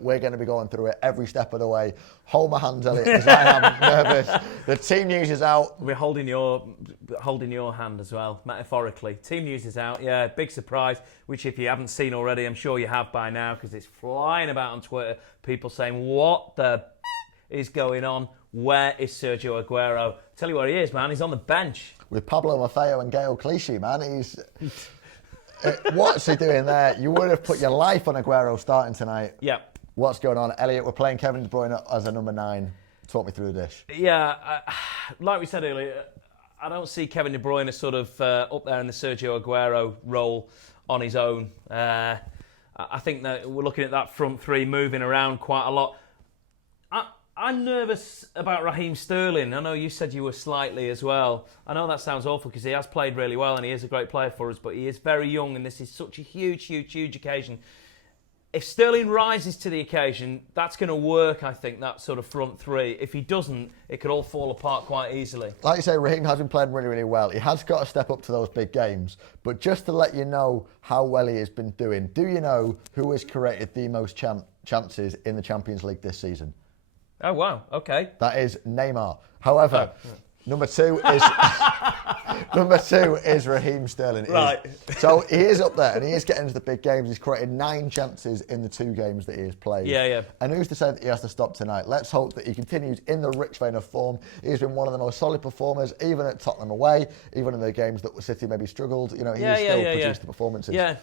We're going to be going through it every step of the way. Hold my hands, Elliot, because I am nervous. The team news is out. We're holding your hand as well, metaphorically. Team news is out. Yeah, big surprise, which if you haven't seen already, I'm sure you have by now, because it's flying about on Twitter. People saying, what the is going on? Where is Sergio Aguero? Tell you where he is, man. He's on the bench. With Pablo Maffeo and Gael Clichy, man. He's... what's he doing there? You would have put your life on Aguero starting tonight. Yeah. What's going on? Elliot, we're playing Kevin De Bruyne as a number 9. Talk me through the dish. Yeah, like we said earlier, I don't see Kevin De Bruyne sort of up there in the Sergio Aguero role on his own. I think that we're looking at that front three moving around quite a lot. I'm nervous about Raheem Sterling. I know you said you were slightly as well. I know that sounds awful because he has played really well and he is a great player for us, but he is very young and this is such a huge occasion. If Sterling rises to the occasion, that's going to work, I think, that sort of front three. If he doesn't, it could all fall apart quite easily. Like you say, Raheem has been playing really, really well. He has got to step up to those big games. But just to let you know how well he has been doing, do you know who has created the most chances in the Champions League this season? Oh, wow. Okay. That is Neymar. However, number two is Raheem Sterling. Right. So he is up there and he is getting to the big games. He's created 9 chances in the 2 games that he has played. Yeah. And who's to say that he has to stop tonight? Let's hope that he continues in the rich vein of form. He's been one of the most solid performers, even at Tottenham away, even in the games that City maybe struggled. You know, he still produced the performances. Yeah.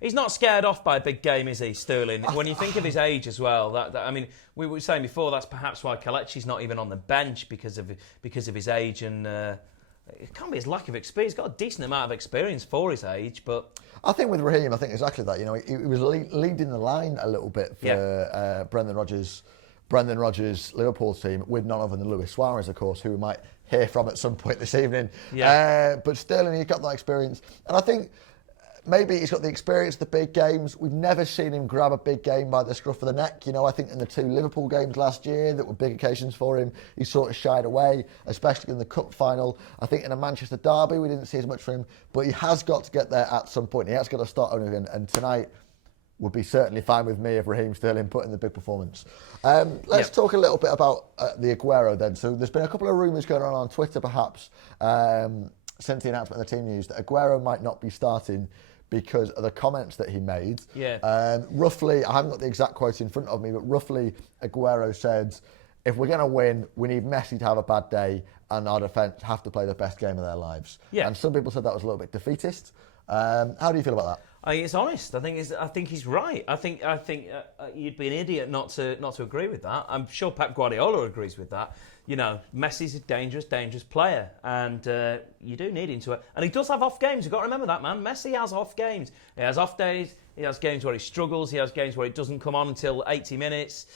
He's not scared off by a big game, is he, Sterling? When you think of his age as well, I mean, we were saying before that's perhaps why Kelechi's not even on the bench because of his age, and it can't be his lack of experience. He's got a decent amount of experience for his age, but I think with Raheem, I think exactly that. You know, he was leading the line a little bit for Brendan Rodgers' Liverpool team with none other than Luis Suarez, of course, who we might hear from at some point this evening. Yeah. But Sterling, he's got that experience, and I think. Maybe he's got the experience of the big games. We've never seen him grab a big game by the scruff of the neck. You know, I think in the 2 Liverpool games last year that were big occasions for him, he sort of shied away, especially in the cup final. I think in a Manchester derby, we didn't see as much from him, but he has got to get there at some point. He has got to start owning it, and tonight would be certainly fine with me if Raheem Sterling put in the big performance. Let's talk a little bit about the Aguero then. So there's been a couple of rumours going on Twitter, perhaps, since the announcement of the team news, that Aguero might not be starting because of the comments that he made. Roughly, I haven't got the exact quote in front of me, but roughly Aguero said, if we're going to win, we need Messi to have a bad day and our defence have to play the best game of their lives. Yeah. And some people said that was a little bit defeatist. How do you feel about that? I think it's honest. I think he's right. I think you'd be an idiot not to agree with that. I'm sure Pep Guardiola agrees with that. You know, Messi's a dangerous player, and you do need him to. And he does have off games. You've got to remember that, man. Messi has off games. He has off days. He has games where he struggles. He has games where he doesn't come on until 80 minutes.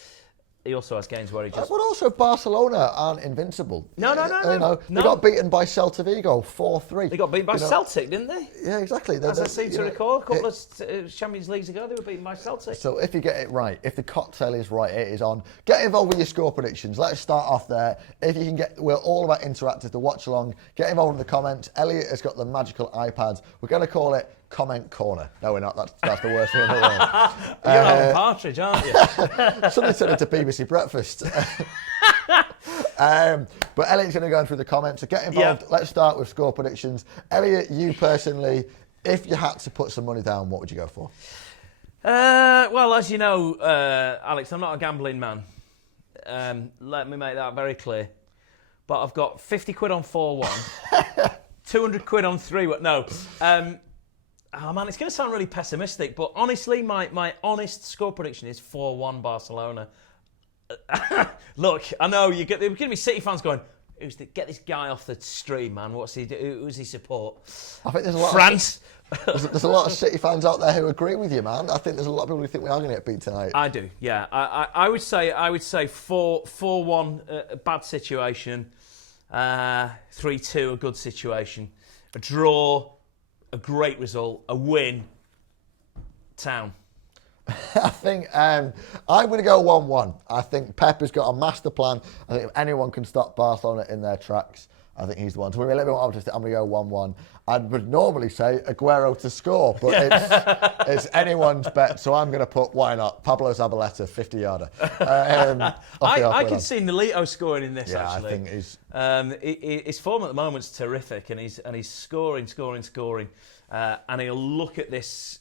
He also has games where he just... But also Barcelona aren't invincible. No. They got beaten by Celta Vigo 4-3. They got beaten by Celtic, didn't they? Yeah, exactly. As I seem to recall, a couple of Champions Leagues ago, they were beaten by Celtic. So if you get it right, if the cocktail is right, it is on. Get involved with your score predictions. Let's start off there. If you can we're all about interactive to watch along. Get involved in the comments. Elliot has got the magical iPads. We're going to call it Comment Corner. No, we're not. That's the worst thing in the world. You're Alan Partridge, aren't you? Something turned into BBC Breakfast. But Elliot's going to go through the comments. So get involved. Yeah. Let's start with score predictions. Elliot, you personally, if you had to put some money down, what would you go for? Well, as you know, Alex, I'm not a gambling man. Let me make that very clear. But I've got 50 quid on 4-1, 200 quid on 3-1. No. Oh man, it's going to sound really pessimistic, but honestly, my honest score prediction is 4-1 Barcelona. Look, I know there's going to be City fans going, get this guy off the stream, man. What's he do? Who's he support? I think there's a lot France. There's a lot of City fans out there who agree with you, man. I think there's a lot of people who think we are going to get beat tonight. I do, yeah. I would say 4-1 a bad situation, 3-2 a good situation, a draw. A great result, a win, town. I think I'm going to go 1-1. I think Pep has got a master plan. I think if anyone can stop Barcelona in their tracks, I think he's the one. So we're a little bit more optimistic. I'm going to go 1-1. I would normally say Aguero to score, but it's anyone's bet. So I'm going to put, why not, Pablo Zabaleta, 50-yarder. I can see Nolito scoring in this, actually. I think he's... his form at the moment's terrific, and he's scoring. And he'll look at this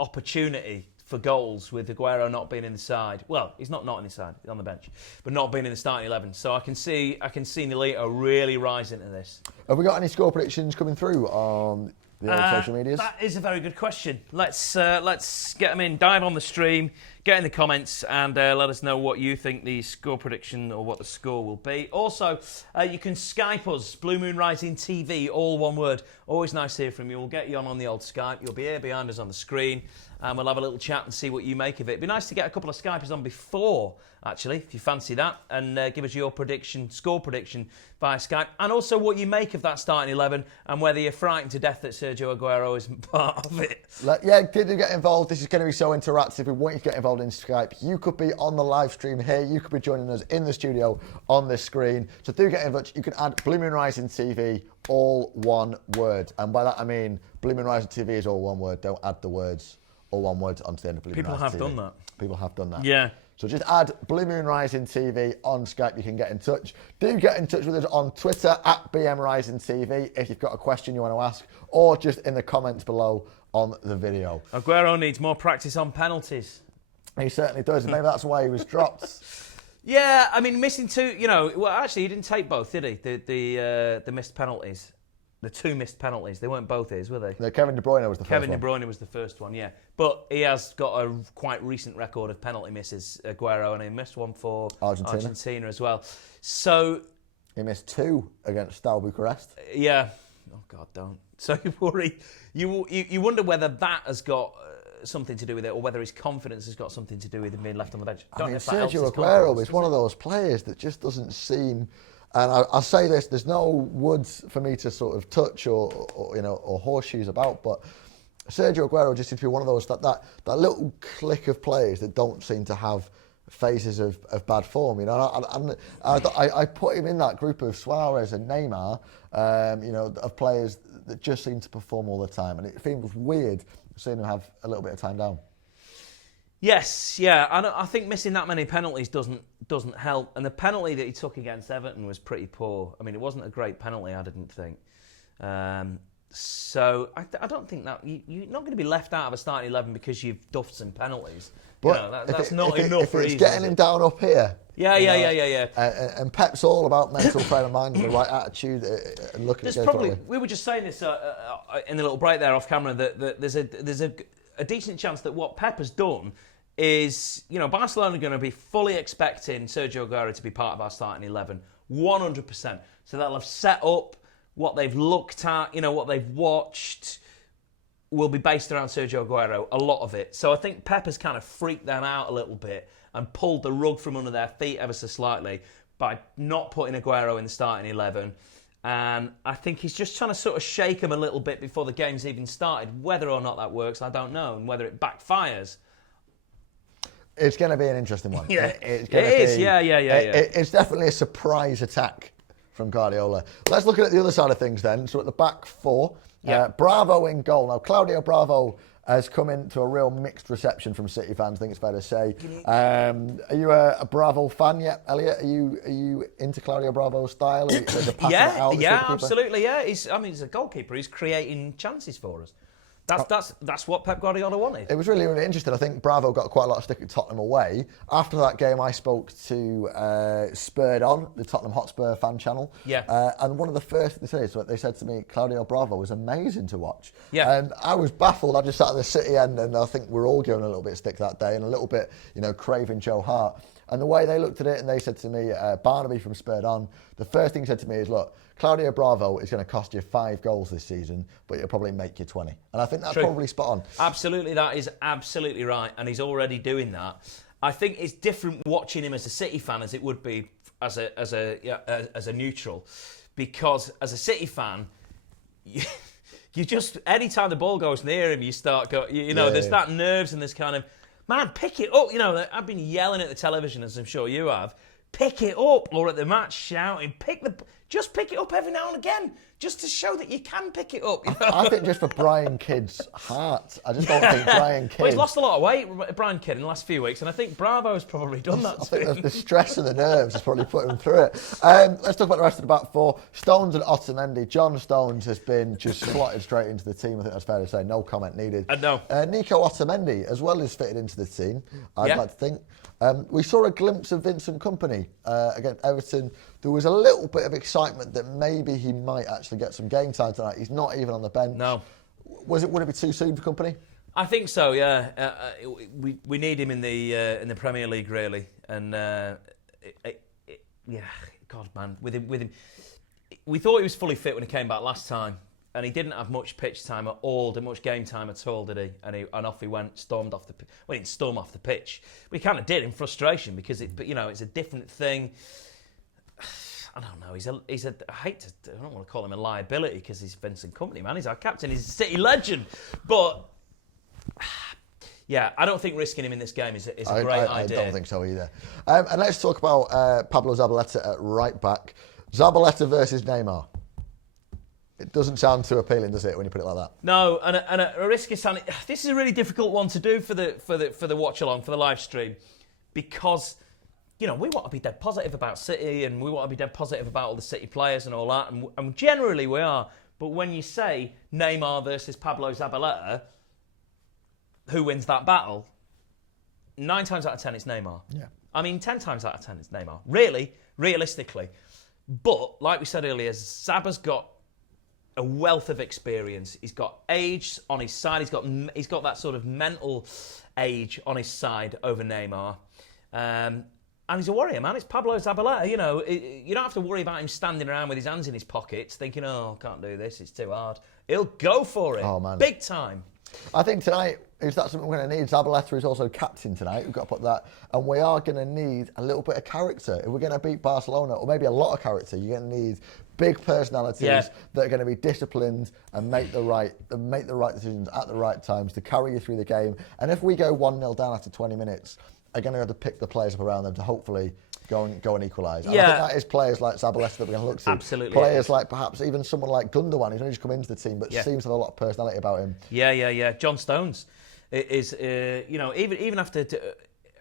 opportunity for goals with Aguero not being in the side. Well, he's not in the side, he's on the bench, but not being in the starting 11. So I can see Nolito really rising to this. Have we got any score predictions coming through on the old social medias? That is a very good question. Let's get them in. Dive on the stream, get in the comments, and let us know what you think the score prediction or what the score will be. Also, you can Skype us, BlueMoonRisingTV, all one word. Always nice to hear from you. We'll get you on the old Skype. You'll be here behind us on the screen, and we'll have a little chat and see what you make of it. It'd be nice to get a couple of Skypers on before, actually, if you fancy that, and give us your score prediction via Skype, and also what you make of that starting 11 and whether you're frightened to death that Sergio Aguero isn't part of it. Did you get involved? This is going to be so interactive. We want you to get involved in Skype. You could be on the live stream here. You could be joining us in the studio on this screen. So do get in touch. You can add Blue Moon Rising TV, all one word. And by that I mean Blue Moon Rising TV is all one word. Don't add the words all one word onto the end of Blue Moon Rising TV. People have done that. Yeah. So just add Blue Moon Rising TV on Skype. You can get in touch. Do get in touch with us on Twitter at BM Rising TV if you've got a question you want to ask, or just in the comments below on the video. Aguero needs more practice on penalties. He certainly does. Maybe that's why he was dropped. Yeah, I mean, missing two. Well, actually, he didn't take both, did he? The missed penalties. The two missed penalties. They weren't both his, were they? No, Kevin De Bruyne was the first one. Kevin De Bruyne was the first one, yeah. But he has got a quite recent record of penalty misses, Aguero, and he missed one for Argentina as well. So he missed two against Steaua Bucharest. Yeah. Oh God, don't. So you worry. You wonder whether that has got something to do with it, or whether his confidence has got something to do with him being left on the bench. Sergio Aguero is one of those players that just doesn't seem. And I'll say this: there's no woods for me to sort of touch or horseshoes about, but Sergio Aguero just seems to be one of those that little clique of players that don't seem to have phases of bad form. I put him in that group of Suarez and Neymar, of players that just seem to perform all the time, and it feels weird seeing him have a little bit of time down. Yes, yeah. I think missing that many penalties doesn't help. And the penalty that he took against Everton was pretty poor. I mean, it wasn't a great penalty, I didn't think. So I don't think that you're not going to be left out of a starting 11 because you've duffed some penalties. But that's not enough if reason. It's getting him down up here. Yeah. And Pep's all about mental frame of mind and the right attitude and looking at it. We were just saying this in the little break there off camera that there's a decent chance that what Pep has done is, Barcelona are going to be fully expecting Sergio Aguero to be part of our starting 11, 100%. So they'll have set up what they've looked at, what they've watched will be based around Sergio Aguero, a lot of it. So I think Pep has kind of freaked them out a little bit and pulled the rug from under their feet ever so slightly by not putting Aguero in the starting 11. And I think he's just trying to sort of shake them a little bit before the game's even started. Whether or not that works, I don't know. And whether it backfires. It's going to be an interesting one. Yeah, it is. Yeah. It's definitely a surprise attack from Guardiola. Let's look at the other side of things then. So at the back four, Bravo in goal. Now, Claudio Bravo has come into a real mixed reception from City fans, I think it's fair to say. Are you a Bravo fan yet, Elliot? Are you into Claudio Bravo's style? Absolutely. Yeah, he's a goalkeeper. He's creating chances for us. That's what Pep Guardiola wanted. It was really, really interesting. I think Bravo got quite a lot of stick at Tottenham away. After that game, I spoke to Spurred On, the Tottenham Hotspur fan channel. Yeah. And one of the first things they said to me, Claudio Bravo was amazing to watch. Yeah. And I was baffled. I just sat at the City end, and I think we're all giving a little bit of stick that day, and a little bit, craving Joe Hart. And the way they looked at it, and they said to me, Barnaby from Spurred On, the first thing he said to me is, look, Claudio Bravo is going to cost you 5 goals this season, but it'll probably make you 20. And I think that's probably spot on. Absolutely, that is absolutely right. And he's already doing that. I think it's different watching him as a City fan as it would be as a neutral. Because as a City fan, you just, anytime the ball goes near him, you start there's that nerves and this kind of, man, pick it up. I've been yelling at the television, as I'm sure you have. Pick it up, or at the match shouting, Just pick it up every now and again, just to show that you can pick it up. You know? I think just for Brian Kidd's heart. I just don't think Brian Kidd... Well, he's lost a lot of weight, Brian Kidd, in the last few weeks, and I think Bravo's probably done that. I think the stress and the nerves has probably put him through it. Let's talk about the rest of the back four. Stones and Otamendi. John Stones has been just slotted straight into the team. I think that's fair to say. No comment needed. No. Nico Otamendi as well is fitted into the team, I'd like to think. We saw a glimpse of Vincent Kompany against Everton. There was a little bit of excitement that maybe he might actually get some game time tonight. He's not even on the bench. No. Would it be too soon for Kompany? I think so. Yeah. We need him in the Premier League really, and God man, with him, we thought he was fully fit when he came back last time. And he didn't have much pitch time at all, much game time at all, did he? And off he went, stormed off the pitch. Well, he didn't storm off the pitch. But he kind of did in frustration because it's a different thing. I don't know. I don't want to call him a liability because he's Vincent Kompany, man. He's our captain. He's a City legend. But yeah, I don't think risking him in this game is a great idea. I don't think so either. And let's talk about Pablo Zabaleta at right back. Zabaleta versus Neymar. It doesn't sound too appealing, does it, when you put it like that? No, and a risky sound. This is a really difficult one to do for the watch along, for the live stream, because we want to be dead positive about City and we want to be dead positive about all the City players and all that, and generally we are. But when you say Neymar versus Pablo Zabaleta, who wins that battle? 9 times out of 10 it's Neymar. Yeah. I mean, 10 times out of 10 it's Neymar. Really, realistically. But like we said earlier, Zaba's got a wealth of experience. He's got age on his side. He's got that sort of mental age on his side over Neymar. And he's a warrior, man. It's Pablo Zabaleta. You don't have to worry about him standing around with his hands in his pockets thinking, I can't do this, it's too hard. He'll go for it. Oh, man. Big time. I think tonight, is that something we're going to need? Zabaleta is also captain tonight. We've got to put that. And we are going to need a little bit of character. If we're going to beat Barcelona, or maybe a lot of character, you're going to need big personalities that are going to be disciplined and make the right decisions at the right times to carry you through the game. And if we go 1-0 down after 20 minutes, are going to have to pick the players up around them to hopefully go and equalise. And I think that is players like Zabaleta that we're going to look to. Absolutely. Players like perhaps even someone like Gundogan, who's only just come into the team, but seems to have a lot of personality about him. Yeah. John Stones is, even after,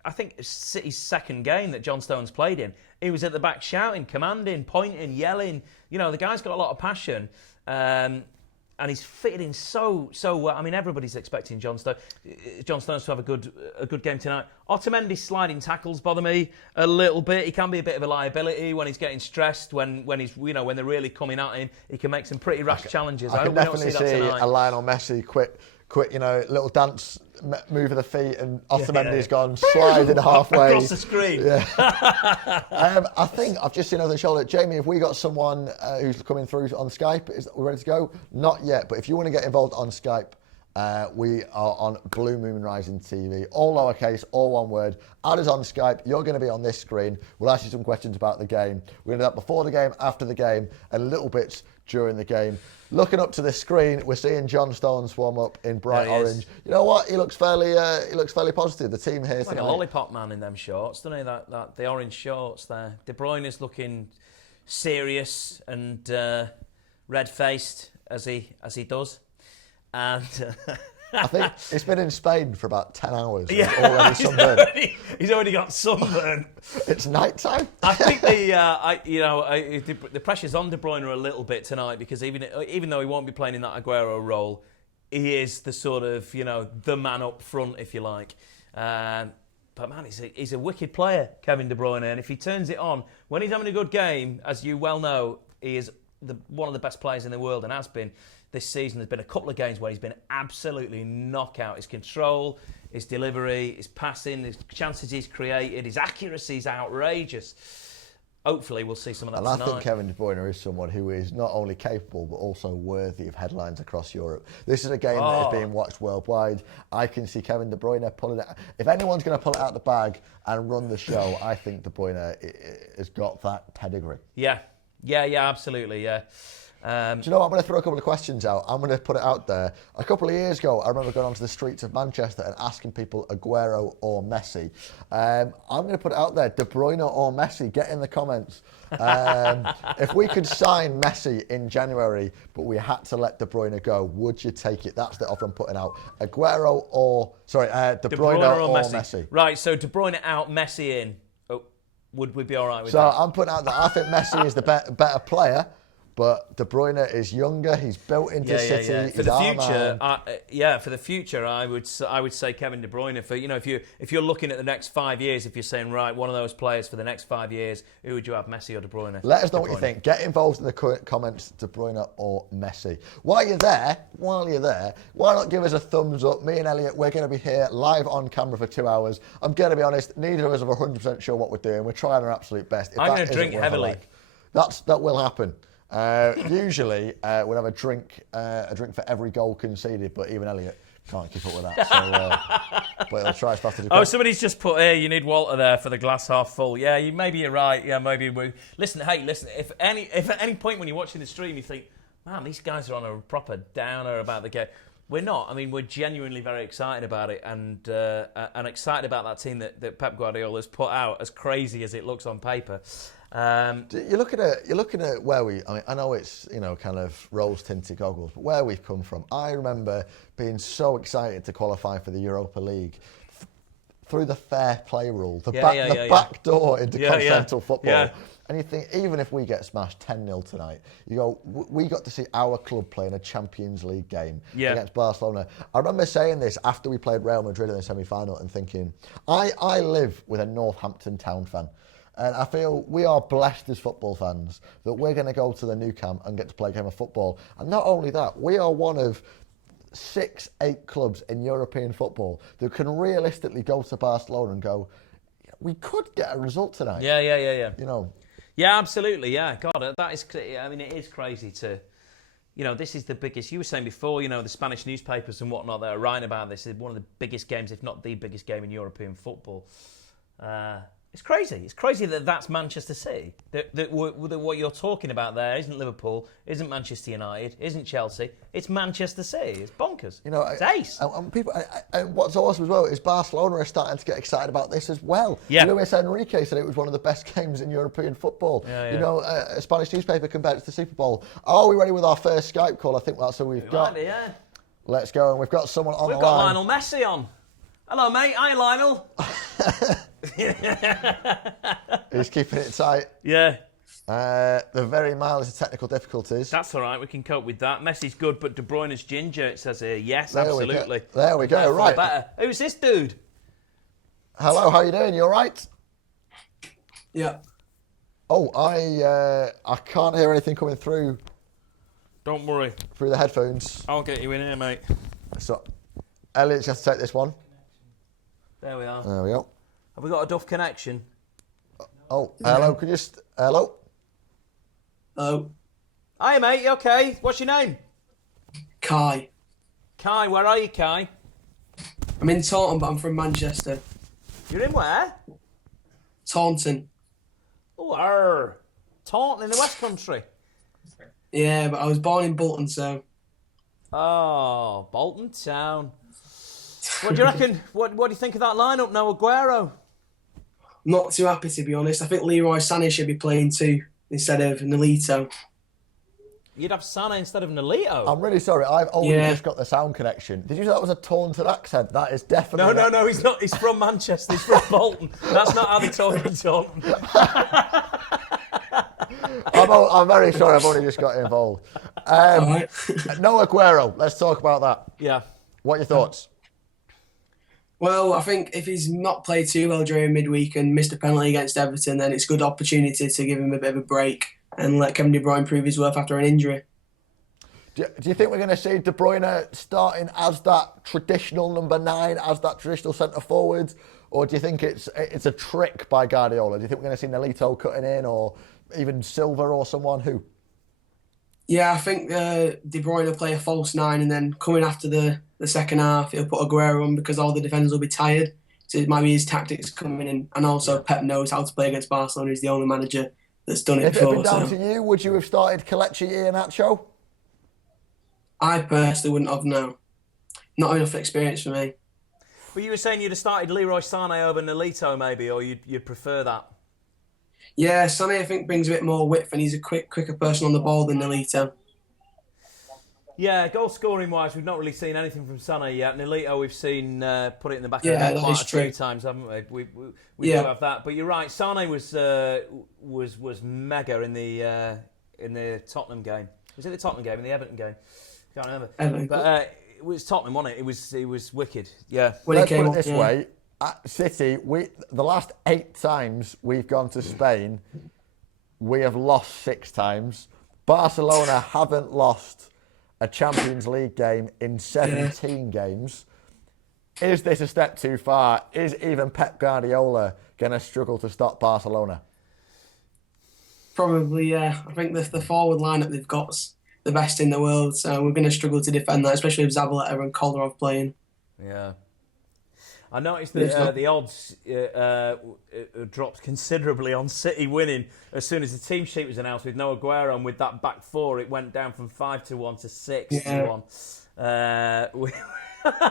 I think City's second game that John Stones played in, he was at the back shouting, commanding, pointing, yelling. The guy's got a lot of passion. And he's fitted in so well. I mean, everybody's expecting John Stones to have a good game tonight. Otamendi's sliding tackles bother me a little bit. He can be a bit of a liability when he's getting stressed. When he's when they're really coming at him, he can make some pretty rash challenges. I can definitely see a Lionel Messi quit, little dance move of the feet, and Otamendi's gone sliding halfway across the screen. Yeah. I think I've just seen over the shoulder, Jamie, have we got someone who's coming through on Skype? Is we ready to go? Not yet, but if you want to get involved on Skype, we are on Blue Moon Rising TV, all lowercase, all one word. Add us on Skype. You're going to be on this screen. We'll ask you some questions about the game. We're going to do that before the game, after the game, and little bits during the game. Looking up to the screen, we're seeing John Stones warm up in bright orange. You know what? He looks fairly positive. The team here tonight. Like a lollipop man in them shorts, doesn't he? That the orange shorts there. De Bruyne is looking serious and red-faced as he does, and. I think it's been in Spain for about 10 hours. Yeah, already sunburned. He's already got sunburn. It's night time. I think the pressure's on De Bruyne a little bit tonight because even though he won't be playing in that Aguero role, he is the sort of the man up front, if you like. But man, he's a wicked player, Kevin De Bruyne, and if he turns it on when he's having a good game, as you well know, he is one of the best players in the world and has been. This season, there's been a couple of games where he's been absolutely knockout. His control, his delivery, his passing, his chances he's created, his accuracy is outrageous. Hopefully, we'll see some of that tonight. I think Kevin De Bruyne is someone who is not only capable, but also worthy of headlines across Europe. This is a game that is being watched worldwide. I can see Kevin De Bruyne pulling it. If anyone's going to pull it out of the bag and run the show, I think De Bruyne has got that pedigree. Yeah, absolutely, yeah. Do you know what? I'm going to throw a couple of questions out. I'm going to put it out there. A couple of years ago, I remember going onto the streets of Manchester and asking people Aguero or Messi. I'm going to put it out there. De Bruyne or Messi? Get in the comments. If we could sign Messi in January, but we had to let De Bruyne go, would you take it? That's the offer I'm putting out. De Bruyne or Messi. Right, so De Bruyne out, Messi in. Oh, would we be all right with that? So I'm putting out that I think Messi is the better player. But De Bruyne is younger. He's built into City. Yeah. For the future, I would say Kevin De Bruyne. For if you're looking at the next 5 years, if you're saying right, one of those players for the next 5 years, who would you have, Messi or De Bruyne? Let us know what you think. Get involved in the comments. De Bruyne or Messi. While you're there, why not give us a thumbs up? Me and Elliot, we're going to be here live on camera for 2 hours. I'm going to be honest, neither of us are 100% sure what we're doing. We're trying our absolute best. I'm going to drink heavily. That will happen. Usually we'll have a drink for every goal conceded, but even Elliot can't keep up with that. So, but he'll try as fast as he can. Oh, somebody's just put here. You need Walter there for the glass half full. Yeah, maybe you're right. Yeah, maybe we listen. If at any point when you're watching the stream you think, man, these guys are on a proper downer about the game. We're not. I mean, we're genuinely very excited about it, and excited about that team that Pep Guardiola has put out, as crazy as it looks on paper. You're looking at where we. I mean, I know it's kind of rose-tinted goggles, but where we've come from. I remember being so excited to qualify for the Europa League through the fair play rule, the back door into continental football. Yeah. And you think, even if we get smashed 10-0 tonight, you go, we got to see our club play in a Champions League game against Barcelona. I remember saying this after we played Real Madrid in the semi-final and thinking, I live with a Northampton Town fan. And I feel we are blessed as football fans that we're going to go to the Nou Camp and get to play a game of football. And not only that, we are one of 6-8 clubs in European football that can realistically go to Barcelona and go, we could get a result tonight. Yeah. Yeah, absolutely. Yeah, God, that is. I mean, it is crazy to. This is the biggest. You were saying before, the Spanish newspapers and whatnot that are writing about this is one of the biggest games, if not the biggest game in European football. It's crazy. It's crazy that that's Manchester City. That what you're talking about there isn't Liverpool, isn't Manchester United, isn't Chelsea. It's Manchester City. It's bonkers. It's ace. And what's awesome as well is Barcelona are starting to get excited about this as well. Yeah. Luis Enrique said it was one of the best games in European football. Yeah. A Spanish newspaper compared it to the Super Bowl. Are we ready with our first Skype call? I think that's what we've got. Yeah. Let's go. And we've got someone on the line. We've got Lionel Messi on. Hello, mate. Hi, Lionel. He's keeping it tight. Yeah. The very mild technical difficulties. That's all right. We can cope with that. Messi's good, but De Bruyne's ginger, it says here. Yes, absolutely. There we go. Right. Better. Who's this dude? Hello, how you doing? You all right? Yeah. Oh, I can't hear anything coming through. Don't worry. Through the headphones. I'll get you in here, mate. So, Elliot, just take this one. There we are. There we go. Have we got a duff connection? Oh, hello. Could you just... Hello? Hello. Hi, mate. You okay? What's your name? Kai. Kai, where are you, Kai? I'm in Taunton, but I'm from Manchester. You're in where? Taunton. Oh, Taunton in the West Country. Yeah, but I was born in Bolton, so... Oh, Bolton Town. What do you reckon? What do you think of that lineup now, Aguero? Not too happy, to be honest. I think Leroy Sané should be playing too, instead of Nolito. You'd have Sané instead of Nolito? I'm really sorry. I've only just got the sound connection. Did you say that was a Taunton accent? That is definitely... No, he's not. He's from Manchester. He's from Bolton. That's not how they talk in Taunton. I'm very sorry. I've only just got involved. No Aguero. Let's talk about that. Yeah. What are your thoughts? Well, I think if he's not played too well during midweek and missed a penalty against Everton, then it's a good opportunity to give him a bit of a break and let Kevin De Bruyne prove his worth after an injury. Do you think we're going to see De Bruyne starting as that traditional number 9, as that traditional centre forward, or do you think it's a trick by Guardiola? Do you think we're going to see Nolito cutting in, or even Silva or someone who? Yeah, I think De Bruyne will play a false 9, and then coming after the second half, he'll put Aguero on because all the defenders will be tired. So it might be his tactics coming in. And also Pep knows how to play against Barcelona. He's the only manager that's done it If it had before. been down So to you, would you have started Kelechi Iheanacho? I personally wouldn't have now. Not enough experience for me. But you were saying you'd have started Leroy Sané over Nolito maybe, or you'd prefer that? Yeah, Sané I think brings a bit more width, and he's a quicker person on the ball than Nolito. Yeah, goal scoring wise, we've not really seen anything from Sané yet. Nolito, we've seen put it in the back of the net quite a few times, haven't we? We do have that. But you're right, Sané was mega in the Tottenham game. Was it the Tottenham game? In the Everton game? Can't remember. Everton. But it was Tottenham, wasn't it? It was wicked. Yeah. Let's put it this way. At City, the last 8 times we've gone to Spain, we have lost 6 times. Barcelona haven't lost a Champions League game in 17 games. Is this a step too far? Is even Pep Guardiola going to struggle to stop Barcelona? Probably, yeah. I think the forward lineup they've got's the best in the world, so we're going to struggle to defend that, especially with Zabaleta and Kolarov playing. Yeah. I noticed that the odds dropped considerably on City winning as soon as the team sheet was announced with no Aguero, and with that back four, it went down from 5-1 to 6-1.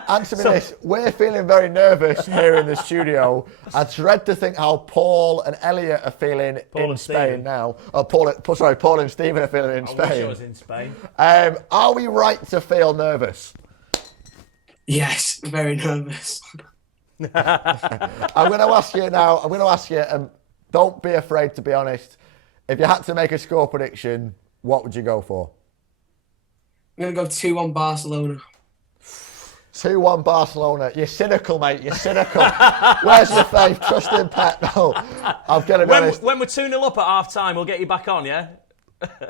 Answer me this. We're feeling very nervous here in the studio. I dread to think how Paul and Elliot are feeling in Spain now. Oh, Paul and Stephen are feeling in Spain. I wish I was in Spain. Are we right to feel nervous? Yes, very nervous. I'm going to ask you now. I'm going to ask you, don't be afraid to be honest. If you had to make a score prediction, what would you go for? I'm going to go 2-1 Barcelona. 2-1 Barcelona. You're cynical, mate. You're cynical. Where's the faith? Trust in Pep. No, I'm going to be honest. When we're 2-0 up at half time, we'll get you back on, yeah?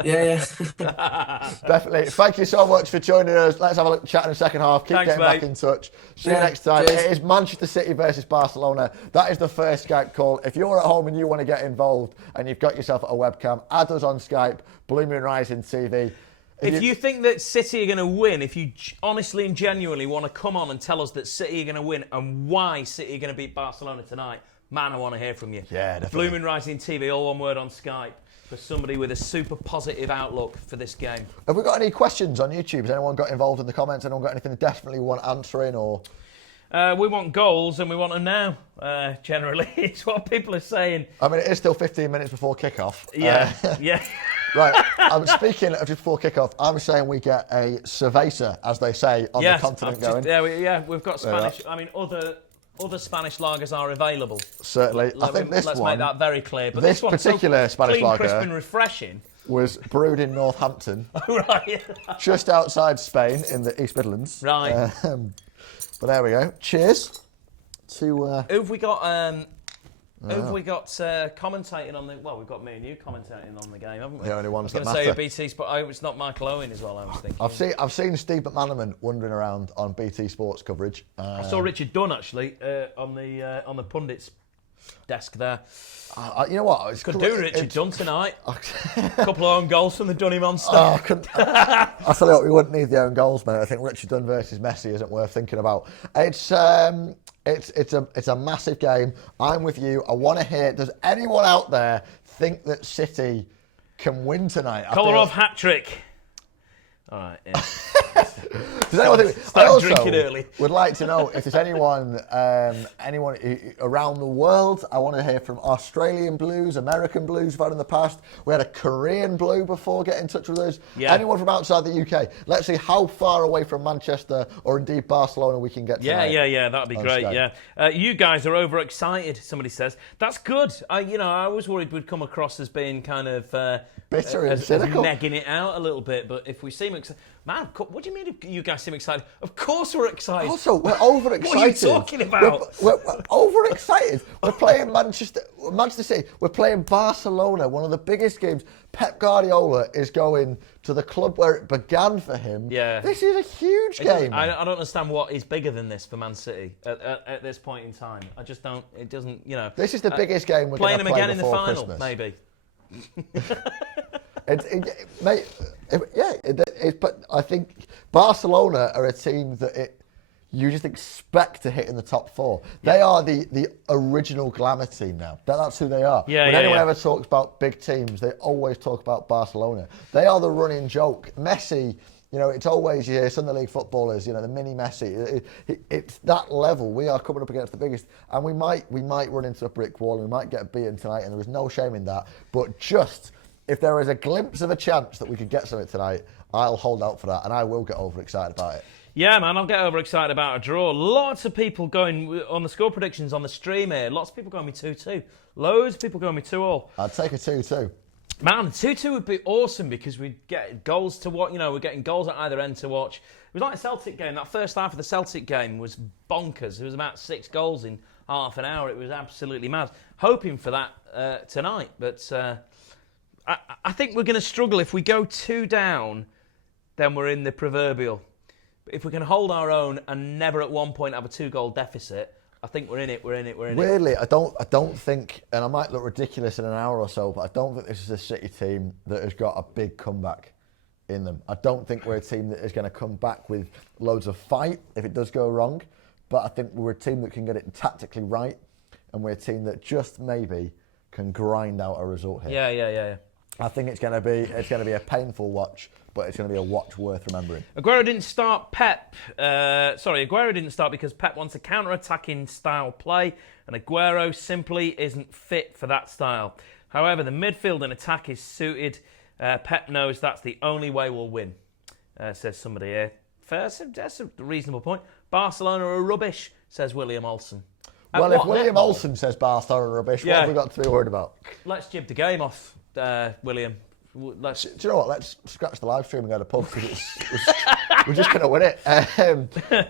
Yeah. Definitely. Thank you so much for joining us. Let's have a chat in the second half. Keep getting back in touch. See you next time. Cheers. It is Manchester City versus Barcelona. That is the first Skype call. If you're at home and you want to get involved and you've got yourself a webcam, add us on Skype, BlueMoonRisingTV. If you think that City are going to win, if you honestly and genuinely want to come on and tell us that City are going to win and why City are going to beat Barcelona tonight, man, I want to hear from you. Yeah, definitely. Blue Moon Rising TV, all one word on Skype, for somebody with a super positive outlook for this game. Have we got any questions on YouTube? Has anyone got involved in the comments? Anyone got anything they definitely want answering? Or we want goals and we want them now, generally. It's what people are saying. I mean, it is still 15 minutes before kickoff. Yeah, yeah. Right, I'm speaking of just before kickoff. I'm saying we get a cerveza, as they say, on the continent going. We've got Spanish. I mean, other Spanish lagers are available. Certainly. Let's make that very clear. But this particular Spanish lager, crisp and refreshing, was brewed in Northampton, right, just outside Spain in the East Midlands. Right. But there we go. Cheers. To who have we got? Who have we got commentating on the? Well, we've got me and you commentating on the game, haven't we? The only ones that matter. I was going to say BT Sport. Oh, it's not Michael Owen as well. I was thinking. I've seen Steve McManaman wandering around on BT Sports coverage. I saw Richard Dunn actually on the pundits' desk there. You know what? Could do Richard Dunn tonight. A couple of own goals from the Dunny monster. I tell you what, we wouldn't need the own goals, mate. I think Richard Dunn versus Messi isn't worth thinking about. It's a massive game. I'm with you. I want to hear. Does anyone out there think that City can win tonight? Kolarov hat trick. All right. Yeah. Does anyone think? Start drinking early. Would like to know if there's anyone around the world. I want to hear from Australian Blues, American Blues we've had in the past. We had a Korean Blue before. Get in touch with us. Yeah. Anyone from outside the UK. Let's see how far away from Manchester or indeed Barcelona we can get tonight. Yeah. That'd be great. Skype. Yeah. You guys are overexcited. Somebody says that's good. I was worried we'd come across as being kind of bitter and cynical, negging it out a little bit. But if we seem excited. Man, what do you mean you guys seem excited? Of course we're excited. Also, we're overexcited. What are you talking about? We're overexcited. We're playing Manchester City. We're playing Barcelona, one of the biggest games. Pep Guardiola is going to the club where it began for him. Yeah. This is a huge game. I don't understand what is bigger than this for Man City at this point in time. I just don't. It doesn't. This is the biggest game we're going to play playing them again before in the final, Christmas. maybe. But I think Barcelona are a team that you just expect to hit in the top 4. They are the original glamour team now. That's who they are. When anyone ever talks about big teams, they always talk about Barcelona. They are the running joke. Messi, you know, it's always, you hear Sunday League footballers, you know, the mini Messi. It's that level. We are coming up against the biggest, and we might run into a brick wall, and we might get beaten tonight, and there is no shame in that. But just, if there is a glimpse of a chance that we could get something tonight, I'll hold out for that, and I will get overexcited about it. Yeah, man, I'll get overexcited about a draw. Lots of people going on the score predictions on the stream here. Lots of people going with 2-2. Loads of people going with 2-2. I'd take a 2-2. Man, 2-2 would be awesome because we'd get goals to watch. You know, we're getting goals at either end to watch. It was like a Celtic game. That first half of the Celtic game was bonkers. There was about 6 goals in half an hour. It was absolutely mad. Hoping for that tonight, but I think we're going to struggle. If we go 2 down, then we're in the proverbial. But if we can hold our own and never at one point have a 2-goal deficit, I think we're in it. Weirdly, I don't think, and I might look ridiculous in an hour or so, but I don't think this is a City team that has got a big comeback in them. I don't think we're a team that is going to come back with loads of fight if it does go wrong. But I think we're a team that can get it tactically right, and we're a team that just maybe can grind out a result here. Yeah. I think it's going to be a painful watch, but it's going to be a watch worth remembering. Aguero didn't start Aguero didn't start because Pep wants a counter-attacking style play, and Aguero simply isn't fit for that style. However, the midfield and attack is suited. Pep knows that's the only way we'll win, says somebody here. First, that's a reasonable point. Barcelona are rubbish, says William Olsen. Well, if William Olsen says Barcelona are rubbish, what have we got to be worried about? Let's jib the game off. William, do you know what? Let's scratch the live stream and go to the pub because we're just going to win it.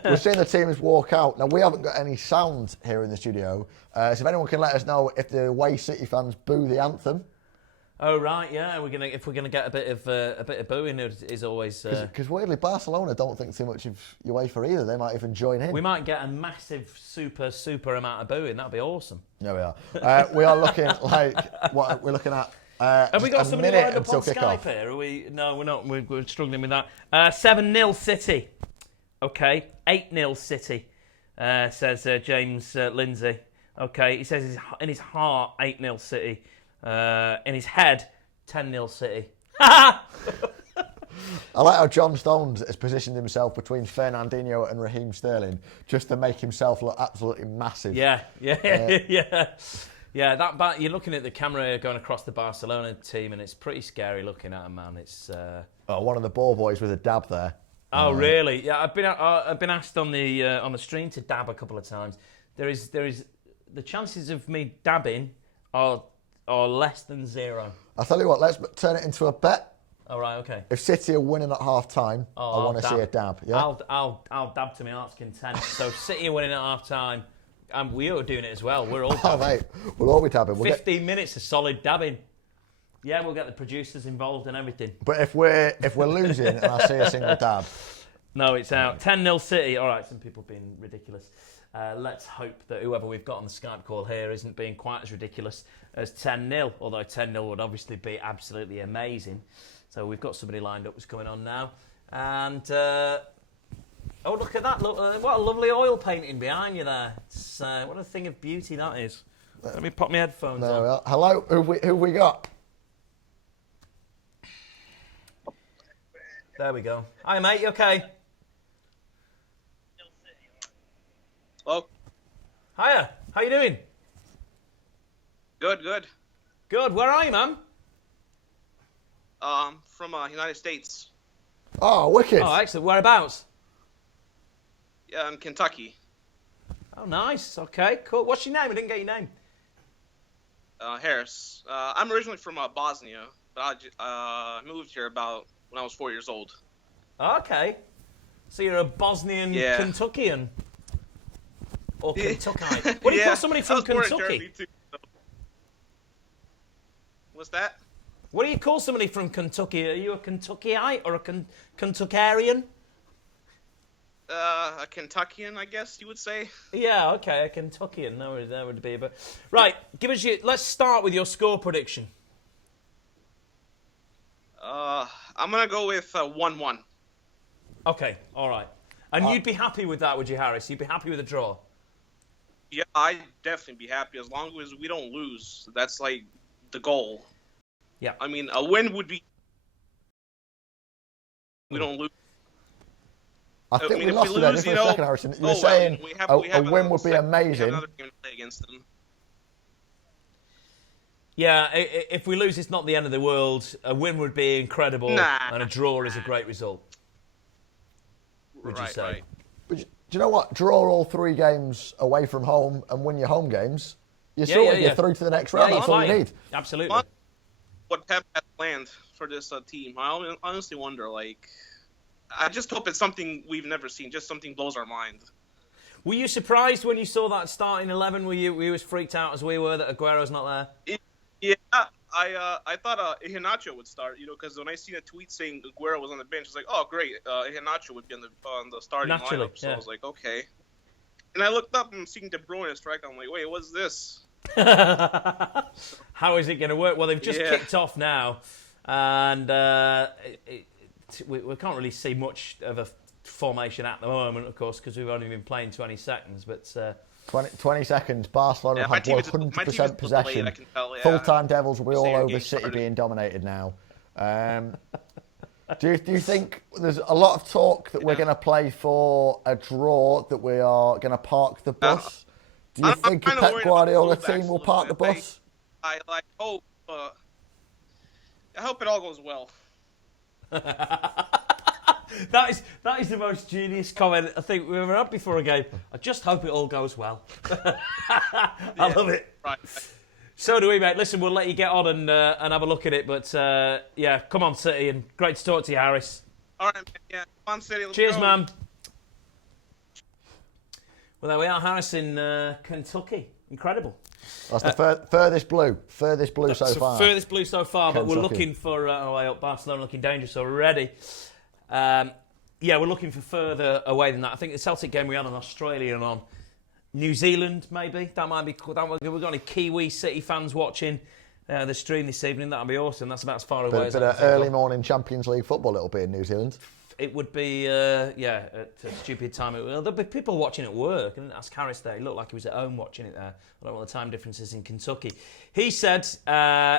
We're seeing the teams walk out. Now, we haven't got any sound here in the studio, so if anyone can let us know if the away City fans boo the anthem. Oh right, yeah. If we're gonna get a bit of booing, is always because weirdly Barcelona don't think too much of UEFA either. They might even join in. We might get a massive super amount of booing. That'd be awesome. There we are. We are looking like what we're looking at. Have we got somebody lined up on Skype here? Are we? No, we're not. We're struggling with that. 7-0 City. Okay, 8-0 City. Says James Lindsay. Okay, he says in his heart 8-0 City. In his head 10-0 City. I like how John Stones has positioned himself between Fernandinho and Raheem Sterling just to make himself look absolutely massive. Yeah. Yeah, that you're looking at the camera going across the Barcelona team, and it's pretty scary looking at him, man. It's one of the ball boys with a dab there. Oh, really? Yeah, I've been asked on the stream to dab a couple of times. There is the chances of me dabbing are less than 0. I'll tell you what. Let's turn it into a bet. All right, okay. If City are winning at half time, I want to see a dab. Yeah, I'll dab to my heart's content. So City are winning at half time. And we are doing it as well. We're all dabbing. Oh, mate. We'll all be dabbing. 15 minutes of solid dabbing. Yeah, we'll get the producers involved and everything. But if we're losing and I see a single dab. No, it's out. 10-0 City. All right, some people being ridiculous. Let's hope that whoever we've got on the Skype call here isn't being quite as ridiculous as 10-0. Although 10-0 would obviously be absolutely amazing. So we've got somebody lined up who's coming on now. And... oh, look at that. Look, what a lovely oil painting behind you there. It's, what a thing of beauty that is. Let me pop my headphones on. We are. Hello, who have we got? There we go. Hi, mate. You okay? Hello. Hiya. How you doing? Good. Good. Where are you, man? From United States. Oh, wicked. Oh, excellent. Whereabouts? Yeah, in Kentucky. Oh, nice. Okay, cool. What's your name? I didn't get your name. Harris. I'm originally from Bosnia, but I moved here about when I was 4 years old. Okay. So you're a Bosnian Kentuckian? Or Kentuckite? What do you call somebody from Kentucky? Too, so. What's that? What do you call somebody from Kentucky? Are you a Kentuckyite or a Kentuckarian? A Kentuckian, I guess you would say. Yeah, okay, a Kentuckian. That would be. But right, let's start with your score prediction. I'm gonna go with 1-1. Okay, all right. And you'd be happy with that, would you, Harris? You'd be happy with a draw? Yeah, I'd definitely be happy as long as we don't lose. That's like the goal. Yeah. I mean, a win would be. We don't lose. I think we lost today. Just for a second, Harrison. You were saying a win would be amazing. Another game to play against them. Yeah, if we lose, it's not the end of the world. A win would be incredible, and a draw is a great result. Would you say? Right. But do you know what? Draw all 3 games away from home and win your home games. You're sorted. You're through to the next round. That's all you need. Absolutely. What Pep has planned for this team, I honestly wonder. Like, I just hope it's something we've never seen. Just something blows our mind. Were you surprised when you saw that starting 11? Were you as freaked out as we were that Aguero's not there? Yeah, I thought Iheanacho would start, because when I seen a tweet saying Aguero was on the bench, I was like, oh, great, Iheanacho would be on the starting lineup. So I was like, okay. And I looked up and seeing De Bruyne strike. I'm like, wait, what's this? How is it going to work? Well, they've just kicked off now, and we can't really see much of a formation at the moment, of course, because we've only been playing 20 seconds, but... 20 seconds, Barcelona have 100% possession. Full-time Devils will be all over City being dominated now. Do you think there's a lot of talk that we're going to play for a draw, that we are going to park the bus? Do you think a Pep Guardiola team will park the bus? I hope it all goes well. That is the most genius comment I think we've ever had before a game. I just hope it all goes well. I love it. Right. So do we, mate. Listen, we'll let you get on and have a look at it. But yeah, come on, City, and great to talk to you, Harris. All right, man. Yeah, come on, City. Let's Cheers, go. man. Well, there we are, Harris in Kentucky. Incredible. That's the furthest blue so far. Furthest blue so far, but Kentucky. we're looking for away up. Barcelona looking dangerous already. Yeah, we're looking for further away than that. I think the Celtic game we had on Australia and on New Zealand, maybe. That might be cool. We've got any Kiwi City fans watching the stream this evening. That would be awesome. That's about as far away as I can think early of. morning Champions League football it'll be in New Zealand. It would be, at a stupid time. There'll be people watching at work. And ask Harris there. He looked like he was at home watching it there. I don't know what the time difference is in Kentucky. He said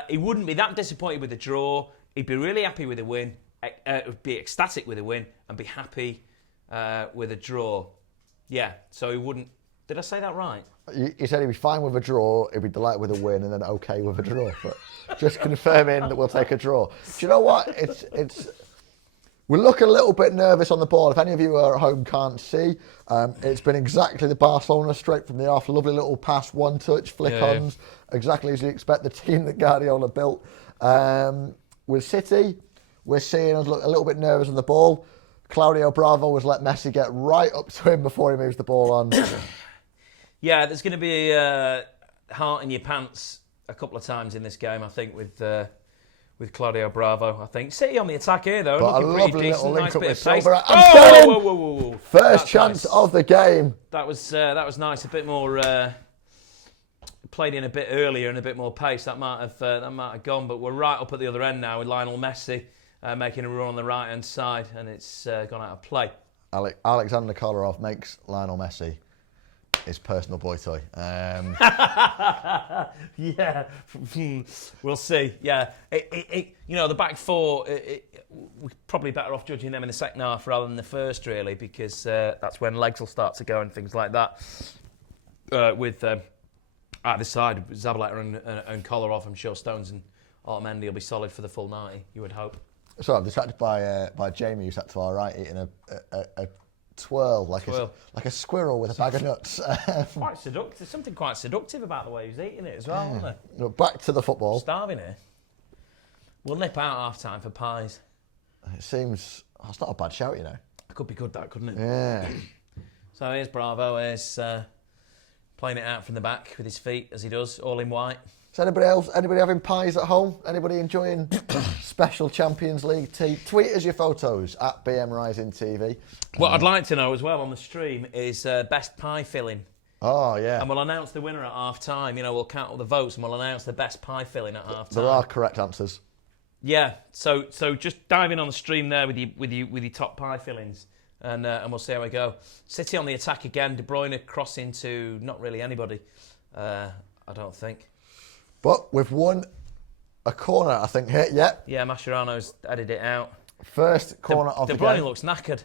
he wouldn't be that disappointed with the draw. He'd be really happy with a win. Be ecstatic with a win and be happy with a draw. Yeah, so he wouldn't... Did I say that right? He said he'd be fine with a draw, he'd be delighted with a win, and then okay with a draw. But just confirming that we'll take a draw. Do you know what? It's we look a little bit nervous on the ball. If any of you are at home can't see, it's been exactly the Barcelona straight from the off. Lovely little pass, one touch, flick-ons, exactly as you expect the team that Guardiola built. With City, we're seeing us look a little bit nervous on the ball. Claudio Bravo has let Messi get right up to him before he moves the ball on. Yeah, there's going to be heart in your pants a couple of times in this game, I think, with Claudio Bravo. I think City on the attack here, though. But looking a pretty lovely decent, little nice link up bit with of pace. Silver. Whoa. First That's chance nice. of the game. That was nice. A bit more played in a bit earlier and a bit more pace. That might have gone. But we're right up at the other end now with Lionel Messi making a run on the right hand side, and it's gone out of play. Alexander Kolarov makes Lionel Messi his personal boy toy. Yeah, we'll see. Yeah, the back four. We're probably better off judging them in the second half rather than the first, really, because that's when legs will start to go and things like that. With either side, Zabaleta and Kolarov, I'm sure Stones and Otamendi will be solid for the full 90. You would hope. So I'm distracted by Jamie, who sat to our right, eating a twirl like a squirrel with a bag of nuts. Quite seductive. There's something quite seductive about the way he was eating it as well, isn't there? No, back to the football. Starving here. We'll nip out half time for pies. It seems it's not a bad shout, you know. It could be good, that, couldn't it? Yeah. So here's Bravo. Here's playing it out from the back with his feet as he does, all in white. Is anybody having pies at home? Anybody enjoying special Champions League tea? Tweet us your photos at BlueMoonRisingTV. What I'd like to know as well on the stream is best pie filling. Oh, yeah. And we'll announce the winner at half time. We'll count all the votes and we'll announce the best pie filling at half time. There are correct answers. Yeah, so just dive in on the stream there with your top pie fillings and we'll see how we go. City on the attack again. De Bruyne crossing to not really anybody, I don't think. But we've won a corner, I think, here. Yep. Yeah, Mascherano's headed it out. First corner of the game. De Bruyne looks knackered.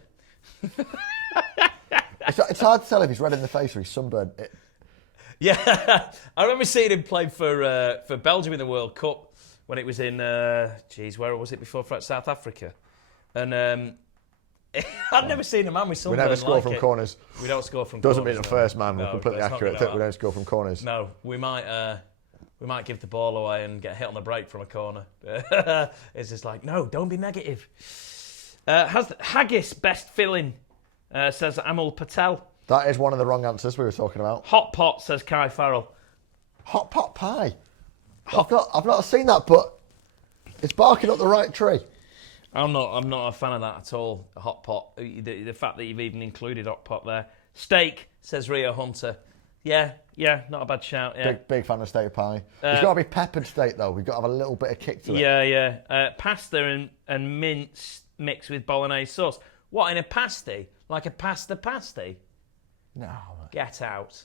It's hard to tell if he's red in the face or he's sunburned. Yeah, I remember seeing him play for Belgium in the World Cup when it was in, where was it before? South Africa. And I'd never seen a man with sunburn. We never score like from it. corners. We don't score from Doesn't corners. mean the first man. No, We're completely accurate. We don't score from corners. No, we might give the ball away and get hit on the break from a corner. It's just like, no, don't be negative. Has Haggis best filling? Says Amul Patel. That is one of the wrong answers we were talking about. Hot pot, says Kai Farrell. Hot pot pie. I've not seen that, but it's barking up the right tree. I'm not a fan of that at all. A hot pot. The fact that you've even included hot pot there. Steak, says Rio Hunter. Yeah, not a bad shout. Yeah. Big fan of steak pie. It's got to be peppered steak though. We've got to have a little bit of kick to it. Yeah. Pasta and mince mixed with bolognese sauce. What, in a pasty? Like a pasta pasty? No. Get out.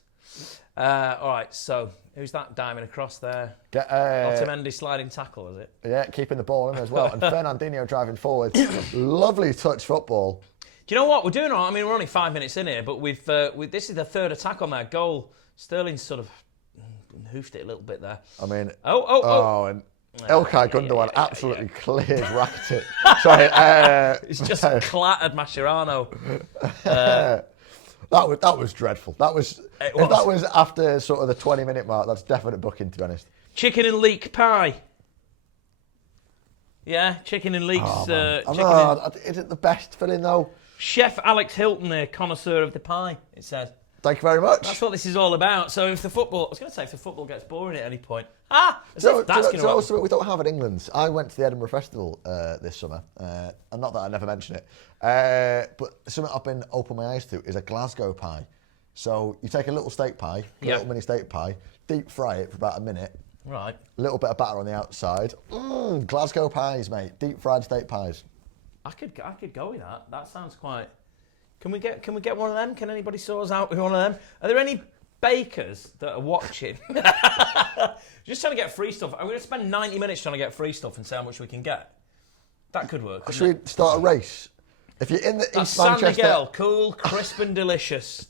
All right, so who's that diving across there? Otamendi sliding tackle, is it? Yeah, keeping the ball in as well. And Fernandinho driving forward. Lovely touch football. Do you know what? We're doing all right. I mean, we're only 5 minutes in here, but this is the third attack on their goal. Sterling's sort of hoofed it a little bit there. I mean... And Ilkay Gundogan absolutely clears Rakitic. Sorry. It's just clattered Mascherano. That was dreadful. If that was after sort of the 20-minute mark, that's definite booking, to be honest. Chicken and leek pie. Yeah, chicken and leeks. Is it the best filling, though? Chef Alex Hilton there, connoisseur of the pie, it says. Thank you very much. That's what this is all about. So if the football gets boring at any point. So we don't have in England. I went to the Edinburgh Festival this summer, and not that I never mention it, but something I've been opening my eyes to is a Glasgow pie. So you take a little steak pie, a little mini steak pie, deep fry it for about a minute. Right. A little bit of batter on the outside. Glasgow pies, mate. Deep fried steak pies. I could go with that. That sounds quite. Can we get one of them? Can anybody sort us out with one of them? Are there any bakers that are watching? Just trying to get free stuff. I'm going to spend 90 minutes trying to get free stuff and see how much we can get. That could work. Should we start a race? If you're in the East San Manchester, Miguel, cool, crisp and delicious.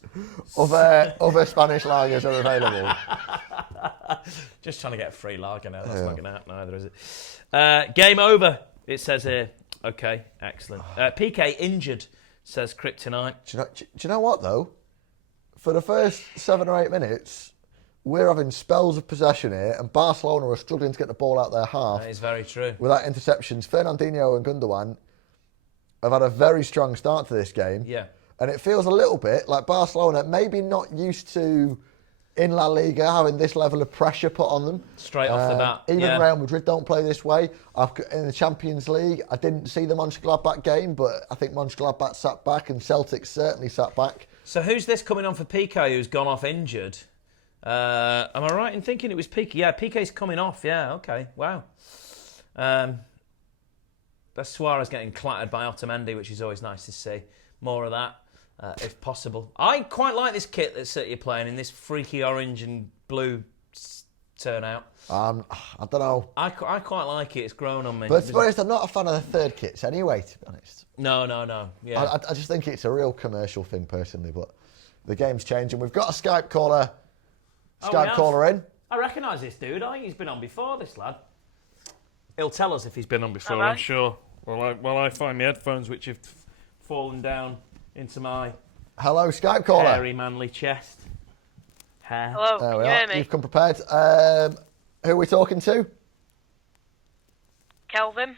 Other Spanish lagers are available. Just trying to get a free lager now. That's not going to happen either, is it? Game over, it says here. Okay, excellent. PK injured, says Kryptonite. Do you know what, though? For the first 7 or 8 minutes, we're having spells of possession here, and Barcelona are struggling to get the ball out their half. That is very true. Without interceptions. Fernandinho and Gundogan have had a very strong start to this game. Yeah. And it feels a little bit like Barcelona, maybe not used to, in La Liga, having this level of pressure put on them. Straight off the bat. Even Real Madrid don't play this way. In the Champions League, I didn't see the Mönchengladbach game, but I think Mönchengladbach sat back and Celtic certainly sat back. So who's this coming on for Piqué who's gone off injured? Am I right in thinking it was Piqué? Yeah, Piqué's coming off. Yeah, okay. Wow. That's Suarez getting clattered by Otamendi, which is always nice to see. More of that, if possible. I quite like this kit that City are playing in this freaky orange and blue turnout. I don't know. I quite like it. It's grown on me. But to be honest, I'm not a fan of the third kits anyway, to be honest. No. Yeah. I just think it's a real commercial thing, personally, but the game's changing. We've got a Skype caller. Caller in. I recognise this dude. I think he's been on before, this lad. He'll tell us if he's been on before, Hello? I'm sure. Well, I find my headphones, which have fallen down into my Hello, Skype caller. hairy, manly chest. Hair. Hello, There can we you are. hear me? You've come prepared. Who are we talking to? Kelvin,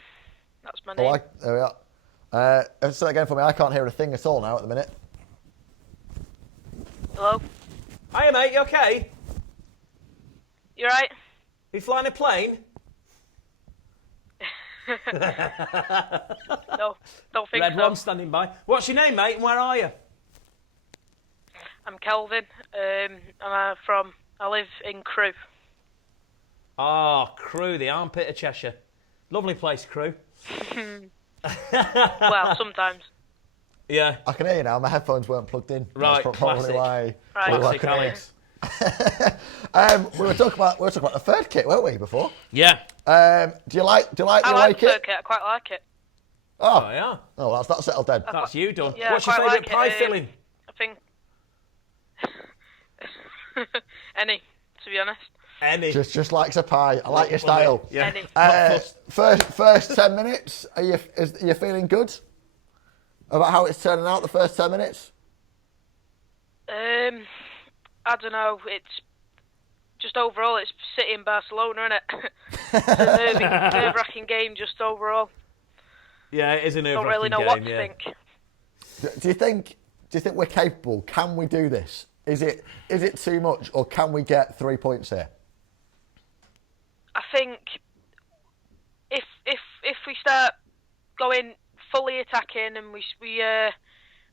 that's my name. There we are. Say that again for me. I can't hear a thing at all now at the minute. Hello, Hiya, mate. You okay? you right? You flying a plane? No, don't think Red so. one standing by. What's your name, mate, and where are you? I'm Kelvin. I live in Crewe. Ah, Crewe, the armpit of Cheshire. Lovely place, Crewe. Well, sometimes. Yeah. I can hear you now. My headphones weren't plugged in. Right, That's probably why. Classic Alex. We were talking about the third kit, weren't we, before? Yeah. Do you like I like the it? third kit. I quite like it. Oh, yeah. Oh, that's settled dead. That's you done. Yeah, What's your I quite favourite like pie it. filling? I think any, to be honest. Any. Just likes a pie. I like your style. Yeah. Any. First 10 minutes, are you feeling good about how it's turning out? The first 10 minutes. I don't know. It's just overall, it's City and Barcelona, isn't it? It's a nerve-wracking game, just overall. Yeah, it is a nerve-wracking game. Don't really know what to think. Do you think we're capable? Can we do this? Is it too much, or can we get 3 points here? I think if we start going fully attacking and we're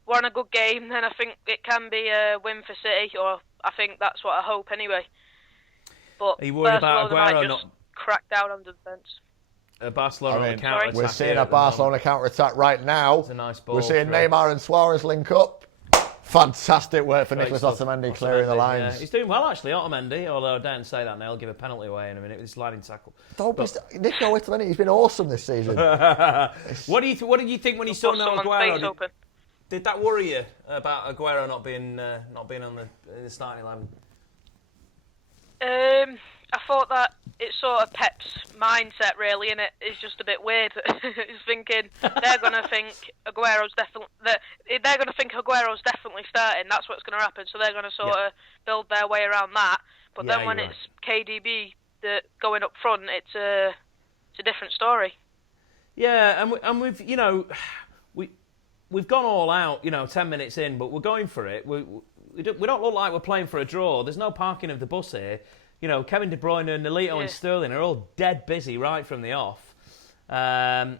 on a good game, then I think it can be a win for City, or I think that's what I hope anyway. But Are you worried about Barcelona Aguero might not just crack down on defence? Barcelona on the counter-attack? We're seeing a Barcelona counter-attack right now. It's a nice ball. We're seeing Neymar and Suarez link up. Fantastic work for Nicolas Otamendi clearing the lines. Yeah. He's doing well, actually, Otamendi, although I don't say that now. He'll give a penalty away in a minute with his sliding tackle. Nico Otamendi, he's been awesome this season. What did you think when you saw no Aguero? Did that worry you about Aguero not being on the starting 11? I thought that it's sort of Pep's mindset, really, and it's just a bit weird. He's thinking they're going to think Aguero's definitely starting. That's what's going to happen. So they're going to sort of build their way around that. But then when it's KDB going up front, it's a different story. Yeah, and we've gone all out, 10 minutes in, but we're going for it. We don't look like we're playing for a draw. There's no parking of the bus here. Kevin De Bruyne, Nolito and Sterling are all dead busy right from the off. And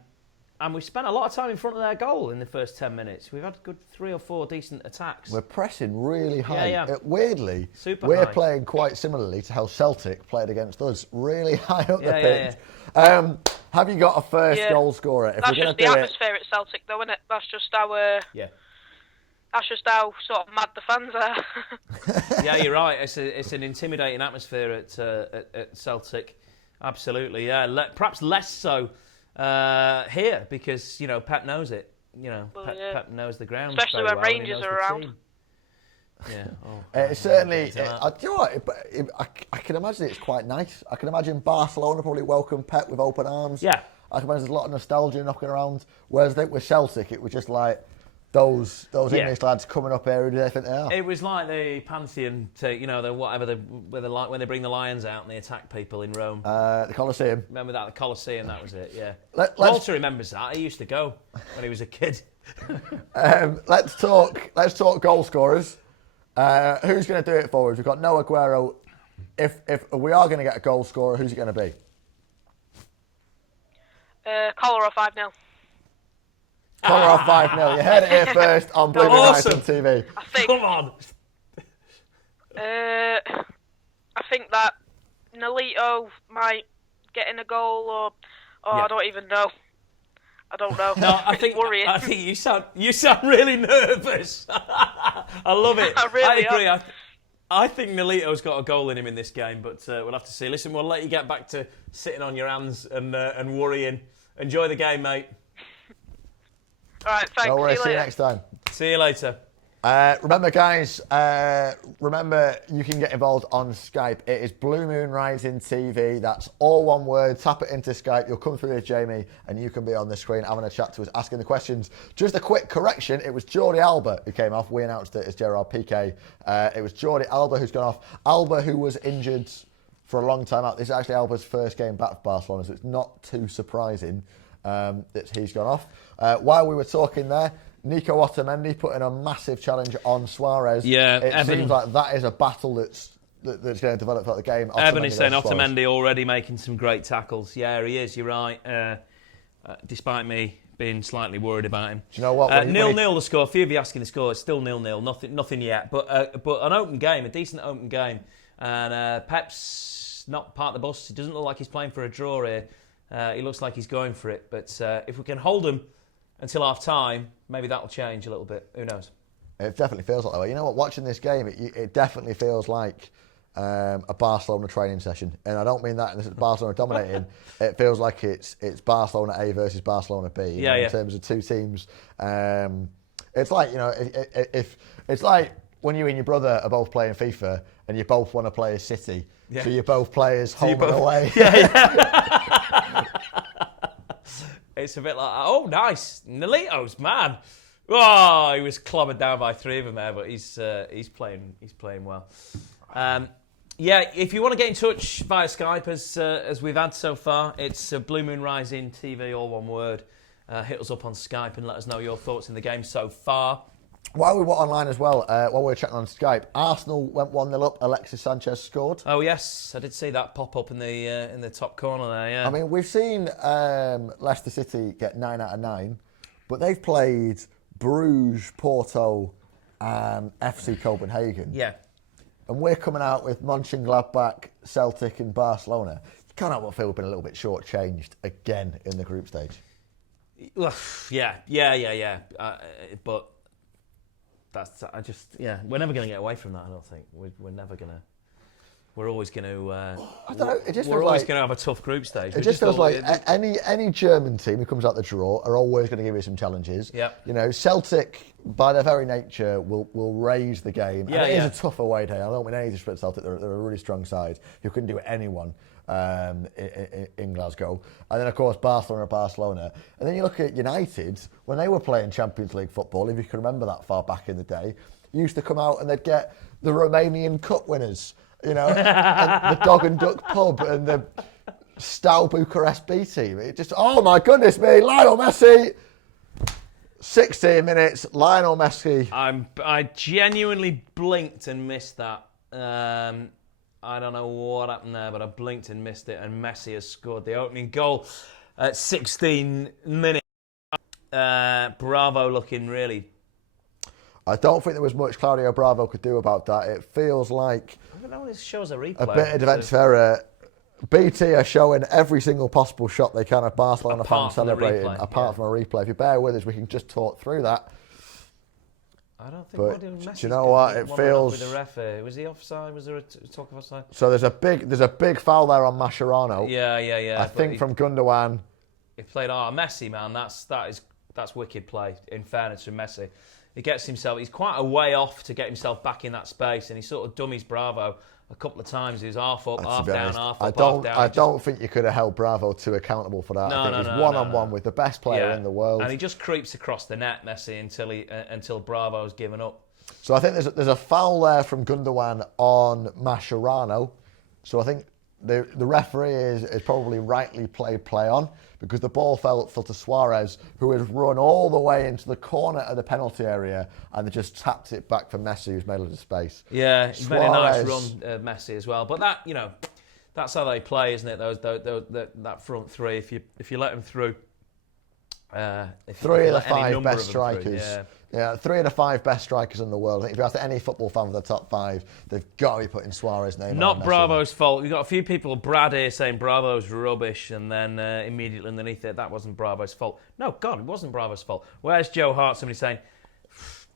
we've spent a lot of time in front of their goal in the first 10 minutes. We've had a good 3 or 4 decent attacks. We're pressing really high. Yeah. Weirdly, we're playing quite similarly to how Celtic played against us, really high up the pitch. Yeah. Have you got a first goal scorer? That's just the atmosphere at Celtic, though, isn't it? That's just our... Yeah. That's just how sort of mad the fans are. Yeah, you're right. It's an intimidating atmosphere at Celtic. Absolutely, yeah. Perhaps less so here because Pep knows it. Pep knows the ground, especially when Rangers are around. Yeah, it's certainly. Do you know what? I can imagine it's quite nice. I can imagine Barcelona probably welcome Pep with open arms. Yeah, I can imagine there's a lot of nostalgia knocking around. Whereas I think with Celtic, it was just like. Those English lads coming up here, who do they think they are? It was like the Pantheon, when they bring the lions out and they attack people in Rome. The Colosseum. Remember that? The Colosseum, that was it, yeah. Walter remembers that. He used to go when he was a kid. Let's talk goal scorers. Who's going to do it for us? We've got no Aguero. If we are going to get a goal scorer, who's it going to be? Cholera 5-0. Colour off 5-0. You heard it here first on BlueMoonRisingTV. Come on. I think that Nolito might get in a goal, or I don't even know. I don't know. No, I think you sound really nervous. I love it. I agree. I think Nolito's got a goal in him in this game, but we'll have to see. Listen, we'll let you get back to sitting on your hands and worrying. Enjoy the game, mate. All right, thanks. No worries. See you next time. See you later. Remember, guys, you can get involved on Skype. It is BlueMoonRisingTV. That's all one word. Tap it into Skype. You'll come through with Jamie, and you can be on the screen having a chat to us, asking the questions. Just a quick correction. It was Jordi Alba who came off. We announced it as Gerard Piqué. It was Jordi Alba who's gone off. Alba, who was injured for a long time out. This is actually Alba's first game back for Barcelona, so it's not too surprising that he's gone off. While we were talking there, Nico Otamendi putting a massive challenge on Suarez. Yeah, it seems like that is a battle that's going to develop throughout the game. Evan is saying Otamendi already making some great tackles. Yeah, he is. You're right. Despite me being slightly worried about him. Do you know what? 0-0 the score. A few of you asking the score. It's still 0-0. Nothing yet. But an open game, a decent open game. And Pep's not part of the bus. He doesn't look like he's playing for a draw here. He looks like he's going for it. But if we can hold him until half-time. Maybe that'll change a little bit. Who knows? It definitely feels like that way. You know what? Watching this game, it definitely feels like a Barcelona training session, and I don't mean that in Barcelona dominating. It feels like it's Barcelona A versus Barcelona B. In terms of two teams. It's like, if it's like when you and your brother are both playing FIFA and you both want to play as City, so you both play as home and away. It's a bit like, oh, nice, Nolito's man. Oh, he was clobbered down by 3 of them there, but he's playing well. If you want to get in touch via Skype, as we've had so far, it's Blue Moon Rising TV, all one word. Hit us up on Skype and let us know your thoughts in the game so far. While we were online as well, while we were chatting on Skype, Arsenal went 1-0 up. Alexis Sanchez scored. Oh yes, I did see that pop up in the top corner there. Yeah. I mean, we've seen Leicester City get 9 out of 9, but they've played Bruges, Porto, and FC Copenhagen. Yeah. And we're coming out with Mönchengladbach, Celtic, and Barcelona. You can't help but feel we've been a little bit shortchanged again in the group stage. Yeah. But we're never going to get away from that. I don't think we're never going to. We're always going to. I don't know. It just we're always going to have a tough group stage. It just feels like any German team who comes out the draw are always going to give you some challenges. Yeah. Celtic, by their very nature, will raise the game. Yeah, and it is a tough away day. I don't mean any disrespect to Celtic. They're a really strong side who couldn't do anyone in Glasgow. And then, of course, Barcelona. And then you look at United, when they were playing Champions League football, if you can remember that far back in the day, used to come out and they'd get the Romanian Cup winners, and the Dog and Duck pub and the Steaua Bucharest B team. It just, oh my goodness me, Lionel Messi, 16 minutes, Lionel Messi. I genuinely blinked and missed that. I don't know what happened there, but I blinked and missed it, and Messi has scored the opening goal at 16 minutes. Bravo looking really. I don't think there was much Claudio Bravo could do about that. It feels like I don't know, this shows a replay. A bit of defensive error. BT are showing every single possible shot they can of Barcelona fans celebrating, apart from a replay. If you bear with us, we can just talk through that. I don't think. But do you know what? It feels. With the ref here. Was he offside? Was there a talk of offside? So there's a big foul there on Mascherano. Yeah. I think from Gundogan. He played Messi, man. That's wicked play. In fairness to Messi, he gets himself. He's quite a way off to get himself back in that space, and he sort of dummies Bravo a couple of times. He was half up, half down, half up, half down. I don't think you could have held Bravo too accountable for that. I think he's one-on-one with the best player in the world. And he just creeps across the net, Messi, until Bravo's given up. So I think there's a foul there from Gundogan on Mascherano. So I think the referee is probably rightly played play on, because the ball fell to Suarez, who had run all the way into the corner of the penalty area, and they just tapped it back for Messi, who's made it to space. Yeah, he's made a nice run, Messi, as well. But that, that's how they play, isn't it? That front three. If you let them through, 3 of the 5 best strikers. Yeah, 3 of the 5 best strikers in the world. I think if you ask any football fan for the top 5, they've got to be putting Suarez's name on. Not Bravo's fault. We've got a few people, Brad here, saying Bravo's rubbish, and then immediately underneath it, that wasn't Bravo's fault. No, God, it wasn't Bravo's fault. Where's Joe Hart? Somebody saying,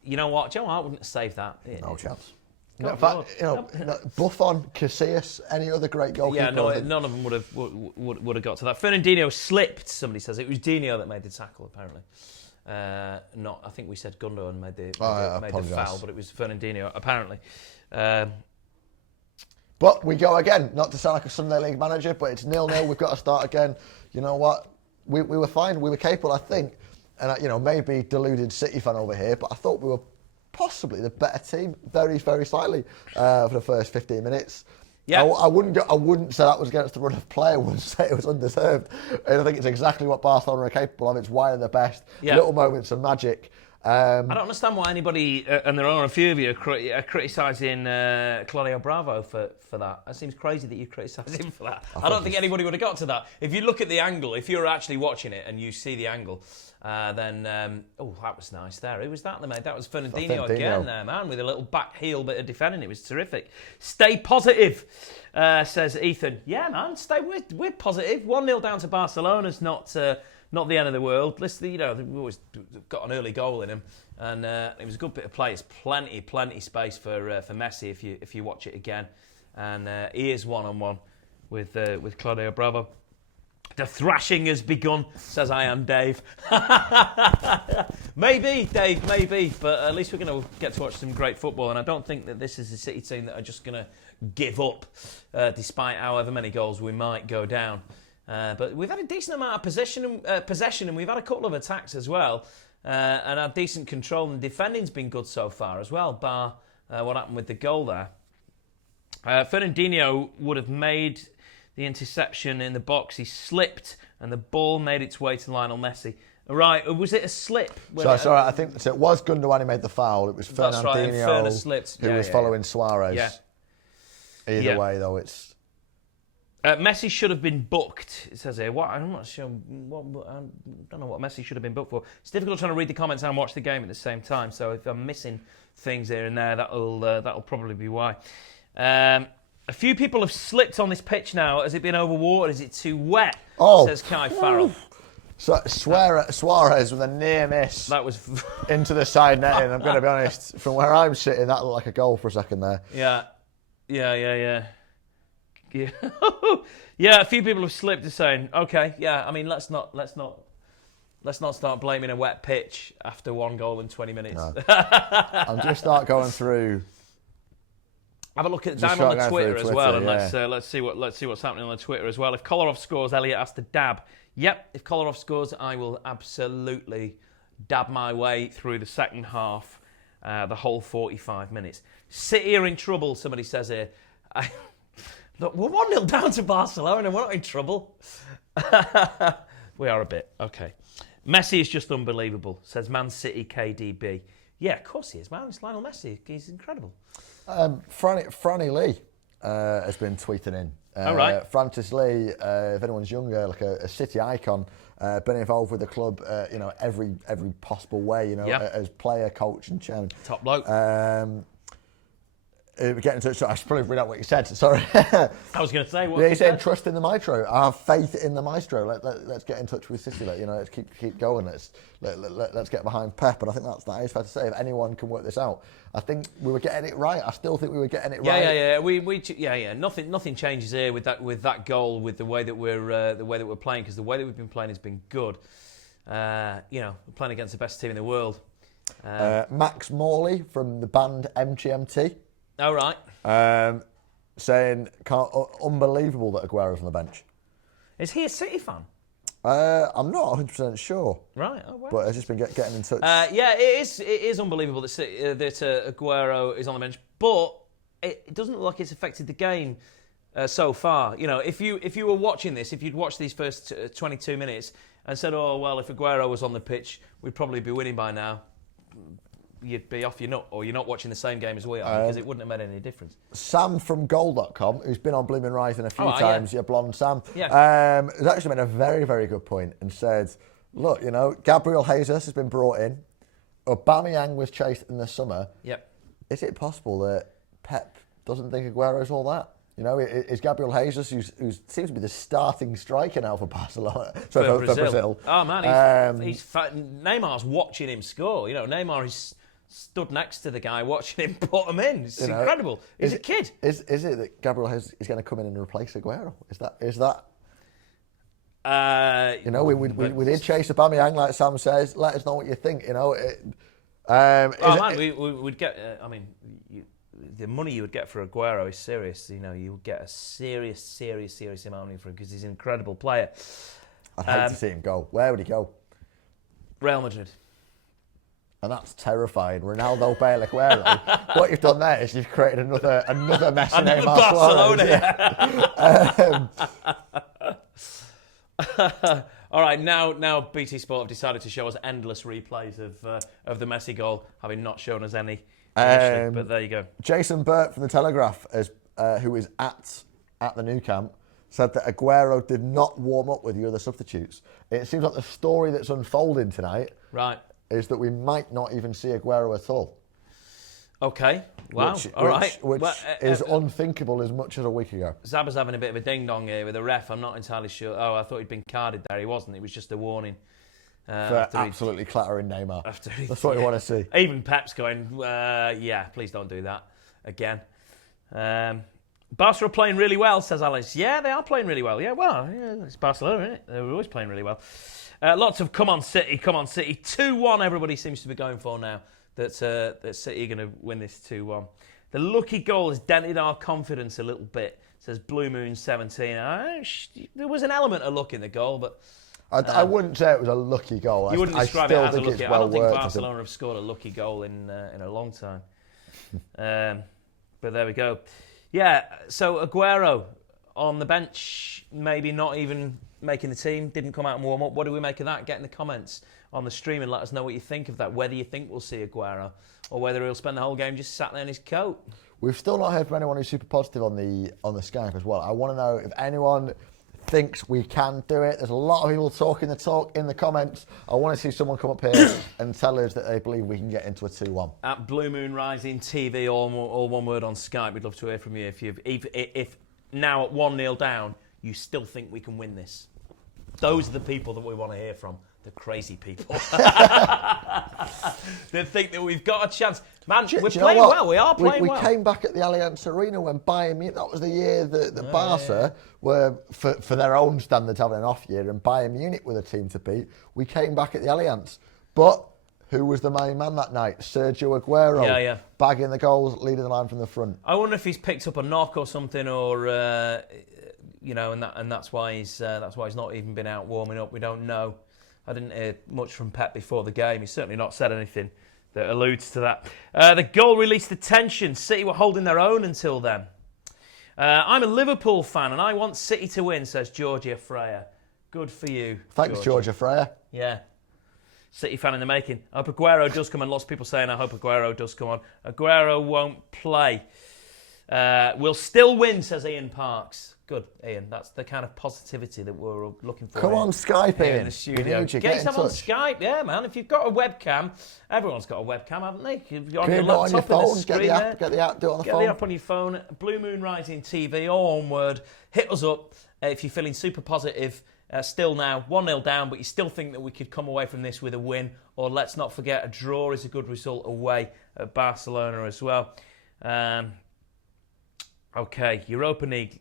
you know what, Joe Hart wouldn't have saved that. No chance. In fact, Buffon, Casillas, any other great goalkeeper. Yeah, none of them would have got to that. Fernandinho slipped. Somebody says it was Dino that made the tackle. Apparently, I think we said Gundogan made the foul, but it was Fernandinho apparently. But we go again. Not to sound like a Sunday League manager, but it's 0-0. We've got to start again. You know what? We were fine. We were capable, I think. And maybe deluded City fan over here, but I thought we were possibly the better team, very, very slightly, for the first 15 minutes. Yeah. I wouldn't say that was against the run of play. I wouldn't say it was undeserved. And I think it's exactly what Barcelona are capable of. It's why they're the best. Yeah. Little moments of magic. I don't understand why anybody, and there are a few of you, are criticising Claudio Bravo for that. It seems crazy that you criticise him for that. I don't think anybody would have got to that. If you look at the angle, if you're actually watching it and you see the angle, then, that was nice there. Who was that, mate? That was Fernandinho again there, man, with a little back heel bit of defending. It was terrific. Stay positive, says Ethan. Yeah, man, we're positive. 1-0 down to Barcelona's not not the end of the world. Listen, we always got an early goal in him, and it was a good bit of play. It's plenty space for Messi if you watch it again, and he is one-on-one with Claudio Bravo. The thrashing has begun, says I am Dave. Maybe, Dave, maybe, but at least we're going to get to watch some great football, and I don't think that this is a City team that are just going to give up, despite however many goals we might go down. But we've had a decent amount of possession, and we've had a couple of attacks as well, and had decent control, and defending's been good so far as well, bar what happened with the goal there. Fernandinho would have made the interception in the box. He slipped, and the ball made its way to Lionel Messi. Right, was it a slip? Sorry, I think so. It was Gundogan who made the foul. It was Fernandinho who was following Suarez. Yeah. Either way, though, it's... Messi should have been booked, it says here. I'm not sure. I don't know what Messi should have been booked for. It's difficult trying to read the comments and watch the game at the same time, so if I'm missing things here and there, that'll probably be why. A few people have slipped on this pitch now. Has it been overwatered? Is it too wet? Says Kai Farrell. So Suarez with a near miss. That was into the side netting. I'm going to be honest. From where I'm sitting, that looked like a goal for a second there. Yeah. Yeah. A few people have slipped to saying, okay, yeah. I mean, let's not start blaming a wet pitch after one goal in 20 minutes. No. I'm just start going through. Have a look at down on the Twitter as well, and let's see what's happening on the Twitter as well. If Kolarov scores, Elliot has to dab. Yep, if Kolarov scores, I will absolutely dab my way through the second half, the whole 45 minutes. City are in trouble, somebody says here. Look, we're 1-0 down to Barcelona, and we're not in trouble. We are a bit. Okay. Messi is just unbelievable, says Man City KDB. Yeah, of course he is, man. It's Lionel Messi. He's incredible. Franny Lee has been tweeting in. All right. Francis Lee, if anyone's younger, like a City icon, been involved with the club, every possible way, as player, coach, and chairman. Top bloke. Get in touch. I should probably read out what you said. Sorry. I was going to say. He said, "Trust in the maestro. I have faith in the maestro. Let's get in touch with City. Let's keep going. Let's get behind Pep." And I think that is fair to say. If anyone can work this out, I think we were getting it right. I still think we were getting it right. Yeah. Nothing changes here with that goal, with the way that we're playing, because the way that we've been playing has been good. We're playing against the best team in the world. Max Morley from the band MGMT. All right. Saying, unbelievable that Aguero's on the bench. Is he a City fan? I'm not 100% sure. Right. Oh, wow. But I've just been getting in touch. It is unbelievable that Aguero is on the bench, but it doesn't look like it's affected the game so far. If you were watching this, if you'd watched these first 22 minutes and said, "Oh well, if Aguero was on the pitch, we'd probably be winning by now," you'd be off your nut, or you're not watching the same game as we are, because it wouldn't have made any difference. Sam from Goal.com, who's been on BlueMoonRising a few times, blonde Sam, yeah. Has actually made a very, very good point and said, look, Gabriel Jesus has been brought in, Aubameyang was chased in the summer. Yep. Is it possible that Pep doesn't think Aguero's all that? Is Gabriel Jesus, who seems to be the starting striker now for Barcelona, for Brazil. Oh man, Neymar's watching him score. Neymar is stood next to the guy watching him put him in. It's incredible. He's a kid. Is it that Gabriel Jesus is going to come in and replace Aguero? Is that? We did chase Aubameyang, like Sam says. Let us know what you think. We'd get. The money you would get for Aguero is serious. You would get a serious amount of money for him, because he's an incredible player. I'd hate to see him go. Where would he go? Real Madrid. And that's terrifying. Ronaldo, Bale, Aguero. What you've done there is you've created another Messi, Neymar, Barcelona. All right, now BT Sport have decided to show us endless replays of the Messi goal, having not shown us any initially, but there you go. Jason Burt from The Telegraph, who is at the Nou Camp, said that Aguero did not warm up with the other substitutes. It seems like the story that's unfolding tonight is that we might not even see Aguero at all. Okay. Wow. Which is unthinkable as much as a week ago. Zaba's having a bit of a ding-dong here with the ref. I'm not entirely sure. Oh, I thought he'd been carded there. He wasn't. It was just a warning. For absolutely clattering Neymar. That's what you want to see. Even Pep's going, yeah, please don't do that again. Barca are playing really well, says Alice. Yeah, they are playing really well. Yeah, well, it's Barcelona, isn't it? They're always playing really well. Lots of come on City, come on City. 2-1 everybody seems to be going for now. That City are going to win this 2-1. The lucky goal has dented our confidence a little bit, says BlueMoon17. There was an element of luck in the goal, but... I wouldn't say it was a lucky goal. You wouldn't describe it as a lucky goal. I don't think Barcelona have scored a lucky goal in a long time. But there we go. Yeah, so Aguero on the bench, maybe not even making the team, didn't come out and warm up. What do we make of that? Get in the comments on the stream and let us know what you think of that, whether you think we'll see Aguero or whether he'll spend the whole game just sat there in his coat. We've still not heard from anyone who's super positive on the Skype as well. I want to know if anyone thinks we can do it. There's a lot of people talking the talk in the comments. I want to see someone come up here and tell us that they believe we can get into a 2-1. At BlueMoonRisingTV, all one word on Skype. We'd love to hear from you. If now at 1-0 down, you still think we can win this. Those are the people that we want to hear from. The crazy people. They think that we've got a chance. Man, we're playing well. We are playing well. We came back at the Allianz Arena when Bayern Munich, that was the year that Barca were, for their own standards, having an off year, and Bayern Munich were the team to beat. We came back at the Allianz. But who was the main man that night? Sergio Aguero. Bagging the goals, leading the line from the front. I wonder if he's picked up a knock or something, or... and that's why he's not even been out warming up. We don't know. I didn't hear much from Pep before the game. He's certainly not said anything that alludes to that. The goal released the tension. City were holding their own until then. I'm a Liverpool fan and I want City to win, says Georgia Freya. Good for you. Thanks, Georgia Freya. Yeah. City fan in the making. I hope Aguero does come on. Lots of people saying I hope Aguero does come on. Aguero won't play. We'll still win, says Ian Parks. Good, Ian. That's the kind of positivity that we're looking for. Come on, Skype, Ian. In the studio. Get yourself on Skype, yeah, man. If you've got a webcam, everyone's got a webcam, haven't they? You're on your laptop, on your phone, get the app, do it on the phone. Get the app on your phone. BlueMoonRisingTV, all one word. Hit us up if you're feeling super positive. Still now 1-0 down, but you still think that we could come away from this with a win. Or let's not forget, a draw is a good result away at Barcelona as well. Okay, Europa League.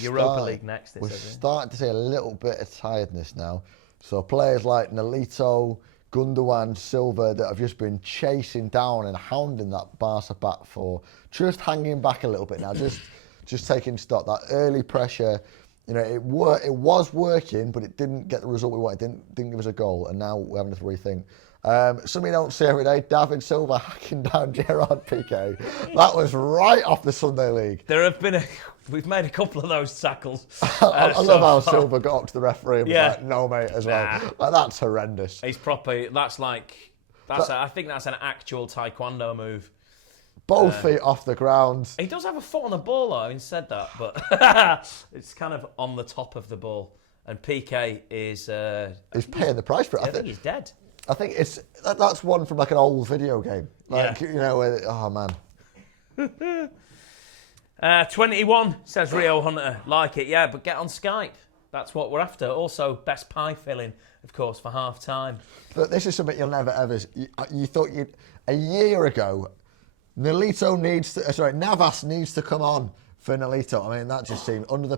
Europa League next. We're starting to see a little bit of tiredness now. So players like Nolito, Gundogan, Silva that have just been chasing down and hounding that Barca back four, just hanging back a little bit now, just taking stock. That early pressure, it was working, but it didn't get the result we wanted. Didn't give us a goal, and now we're having to rethink. Something you don't see every day, David Silva hacking down Gerard Piqué. That was right off the Sunday League. We've made a couple of those tackles. I love how Silva got up to the referee and was like, no mate, as well. Like, that's horrendous. He's proper, I think that's an actual taekwondo move. Both feet off the ground. He does have a foot on the ball though, having said that, but it's kind of on the top of the ball. And Piqué is... he's paying the price for it. I think he's dead. I think that's one from like an old video game. Oh man. 21, says Rio Hunter. Like it, yeah, but get on Skype. That's what we're after. Also, best pie filling, of course, for half time. But this is something you'll never ever... You thought a year ago, Navas needs to come on for Nolito. I mean, that just seemed under the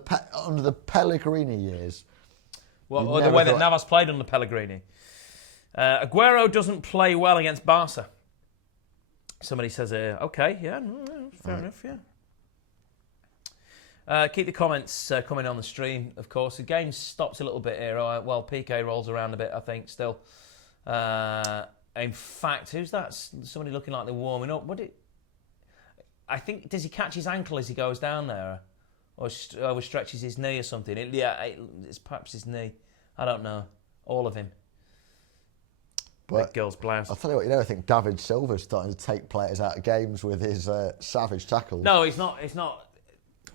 Pellegrini years. Well, the way that Navas played under Pellegrini. Aguero doesn't play well against Barca. Somebody says, okay, yeah, fair enough, yeah. Keep the comments coming on the stream, of course. The game stops a little bit here. Well, Piqué rolls around a bit, I think, still. In fact, who's that? Somebody looking like they're warming up. I think, does he catch his ankle as he goes down there? Or stretches his knee or something? It's perhaps his knee. I don't know. All of him. But big girl's blouse. I'll tell you what, I think David Silva's starting to take players out of games with his savage tackles. No, he's not.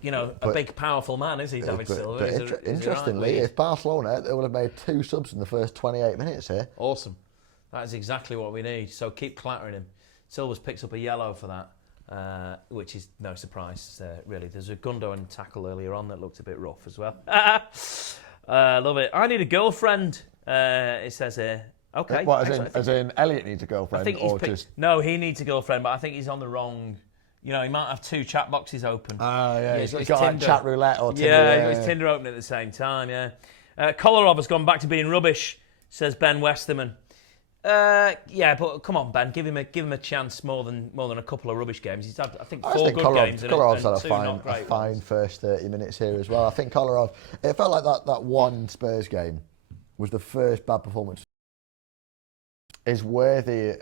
A big, powerful man, is he, David Silva? Interestingly, if Barcelona, they would have made 2 subs in the first 28 minutes here. Awesome. That is exactly what we need. So keep clattering him. Silvers picks up a yellow for that, which is no surprise, really. There's a Gundogan tackle earlier on that looked a bit rough as well. Love it. I need a girlfriend, it says here. Okay. What, as in Elliot needs a girlfriend? No, he needs a girlfriend, but I think he's on the wrong... You know, he might have 2 chat boxes open. He's got like chat roulette or Tinder. Yeah, he's got his Tinder open at the same time, yeah. Kolarov has gone back to being rubbish, says Ben Westerman. Yeah, but come on, Ben, give him a chance more than a couple of rubbish games. He's had, I think, 4 good games and Kolarov's and had 2 not great a fine first 30 minutes here as well. I think Kolarov, it felt like that one Spurs game was the first bad performance. Is worthy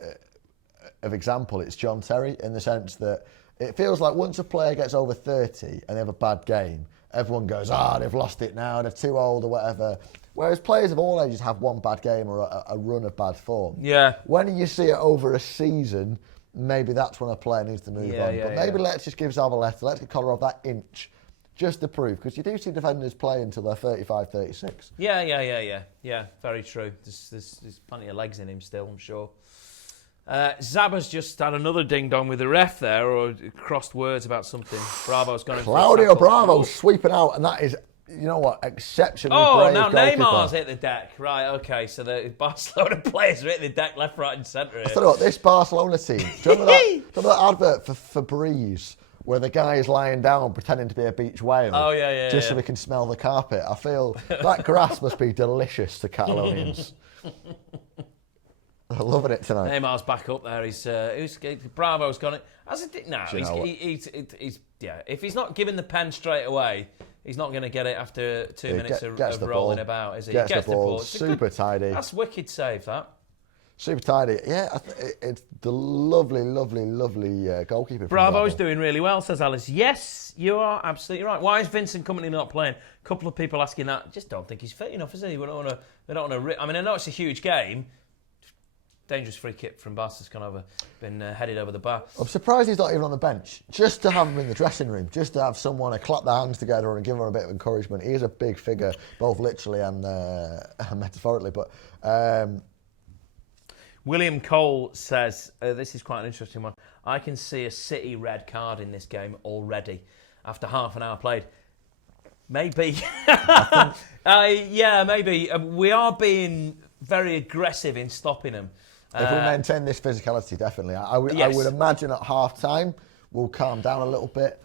of example. It's John Terry in the sense that it feels like once a player gets over 30 and they have a bad game, everyone goes, they've lost it now, they're too old or whatever. Whereas players of all ages have one bad game or a run of bad form. Yeah. When you see it over a season, maybe that's when a player needs to move on. But maybe let's just give Zabaleta, let's get Kolarov that inch just to prove, because you do see defenders play until they're 35, 36. Yeah, very true. There's plenty of legs in him still, I'm sure. Zaba's just had another ding-dong with the ref there, or crossed words about something. Bravo's gone in for Claudio Bravo sweeping out, and that is, you know what, exceptionally brave now goalkeeper. Neymar's hit the deck. Right, okay, so the Barcelona players are hitting the deck left, right and centre here. I tell you what, this Barcelona team, do you remember that advert for Breeze, where the guy is lying down pretending to be a beach whale? Oh, yeah. Just so we can smell the carpet. I feel that grass must be delicious to Catalonians. I'm loving it tonight. Neymar's back up there. Bravo's gone in. As it did now, if he's not given the pen straight away, he's not going to get it after 2 minutes of rolling about, is he? Gets the ball. It's super tidy. That's wicked save, that. Super tidy. Yeah, it's the lovely goalkeeper. Bravo's doing really well, says Alice. Yes, you are absolutely right. Why is Vincent Kompany not playing? A couple of people asking that. Just don't think he's fit enough, is he? They don't want to. I mean, I know it's a huge game. Dangerous free kick from Barca's been headed over the bar. I'm surprised he's not even on the bench. Just to have him in the dressing room, just to have someone to clap their hands together and give him a bit of encouragement. He is a big figure, both literally and metaphorically. But William Cole says, this is quite an interesting one. I can see a City red card in this game already after half an hour played. Maybe. Maybe. We are being very aggressive in stopping them. If we maintain this physicality, definitely. I would imagine at half-time we'll calm down a little bit.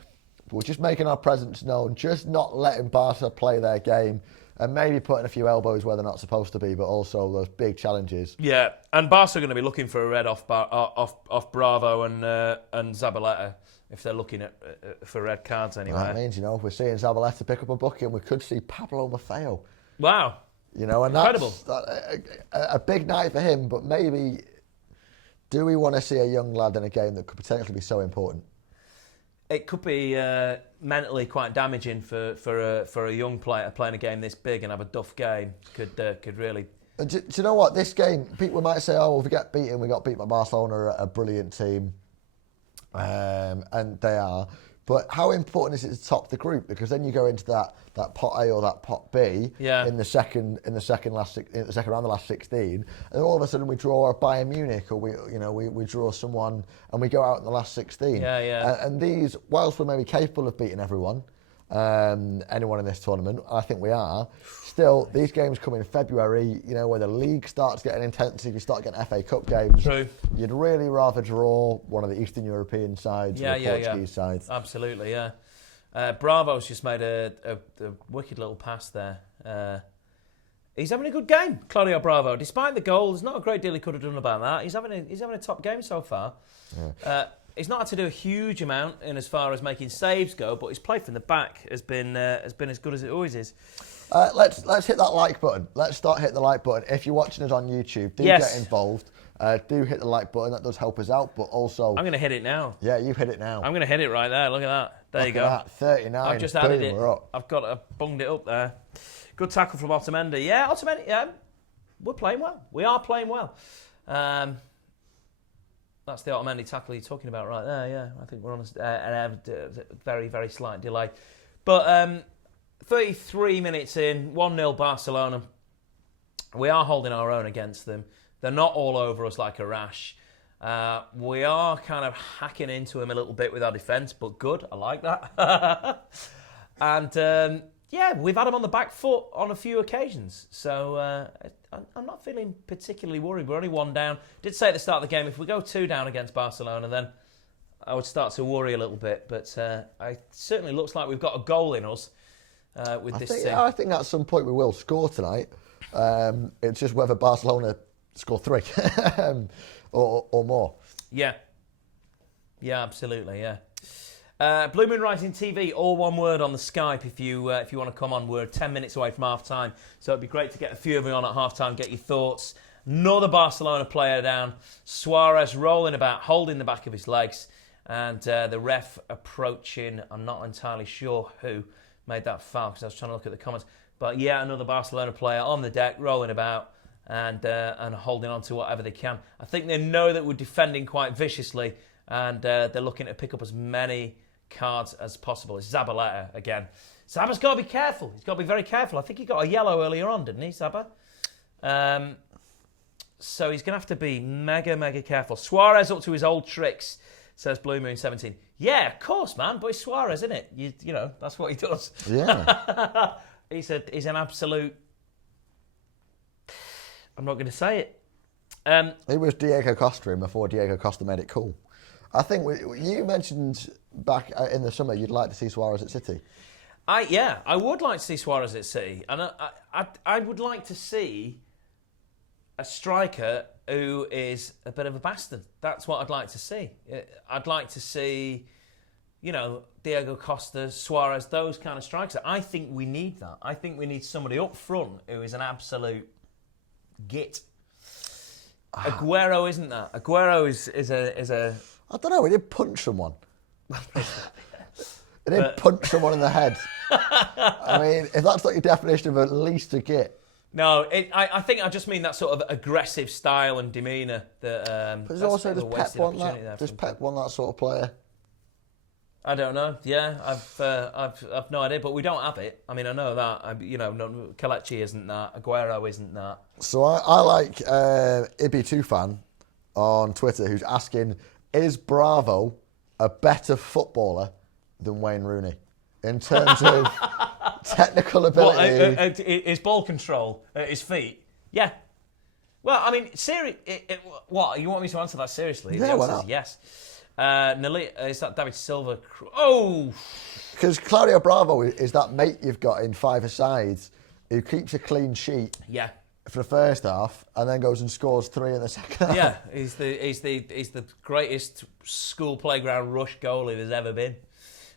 We're just making our presence known, just not letting Barca play their game, and maybe putting a few elbows where they're not supposed to be, but also those big challenges. Yeah, and Barca are going to be looking for a red off Bravo and Zabaleta if they're looking for red cards anyway. That means, if we're seeing Zabaleta pick up a booking, we could see Pablo Maffeo. Wow. And incredible. That's a big night for him, but maybe do we want to see a young lad in a game that could potentially be so important? It could be mentally quite damaging for a young player playing a game this big and have a duff game. Could really. Do you know what? This game, people might say, if we get beaten, we got beat by Barcelona, a brilliant team, and they are. But how important is it to top the group? Because then you go into that pot A or that pot B in the second round, the last 16, and all of a sudden we draw a Bayern Munich, or we draw someone and we go out in the last 16. And these, whilst we're maybe capable of beating everyone, anyone in this tournament, I think we are. Still, these games come in February, where the league starts getting intensive, you start getting FA Cup games. True. You'd really rather draw one of the Eastern European sides or the Portuguese sides. Absolutely, yeah. Bravo's just made a wicked little pass there. He's having a good game, Claudio Bravo. Despite the goal, there's not a great deal he could have done about that. He's having a top game so far. Yeah. He's not had to do a huge amount in as far as making saves go, but his play from the back has been as good as it always is. Let's hit that like button. Let's start hitting the like button. If you're watching us on YouTube, get involved. Do hit the like button. That does help us out, but also... I'm going to hit it now. Yeah, you've hit it now. I'm going to hit it right there. Look at that. There you go. That. 39. I've just added it. I've bunged it up there. Good tackle from Otamendi. Yeah, Otamendi, we're playing well. We are playing well. That's the Otamendi tackle you're talking about right there, yeah. I think we're on a very, very slight delay. But 33 minutes in, 1-0 Barcelona. We are holding our own against them. They're not all over us like a rash. We are kind of hacking into him a little bit with our defence, but good. I like that. And we've had him on the back foot on a few occasions. So I'm not feeling particularly worried. We're only 1 down. Did say at the start of the game, if we go 2 down against Barcelona, then I would start to worry a little bit. But it certainly looks like we've got a goal in us with this team. I think at some point we will score tonight. It's just whether Barcelona score 3 or more. Yeah, absolutely, yeah. Blue Moon Rising TV, all one word on the Skype if you want to come on. We're 10 minutes away from half-time, so it'd be great to get a few of you on at half-time, get your thoughts. Another Barcelona player down. Suarez rolling about, holding the back of his legs, and the ref approaching. I'm not entirely sure who made that foul because I was trying to look at the comments. But yeah, another Barcelona player on the deck, rolling about and holding on to whatever they can. I think they know that we're defending quite viciously, and they're looking to pick up as many cards as possible. It's Zabaleta again. Zaba's got to be careful. He's got to be very careful. I think he got a yellow earlier on, didn't he, Zaba? So he's going to have to be mega, mega careful. Suarez up to his old tricks, says Blue Moon 17. Yeah, of course, man. But it's Suarez, isn't it? You know, that's what he does. Yeah. He's an absolute... I'm not going to say it. It was Diego Costa before Diego Costa made it cool. I think you mentioned back in the summer you'd like to see Suarez at City. I would like to see Suarez at City. And I would like to see a striker who is a bit of a bastard. That's what I'd like to see. I'd like to see, Diego Costa, Suarez, those kind of strikers. I think we need that. I think we need somebody up front who is an absolute git. Aguero isn't that. Aguero is a... I don't know, he did punch someone. He did punch someone in the head. I mean, if that's not your definition of at least a git. No, I think I just mean that sort of aggressive style and demeanour. But does Pep want that? Does Pep want that sort of player? I don't know. Yeah, I've no idea, but we don't have it. I mean, I know that. Kelechi isn't that. Aguero isn't that. So I like Ibi2fan on Twitter who's asking, is Bravo a better footballer than Wayne Rooney in terms of technical ability? His ball control at his feet? Yeah. Well, I mean, what? You want me to answer that seriously? Yeah, why not? Yes. Is that David Silva? Oh! Because Claudio Bravo is that mate you've got in five-a-sides who keeps a clean sheet. Yeah. For the first half, and then goes and scores 3 in the second half. Yeah, he's the greatest school playground rush goalie there's ever been.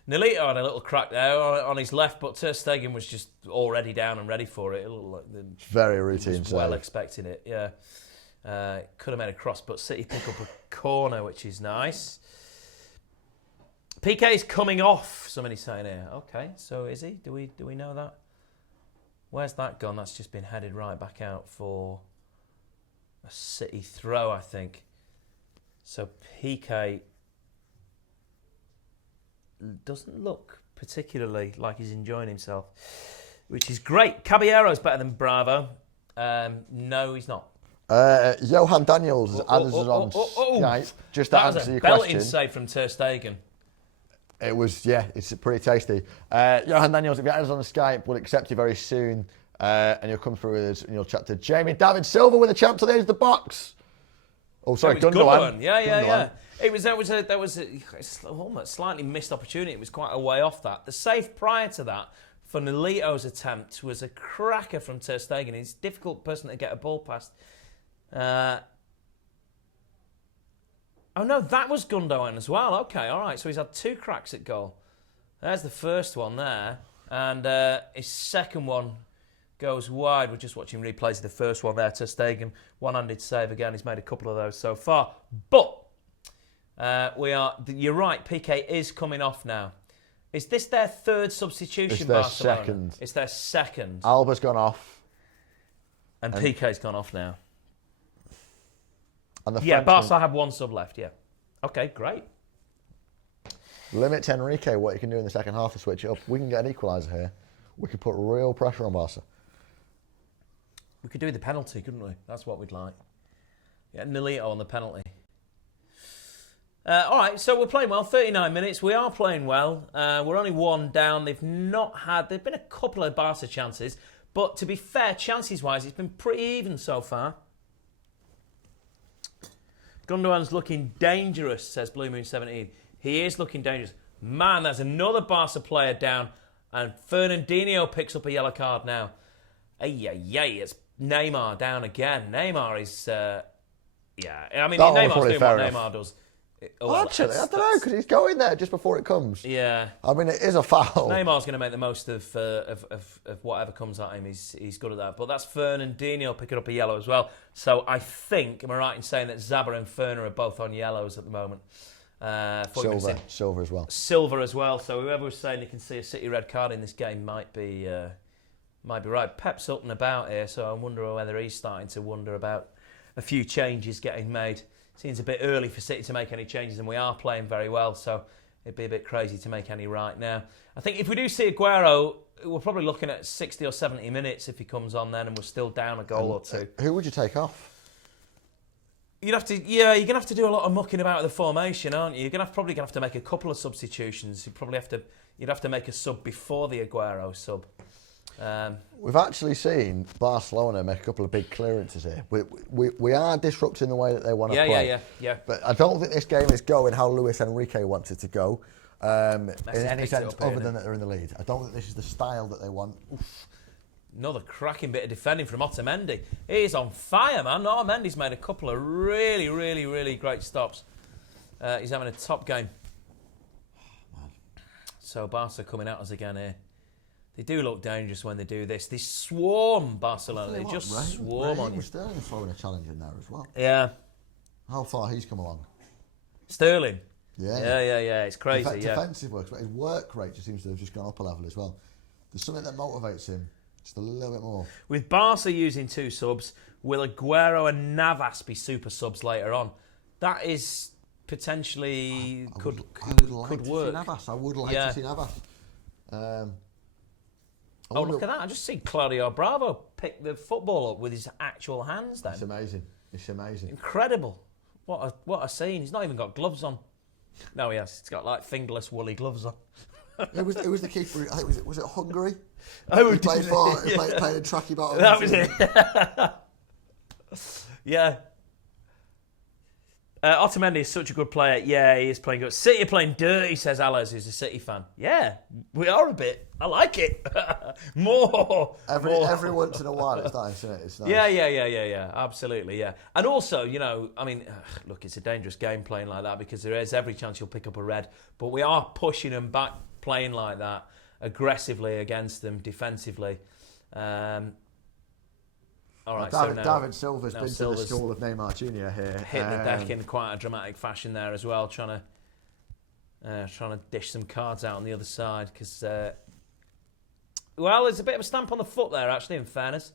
Nolito had a little crack there on his left, but Ter Stegen was just already down and ready for it. It looked like very routine. Well expecting it. Yeah, could have made a cross, but City pick up a corner, which is nice. PK's coming off. Somebody's saying here. Okay, so is he? Do we know that? Where's that gone? That's just been headed right back out for a City throw, I think. So PK doesn't look particularly like he's enjoying himself, which is great. Caballero's better than Bravo. No, he's not. Johan Daniels added us on Skype. Just to answer your question. That was a belting save from Ter Stegen. It was, it's pretty tasty. Johan Daniels, if you add us on the Skype, we'll accept you very soon. And you'll come through with us and you'll chat to Jamie. David Silva with a chance on the edge of the box. Oh, sorry, Gundogan. Yeah. That was a almost slightly missed opportunity. It was quite a way off that. The save prior to that for Nolito's attempt was a cracker from Ter Stegen. He's a difficult person to get a ball past. Oh no, that was Gundogan as well. Okay, all right. So he's had 2 cracks at goal. There's the first one there, and his second one goes wide. We're just watching replays of the first one there. Ter Stegen, one-handed save again. He's made a couple of those so far. But you're right, PK is coming off now. Is this their 3rd substitution, it's their Barcelona? Second. It's their 2nd. Alba's gone off. And PK's gone off now. And Barca have 1 sub left, yeah. Okay, great. Limit to Enrique what you can do in the second half to switch it up. We can get an equaliser here. We could put real pressure on Barca. We could do the penalty, couldn't we? That's what we'd like. Yeah, Nolito on the penalty. All right, so we're playing well. 39 minutes. We are playing well. We're only 1 down. There've been a couple of Barca chances, but to be fair, chances-wise, it's been pretty even so far. Gundogan's looking dangerous, says BlueMoon17. He is looking dangerous. Man, there's another Barca player down, and Fernandinho picks up a yellow card now. It's Neymar down again. Neymar is... Neymar's doing what Neymar does. Actually, I don't know, because he's going there just before it comes. Yeah. I mean, it is a foul. Neymar's going to make the most of whatever comes at him. He's good at that. But that's Fernandinho picking up a yellow as well. So I think, am I right in saying that Zabra and Ferner are both on yellows at the moment? Silver as well. Silver as well. So whoever was saying you can see a City red card in this game might be right. Pep's up and about here, so I wonder whether he's starting to wonder about a few changes getting made. Seems a bit early for City to make any changes, and we are playing very well, so it'd be a bit crazy to make any right now. I think if we do see Aguero, we're probably looking at 60 or 70 minutes if he comes on then, and we're still down a goal or two. Who would you take off? You're going to have to do a lot of mucking about the formation, aren't you? You're probably going to have to make a couple of substitutions. You'd have to make a sub before the Aguero sub. We've actually seen Barcelona make a couple of big clearances here. We are disrupting the way that they want to play. Yeah. But I don't think this game is going how Luis Enrique wants it to go in any sense other than that they're in the lead. I don't think this is the style that they want. Oof. Another cracking bit of defending from Otamendi. He's on fire, man. Otamendi's made a couple of really, really, really great stops. He's having a top game. So Barca coming at us again here. They do look dangerous when they do this. They swarm Barcelona. They just swarm on you. Sterling's throwing a challenge in there as well. Yeah. How far he's come along. Sterling. Yeah. It's crazy. Defensive work, but his work rate just seems to have just gone up a level as well. There's something that motivates him just a little bit more. With Barca using 2 subs, will Aguero and Navas be super subs later on? That is potentially could work. I would like to see Navas. Look at that. I just see Claudio Bravo pick the football up with his actual hands then. It's amazing. Incredible. What a scene. He's not even got gloves on. No, he has. He's got like fingerless woolly gloves on. It was the keeper. I think was it Hungary? Oh, he played in tracky battle. That was it. Yeah. Otamendi is such a good player. Yeah, he is playing good. City are playing dirty, says Alice, who's a City fan. Yeah, we are a bit. I like it. More. Every once in a while it's nice, isn't it? It's nice. Yeah. Absolutely, yeah. And also, look, it's a dangerous game playing like that because there is every chance you'll pick up a red. But we are pushing them back, playing like that, aggressively against them, defensively. All right, David Silva's been to the school of Neymar Jr. here. Hit the deck in quite a dramatic fashion there as well, trying to dish some cards out on the other side. Because, there's a bit of a stamp on the foot there, actually, in fairness.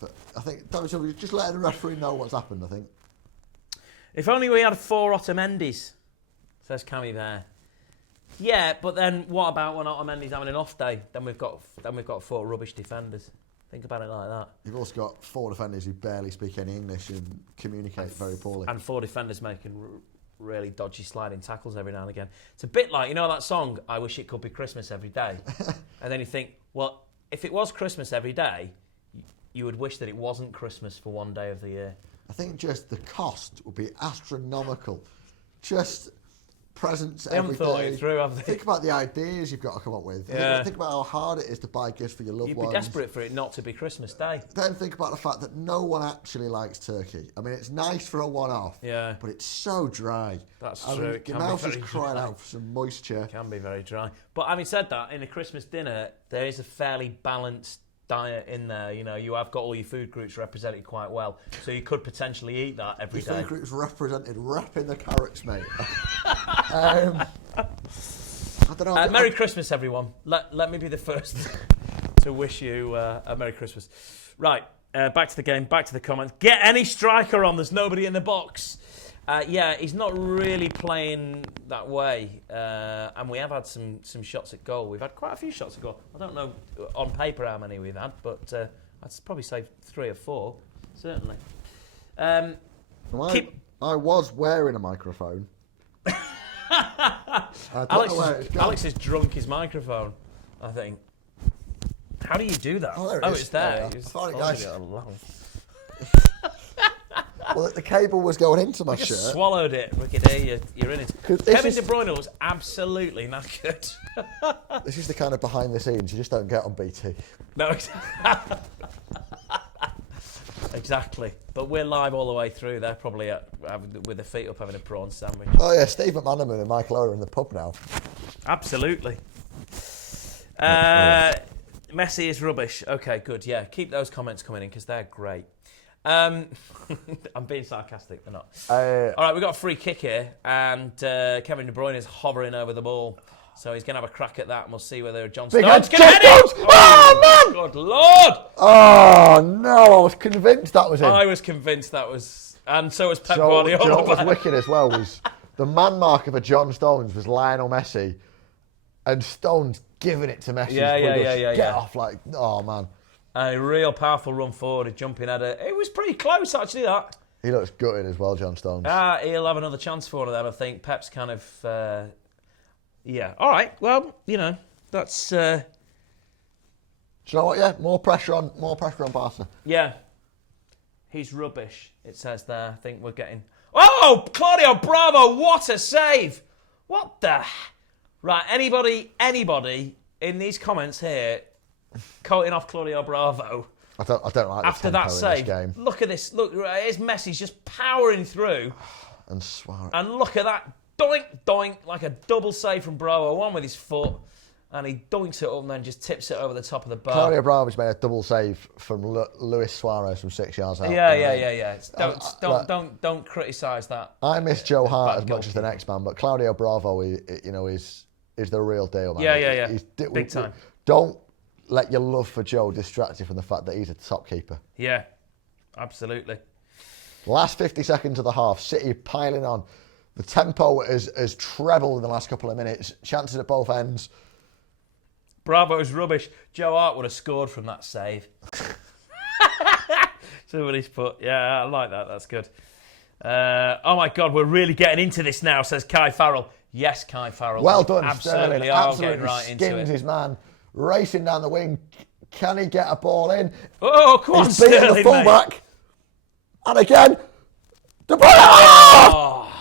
But I think David Silva's just letting the referee know what's happened, I think. If only we had 4 Otamendi's, says Cammy there. Yeah, but then what about when Otamendi's having an off day? Then we've got 4 rubbish defenders. Think about it like that. You've also got 4 defenders who barely speak any English and communicate very poorly. And 4 defenders making really dodgy sliding tackles every now and again. It's a bit like, that song, I Wish It Could Be Christmas Every Day. And then you think, well, if it was Christmas every day, you would wish that it wasn't Christmas for one day of the year. I think just the cost would be astronomical. Just presents every day. They haven't thought it through, have they? Think about the ideas you've got to come up with. Think about how hard it is to buy gifts for your loved ones. You'd be desperate for it not to be Christmas Day. Then think about the fact that no one actually likes turkey. I mean, it's nice for a one-off, but it's so dry. That's true. Your mouth is crying out for some moisture. It can be very dry. But having said that, in a Christmas dinner, there is a fairly balanced diet in there. You have got all your food groups represented quite well, so you could potentially eat that every day. Food groups represented, wrapping the carrots, mate. I don't know. Merry Christmas, everyone. Let me be the first to wish you a Merry Christmas. Right, back to the game, back to the comments. Get any striker on, there's nobody in the box. He's not really playing that way, and we have had some shots at goal. We've had quite a few shots at goal. I don't know on paper how many we've had, but I'd probably say 3 or 4, certainly. I was wearing a microphone. Alex has drunk his microphone, I think. How do you do that? Oh, it's there. Sorry, guys. Well, the cable was going into my shirt. Just swallowed it. We could hear you're in it. Kevin De Bruyne was absolutely knackered. This is the kind of behind the scenes you just don't get on BT. No, exactly. But we're live all the way through. They're probably with their feet up having a prawn sandwich. Oh yeah, Steve McManaman and Mike Lowe are in the pub now. Absolutely. Messi is rubbish. Okay, good. Yeah, keep those comments coming in because they're great. I'm being sarcastic, they're not. All right, we've got a free kick here, and Kevin De Bruyne is hovering over the ball. So he's going to have a crack at that, and we'll see whether John Stones can head it. Oh, man! Good Lord! Oh, no, I was convinced that was him. I was convinced that was... And so was Pep Guardiola. You know what was wicked as well was the man marker for John Stones was Lionel Messi, and Stones giving it to Messi. Yeah. Get off, like, oh, man. A real powerful run forward, a jumping header. It was pretty close, actually, that. He looks gutted as well, John Stones. He'll have another chance for one of them, I think. Pep's kind of... yeah. All right. Well, you know, that's... Do you know what, yeah? More pressure on Barca. Yeah. He's rubbish, it says there. I think we're getting... Oh, Claudio Bravo, what a save! What the... Right, anybody in these comments here... Coating off Claudio Bravo. I don't like after that save. Game. Look at this. Look, here's Messi's just powering through. And Suarez. And look at that. Doink, doink, like a double save from Bravo. One with his foot. And he doinks it up and then just tips it over the top of the bar. Claudio Bravo's made a double save from Luis Suarez from 6 yards out. Yeah. Don't criticise that. I miss Joe Hart as much as the next man, but Claudio Bravo, is the real deal, man. Yeah. He's big time. Don't let your love for Joe distract you from the fact that he's a top keeper. Yeah, absolutely. Last 50 seconds of the half, City piling on. The tempo has trebled in the last couple of minutes. Chances at both ends. Bravo's rubbish. Joe Hart would have scored from that save. Somebody's put, yeah, I like that. That's good. Oh my God, we're really getting into this now, says Kai Farrell. Yes, Kai Farrell. Well done, Absolutely Sterling. are Absolutely getting right into skins it. his man. Racing down the wing. Can he get a ball in? Oh, come on, He's beating Sterling, the fullback. mate. And again. De Bruyne! Oh,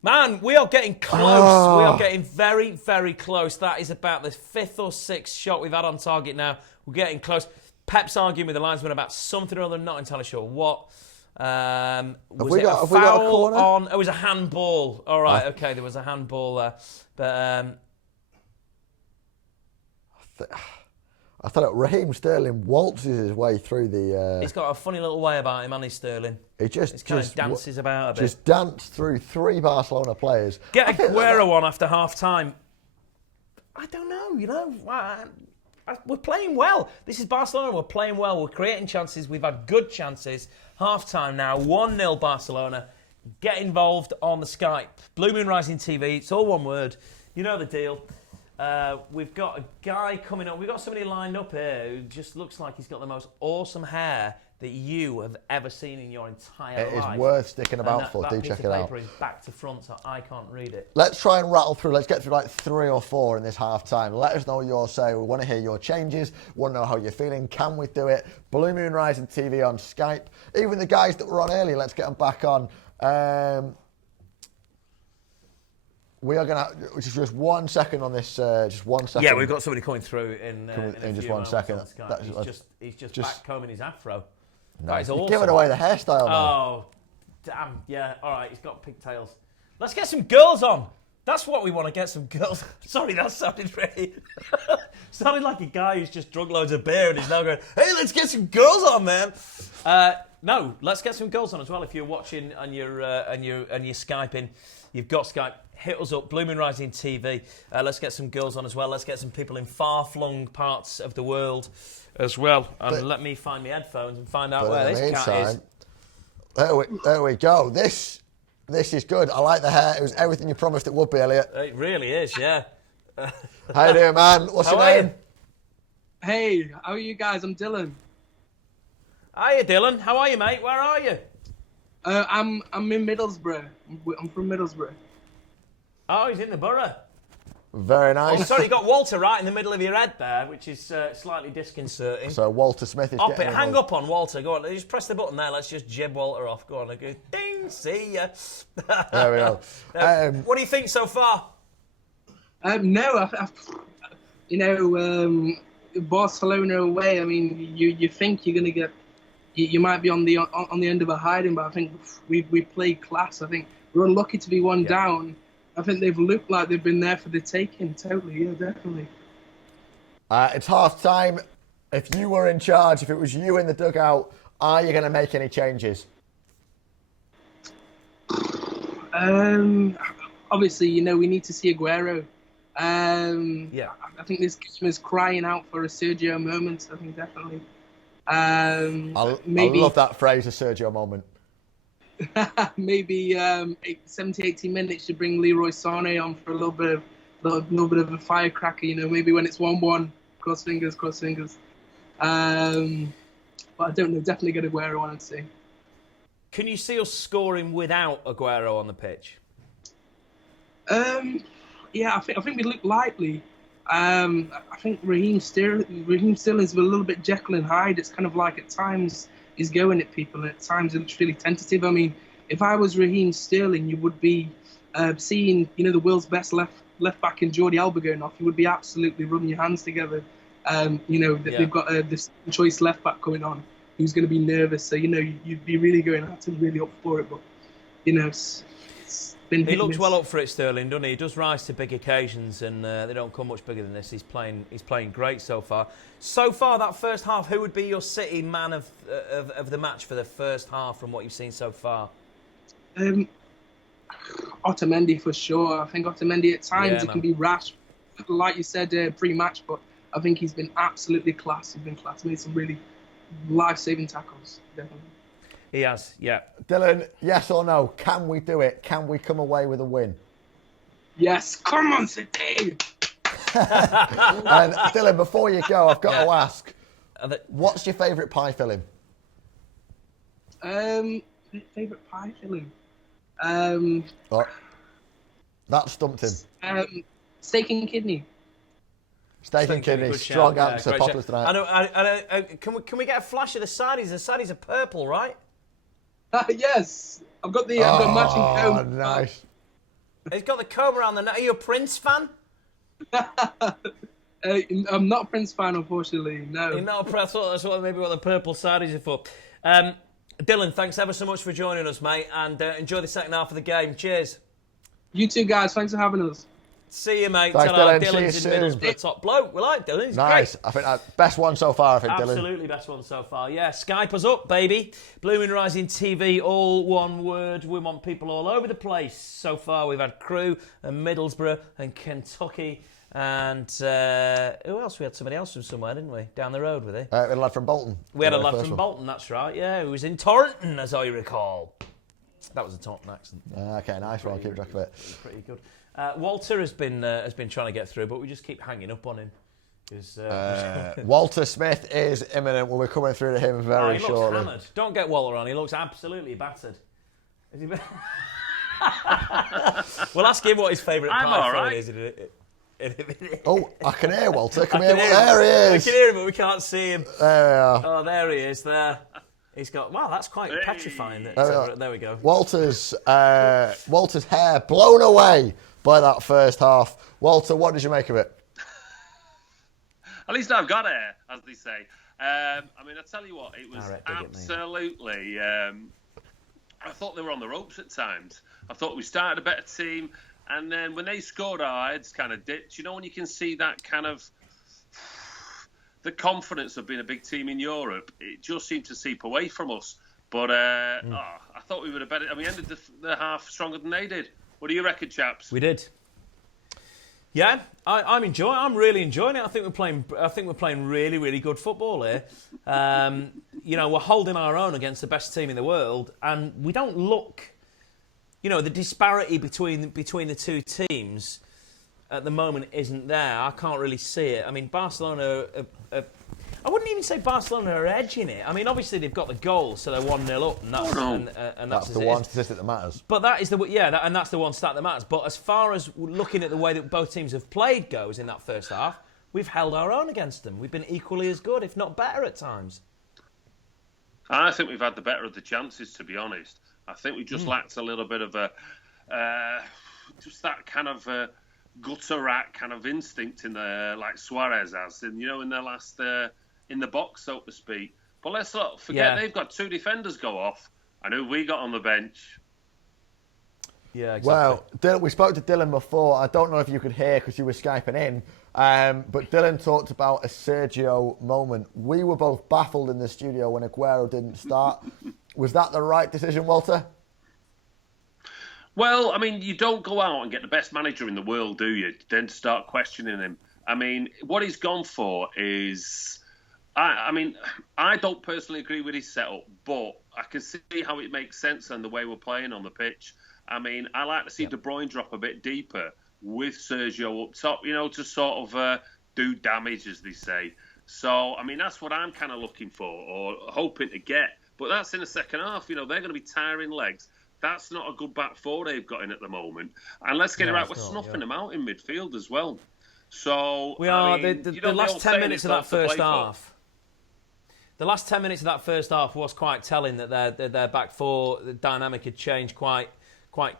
man, we are getting close. We are getting very, very close. That is about the 5th or 6th shot we've had on target now. We're getting close. Pep's arguing with the linesman about something or other. Not entirely sure what. Was it a foul on? It was a handball. All right, okay, there was a handball there. But... I thought Raheem Sterling waltzes his way through the... He's got a funny little way about him, hasn't he, Sterling? He just kind of dances about a bit. Just danced through 3 Barcelona players. Get Aguero on after half-time. I don't know, we're playing well. This is Barcelona, we're playing well. We're creating chances. We've had good chances. Half-time now, 1-0 Barcelona. Get involved on the Skype. Blue Moon Rising TV, it's all one word. You know the deal. We've got a guy coming up. We've got somebody lined up here who just looks like he's got the most awesome hair that you have ever seen in your entire life. It is worth sticking about for. Do check it out. That piece of paper is back to front, so I can't read it. Let's try and rattle through. Let's get through like 3 or 4 in this half time. Let us know your say. We want to hear your changes. We want to know how you're feeling. Can we do it? Blue Moon Rising TV on Skype. Even the guys that were on earlier, let's get them back on. We are going to, just 1 second on this, just 1 second. Yeah, we've got somebody coming through in just 1 second. He's just back combing his afro. No, that is awesome. Giving away the hairstyle, man. Oh, damn. Yeah, all right, he's got pigtails. Let's get some girls on. That's what we want to get, some girls. Sorry, that sounded really... sounded like a guy who's just drunk loads of beer and he's now going, hey, let's get some girls on, man. No, let's get some girls on as well. If you're watching and you're Skyping, you've got Skype, hit us up, Blue Moon Rising TV. Let's get some girls on as well. Let's get some people in far-flung parts of the world as well. And let me find my headphones and find out where this cat is. There we go. This is good. I like the hair. It was everything you promised it would be, Elliot. It really is, yeah. How you doing, man? What's your name? Hey, how are you guys? I'm Dylan. Hiya, Dylan. How are you, mate? Where are you? I'm in Middlesbrough. I'm from Middlesbrough. Oh, he's in the borough. Very nice. Oh, sorry, you got Walter right in the middle of your head there, which is slightly disconcerting. So Walter Smith is getting hang up on Walter. Go on, just press the button there. Let's just jib Walter off. Go on, go ding, see ya. There we go. What do you think so far? No, Barcelona away. I mean, you think you're going to get, you might be on the end of a hiding, but I think we played class. I think we're unlucky to be one down. I think they've looked like they've been there for the taking. Totally, yeah, definitely. It's half time. If you were in charge, if it was you in the dugout, are you going to make any changes? Obviously, we need to see Aguero. I think this game is crying out for a Sergio moment. I think definitely. I love that phrase, a Sergio moment. Maybe 70, 80 minutes to bring Leroy Sané on for a little bit of a firecracker. Maybe when it's 1-1, cross fingers. But I don't know. Definitely get Aguero on, I'd say. Can you see us scoring without Aguero on the pitch? Yeah, I think we look lightly. I think Raheem Sterling's a little bit Jekyll and Hyde. It's kind of like at times he's going at people, and at times it's really tentative. I mean, if I was Raheem Sterling, you would be seeing the world's best left back in Jordi Alba going off. You would be absolutely rubbing your hands together. They've got this choice left back coming on who's going to be nervous. So you'd be really going out and really up for it. But it's been. He looks well up for it, Sterling, doesn't he? He does rise to big occasions, and they don't come much bigger than this. He's playing great so far. So far, that first half, who would be your City man of the match for the first half from what you've seen so far? Otamendi for sure. I think Otamendi at times it can be rash, like you said pre-match, but I think he's been absolutely class. He's been class. Made some really life-saving tackles, definitely. He has, yeah. Dylan, yes or no? Can we do it? Can we come away with a win? Yes, come on, City! And Dylan, before you go, I've got to ask, what's your favourite pie filling? Favourite pie filling? That stumped him. Steak and kidney. Steak and kidney, strong answer, Poppers tonight. I know. Can we get a flash of the sides? The sides are purple, right? Yes, I've got matching comb. Oh, nice. He's got the comb around the neck. Are you a Prince fan? I'm not a Prince fan, unfortunately. No. You're not a Prince. That's maybe what the purple sides are for. Dylan, thanks ever so much for joining us, mate, and enjoy the second half of the game. Cheers. You too, guys. Thanks for having us. See you, mate. Thanks, Dylan. Dylan. Dylan's in Middlesbrough, top bloke. We like Dylan. He's nice. Great. I think that's best one so far, Dylan. Absolutely best one so far. Yeah, Skype us up, baby. BlueMoonRisingTV, all one word. We want people all over the place. So far, we've had Crewe and Middlesbrough and Kentucky. And who else? We had somebody else from somewhere, didn't we? Down the road with it. We had a lad from Bolton. We had a lad from Bolton, that's right. Yeah, who was in Taunton, as I recall. That was a Taunton accent. Okay, nice one. I'll keep track of it. Pretty good. Walter has been trying to get through, but we just keep hanging up on him. Walter Smith is imminent. We'll be coming through to him very shortly. Hammered. Don't get Walter on. He looks absolutely battered. Is he? We'll ask him what his favourite pie is. Oh, I can hear Walter. There he is. We can hear him, but we can't see him. There we are. Oh, there he is. There. He's got. Wow, that's quite petrifying. There we go. Walter's hair blown away by that first half. Walter, what did you make of it? At least I've got hair, as they say. I tell you what, it was absolutely. I thought they were on the ropes at times. I thought we started a better team. And then when they scored, our heads kind of dipped. When you can see that kind of the confidence of being a big team in Europe, it just seemed to seep away from us. But I thought we would have better. We ended the half stronger than they did. What do you reckon, chaps? We did. Yeah, I'm really enjoying it. I think we're playing really, really good football here. We're holding our own against the best team in the world, and we don't look. The disparity between the two teams at the moment isn't there. I can't really see it. I mean, Barcelona are I wouldn't even say Barcelona are edging it. I mean, obviously they've got the goal, so they're 1-0 up, and that's the one statistic that matters. But that is and that's the one stat that matters. But as far as looking at the way that both teams have played goes in that first half, we've held our own against them. We've been equally as good, if not better, at times. I think we've had the better of the chances, to be honest. I think we just lacked a little bit of just that kind of gutter rat kind of instinct in the like Suarez has, in the last in the box, so to speak. But let's not forget they've got 2 defenders go off. I know we got on the bench. Yeah, exactly. Well, Dylan, we spoke to Dylan before. I don't know if you could hear because you were Skyping in, but Dylan talked about a Sergio moment. We were both baffled in the studio when Aguero didn't start. Was that the right decision, Walter? Well, I mean, you don't go out and get the best manager in the world, do you? Then start questioning him. I mean, what he's gone for is... I don't personally agree with his setup, but I can see how it makes sense and the way we're playing on the pitch. I mean, I like to see De Bruyne drop a bit deeper with Sergio up top, to sort of do damage, as they say. So, I mean, that's what I'm kind of looking for or hoping to get. But that's in the second half. They're going to be tiring legs. That's not a good back four they've got in at the moment. And let's get it right, we're snuffing them out in midfield as well. So, we are. The last 10 minutes of that first half. The last 10 minutes of that first half was quite telling that their back four, the dynamic had changed quite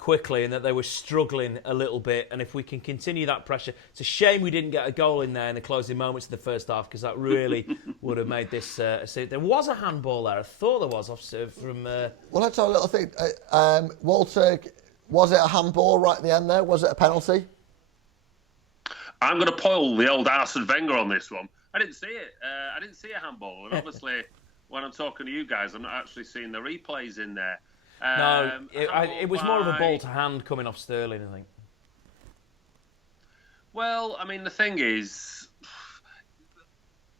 quickly and that they were struggling a little bit. And if we can continue that pressure, it's a shame we didn't get a goal in there in the closing moments of the first half because that really would have made this. There was a handball there. I thought there was from. Well, let's have a little thing. Walter, was it a handball right at the end there? Was it a penalty? I'm going to pull the old Arsene Wenger on this one. I didn't see it. I didn't see a handball. And obviously, when I'm talking to you guys, I'm not actually seeing the replays in there. No, it was more of a ball to hand coming off Sterling, I think. Well, I mean, the thing is,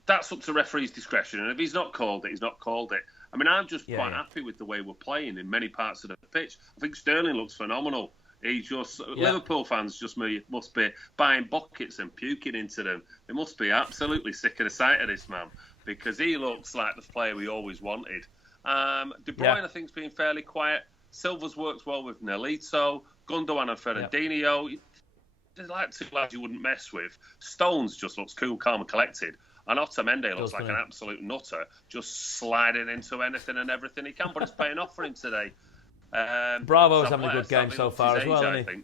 that's up to referee's discretion. And if he's not called it, he's not called it. I mean, I'm just quite happy with the way we're playing in many parts of the pitch. I think Sterling looks phenomenal. Liverpool fans just must be buying buckets and puking into them. They must be absolutely sick of the sight of this man because he looks like the player we always wanted. De Bruyne, I think, has been fairly quiet. Silva's worked well with Nolito, Gundogan and Fernandinho. They're like 2 lads you wouldn't mess with. Stones just looks cool, calm and collected. And Otamendi looks like an absolute nutter, just sliding into anything and everything he can, but it's paying off for him today. Bravo's having a good game so far as well, isn't he?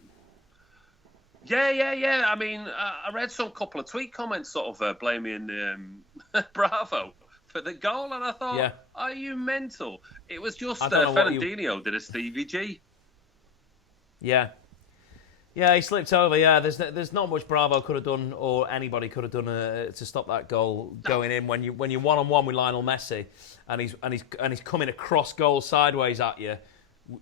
Yeah. I mean, I read some couple of tweet comments sort of blaming Bravo for the goal, and I thought, are you mental? It was just Fernandinho did a Stevie G. Yeah, he slipped over. Yeah, there's not much Bravo could have done or anybody could have done to stop that goal going in when you 1-on-1 with Lionel Messi, and he's coming across goal sideways at you.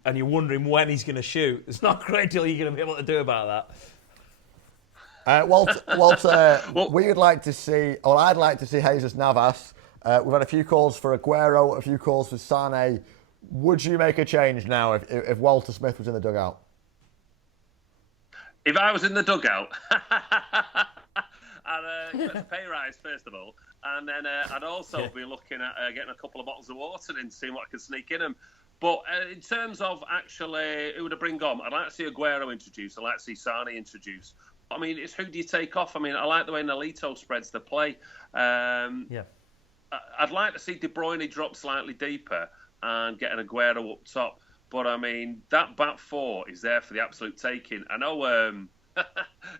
And you're wondering when he's going to shoot. There's not a great deal you're going to be able to do about that. Walter, we would like to see, or I'd like to see Jesus Navas. We've had a few calls for Aguero, a few calls for Sane. Would you make a change now if Walter Smith was in the dugout? If I was in the dugout, I'd get a pay rise first of all, and then I'd also be looking at getting a couple of bottles of water and seeing what I could sneak in them. But in terms of actually who to bring on, I'd like to see Aguero introduced. I'd like to see Sane introduced. I mean, it's who do you take off? I mean, I like the way Nolito spreads the play. I'd like to see De Bruyne drop slightly deeper and get an Aguero up top. But, I mean, that back four is there for the absolute taking. I know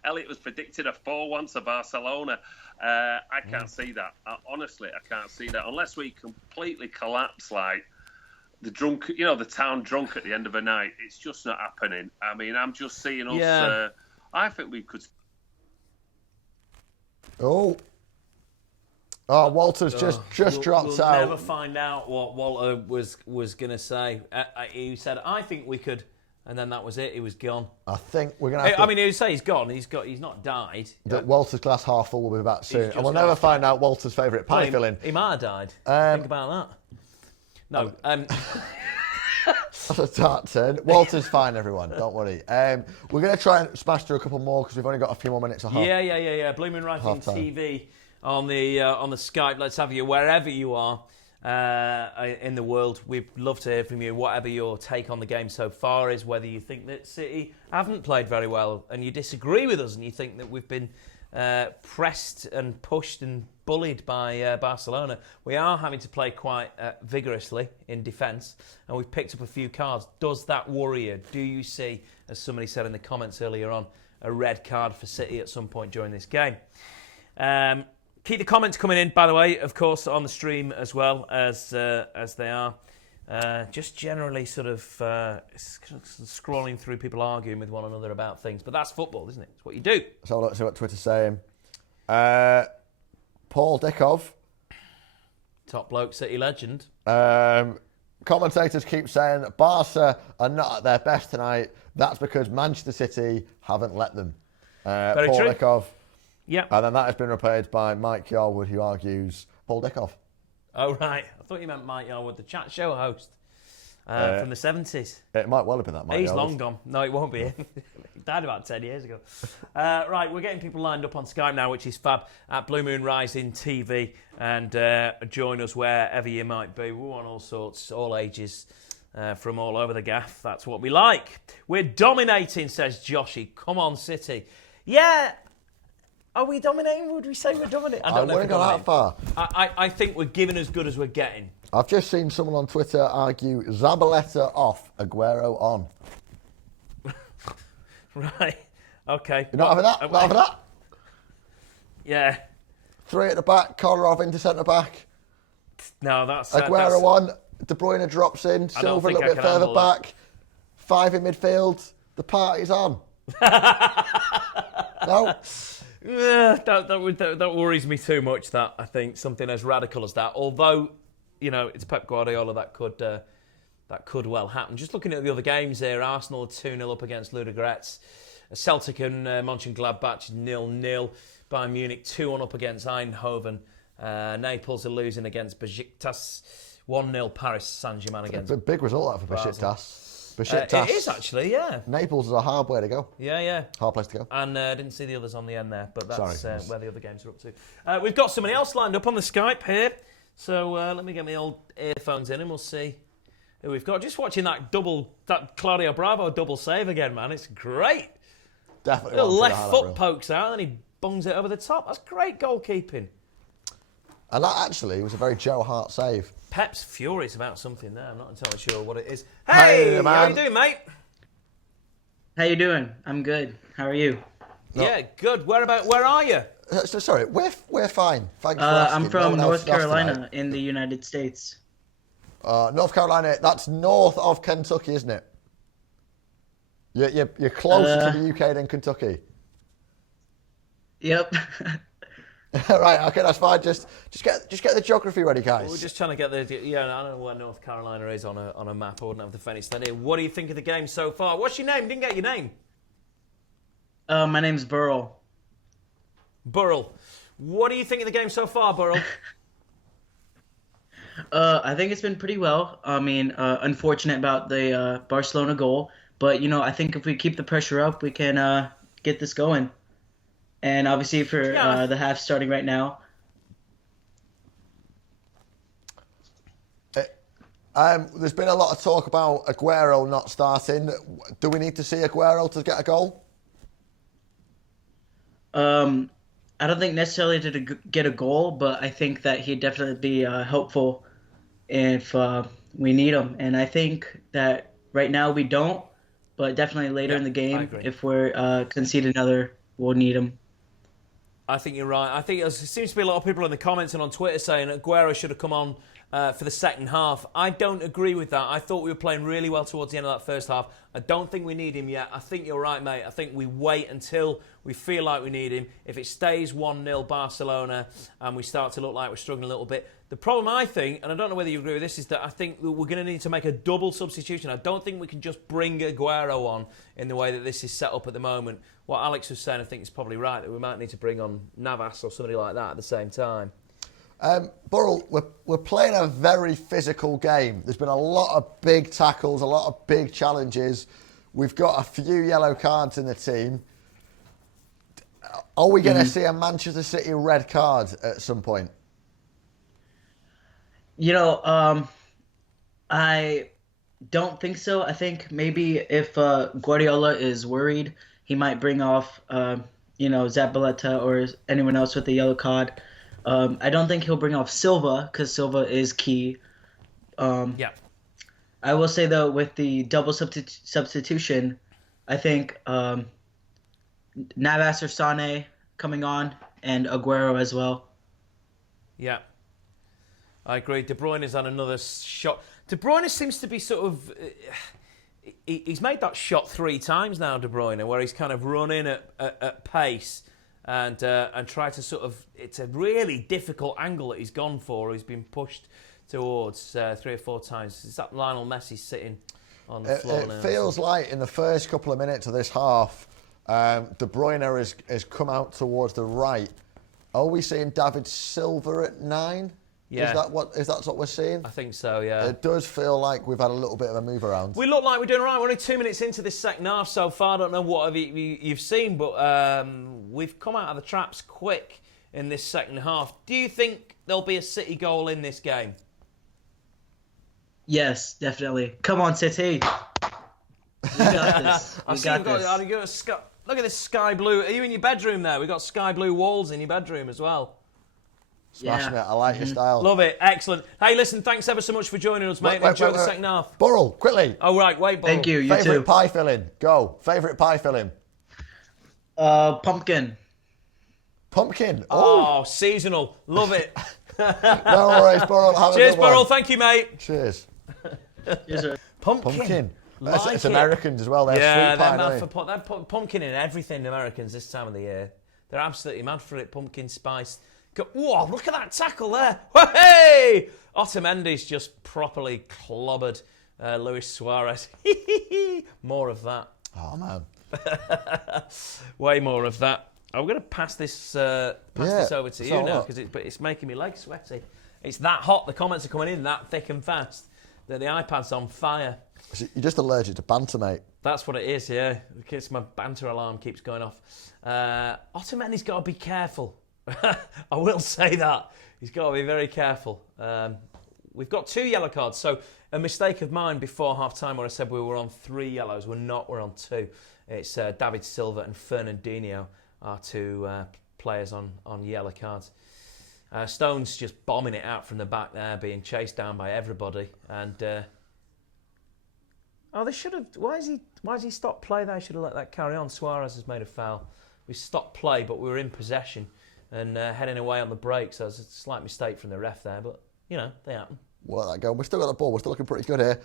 Elliot was predicting a 4-1 to Barcelona. I can't see that. Honestly, I can't see that. Unless we completely collapse like the drunk, the town drunk at the end of a night. It's just not happening. I mean, I'm just seeing us. I think we could. Walter's just dropped we'll out. We'll never find out what Walter was going to say. He said, "I think we could," and then that was it. He was gone. I think we're going to. I mean, he would say he's gone. He's not died. That Walter's glass half full will be back soon, and we'll never find out Walter's favourite pie filling. He might have died. Think about that. No. That's a tart turn. Walter's fine, everyone. Don't worry. We're going to try and smash through a couple more because we've only got a few more minutes. Yeah. BlueMoonRisingTV on the Skype. Let's have you wherever you are in the world. We'd love to hear from you, whatever your take on the game so far is, whether you think that City haven't played very well and you disagree with us and you think that we've been pressed and pushed and bullied by Barcelona. We are having to play quite vigorously in defence, and we've picked up a few cards. Does that worry you? Do you see, as somebody said in the comments earlier on, a red card for City at some point during this game? Keep the comments coming in, by the way, of course, on the stream as well as they are. Just generally sort of scrolling through people arguing with one another about things. But that's football, isn't it? It's what you do. So let's see what Twitter's saying. Paul Dickov. Top bloke, City legend. Commentators keep saying that Barca are not at their best tonight. That's because Manchester City haven't let them. Very Paul true. Dickov. Yeah. And then that has been replaced by Mike Yarwood, who argues Paul Dickov. Oh, right. I thought you meant Mike Yarwood, the chat show host from the 70s. It might well have been that, Mike He's Yarwood. long gone. No, it won't be. He died about 10 years ago. Right, we're getting people lined up on Skype now, which is fab, at BlueMoonRisingTV. And join us wherever you might be. We're on all sorts, all ages, from all over the gaff. That's what we like. We're dominating, says Joshy. Come on, City. Yeah. Are we dominating? Would we say we're dominating? I wouldn't go that far. I think we're giving as good as we're getting. I've just seen someone on Twitter argue Zabaleta off, Aguero on. Right. Okay. You're not having that? Not having that? Yeah. 3 at the back, Kolarov into centre back. No, that's... Aguero on, De Bruyne drops in, Silva a little bit further back, 5 in midfield. The party's on. No? That worries me too much, that, I think, something as radical as that. Although, you know, it's Pep Guardiola, that could well happen. Just looking at the other games here, Arsenal 2-0 up against Ludogorets. Celtic and Mönchengladbach 0-0. Bayern Munich 2-1 up against Eindhoven. Naples are losing against Besiktas. 1-0 Paris Saint-Germain against... It's a big result that for Besiktas. It is actually, yeah. Naples is a hard way to go. Yeah. Hard place to go. And I didn't see the others on the end there, but that's where the other games are up to. We've got somebody else lined up on the Skype here. So let me get my old earphones in and we'll see who we've got. Just watching that Claudio Bravo double save again, man. It's great. Definitely. The left foot pokes out and he bungs it over the top. That's great goalkeeping. And that actually was a very Joe Hart save. Pep's furious about something there. I'm not entirely sure what it is. Hey, man. How you doing, mate? How you doing? I'm good. How are you? Yeah, good. Where are you? Sorry, we're fine. Thanks for asking. I'm from North Carolina in the United States. North Carolina, that's north of Kentucky, isn't it? You're closer to the UK than Kentucky. Yep. Right, okay, that's fine. Just get the geography ready, guys. We're just trying to get the... Yeah, I don't know where North Carolina is on a map. I wouldn't have the faintest idea. What do you think of the game so far? What's your name? Didn't get your name. My name's Burrell. Burrell. What do you think of the game so far, Burrell? I think it's been pretty well. I mean, unfortunate about the Barcelona goal. But, you know, I think if we keep the pressure up, we can get this going. And obviously for the half starting right now. There's been a lot of talk about Aguero not starting. Do we need to see Aguero to get a goal? I don't think necessarily to get a goal, but I think that he'd definitely be helpful if we need him. And I think that right now we don't, but definitely later in the game, if we're concede another, we'll need him. I think you're right. I think there seems to be a lot of people in the comments and on Twitter saying Aguero should have come on for the second half. I don't agree with that. I thought we were playing really well towards the end of that first half. I don't think we need him yet. I think you're right, mate. I think we wait until we feel like we need him. If it stays 1-0 Barcelona and we start to look like we're struggling a little bit. The problem, I think, and I don't know whether you agree with this, is that I think that we're going to need to make a double substitution. I don't think we can just bring Aguero on in the way that this is set up at the moment. What Alex was saying, I think, is probably right, that we might need to bring on Navas or somebody like that at the same time. Burrell, we're playing a very physical game. There's been a lot of big tackles, a lot of big challenges. We've got a few yellow cards in the team. Are we going to see a Manchester City red card at some point? I don't think so. I think maybe if Guardiola is worried, he might bring off, Zabaleta or anyone else with a yellow card. I don't think he'll bring off Silva because Silva is key. I will say, though, with the double substitution, I think Navas or Sane coming on and Aguero as well. Yeah. I agree. De Bruyne has had another shot. De Bruyne seems to be sort of... he's made that shot 3 times now, De Bruyne, where he's kind of run in at pace and tried to sort of... It's a really difficult angle that he's gone for. He's been pushed towards 3 or 4 times. Is that Lionel Messi sitting on the floor now? It feels like in the first couple of minutes of this half, De Bruyne has come out towards the right. Are we seeing David Silva at 9? Yeah. Is that what we're seeing? I think so, yeah. It does feel like we've had a little bit of a move around. We look like we're doing all right. We're only 2 minutes into this second half so far. I don't know what you've seen, but we've come out of the traps quick in this second half. Do you think there'll be a City goal in this game? Yes, definitely. Come on, City. We got this. Look at this sky blue. Are you in your bedroom there? We've got sky blue walls in your bedroom as well. Smashing it. I like your style. Love it. Excellent. Hey, listen, thanks ever so much for joining us, mate. Enjoy the second half. Burrell, quickly. Oh, right. Wait, Burrell. Thank you. You Favourite too. pie filling. Go. Favourite pie filling. Pumpkin. Pumpkin. Oh, seasonal. Love it. No worries, Burrell. Have Cheers, a good one. Burrell. Thank you, mate. Cheers. Yes, sir. Pumpkin. It's Americans as well. They're sweet pie, they put pumpkin in everything, the Americans, this time of the year. They're absolutely mad for it. Pumpkin spice. Whoa, look at that tackle there. Hey! Otamendi's just properly clobbered Luis Suarez. More of that. Oh, man. Way more of that. I'm going to pass this over to you now because it's making me legs sweaty. It's that hot. The comments are coming in that thick and fast that the iPad's on fire. You're just allergic to banter, mate. That's what it is, yeah. It's my banter alarm keeps going off. Otamendi's got to be careful. I will say that. He's got to be very careful. We've got 2 yellow cards, so a mistake of mine before half-time where I said we were on 3 yellows. We're not, we're on 2. It's David Silva and Fernandinho are 2 players on yellow cards. Stone's just bombing it out from the back there, being chased down by everybody. And they should have... Why has he stopped play there? They should have let that carry on. Suarez has made a foul. We stopped play, but we were in possession and heading away on the break, so it's a slight mistake from the ref there, but, they happen. Well, that go. We've still got the ball. We're still looking pretty good here.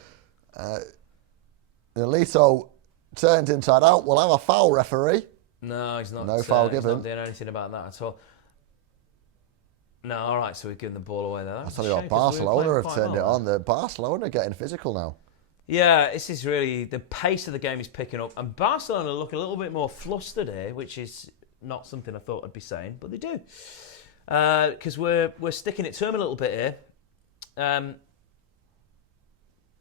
Nolito turns inside out. We'll have a foul, referee. No, he's not. No foul given. He's not doing anything about that at all. No, all right, so we've given the ball away there. I'll tell you what, Barcelona have turned it on. The Barcelona are getting physical now. Yeah, this is really... The pace of the game is picking up, and Barcelona look a little bit more flustered here, which is not something I thought I'd be saying, but they do. Because we're sticking it to them a little bit here.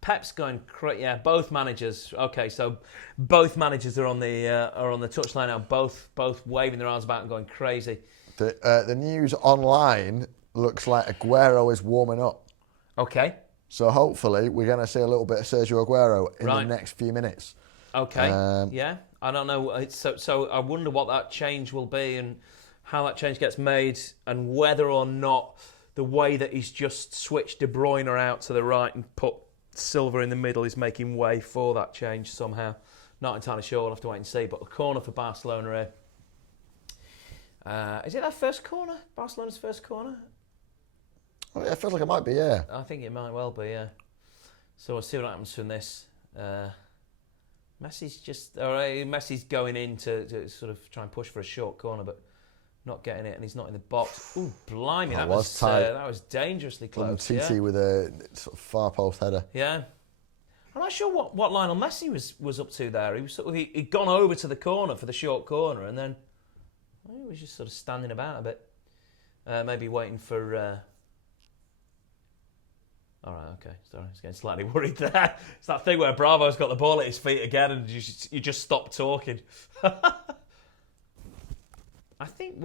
Pep's going crazy. Yeah, both managers. Okay, so both managers are on the touchline now. Both waving their arms about and going crazy. The news online looks like Aguero is warming up. Okay. So hopefully we're going to see a little bit of Sergio Aguero in the next few minutes. Okay. Yeah. I don't know. So I wonder what that change will be and how that change gets made and whether or not the way that he's just switched De Bruyne out to the right and put Silva in the middle is making way for that change somehow. Not entirely sure. We'll have to wait and see. But a corner for Barcelona here. Is it their first corner? Barcelona's first corner? Oh, yeah, it feels like it might be, yeah. I think it might well be, yeah. So we'll see what happens from this. Messi's going in to sort of try and push for a short corner, but not getting it, and he's not in the box. Ooh, blimey, that was tight. That was dangerously close. Titi with a sort of far post header. Yeah. I'm not sure what Lionel Messi was up to there. He was he'd gone over to the corner for the short corner, and then he was just sort of standing about a bit, maybe waiting for. All right, okay. Sorry, I was getting slightly worried there. It's that thing where Bravo's got the ball at his feet again, and you just stop talking. I think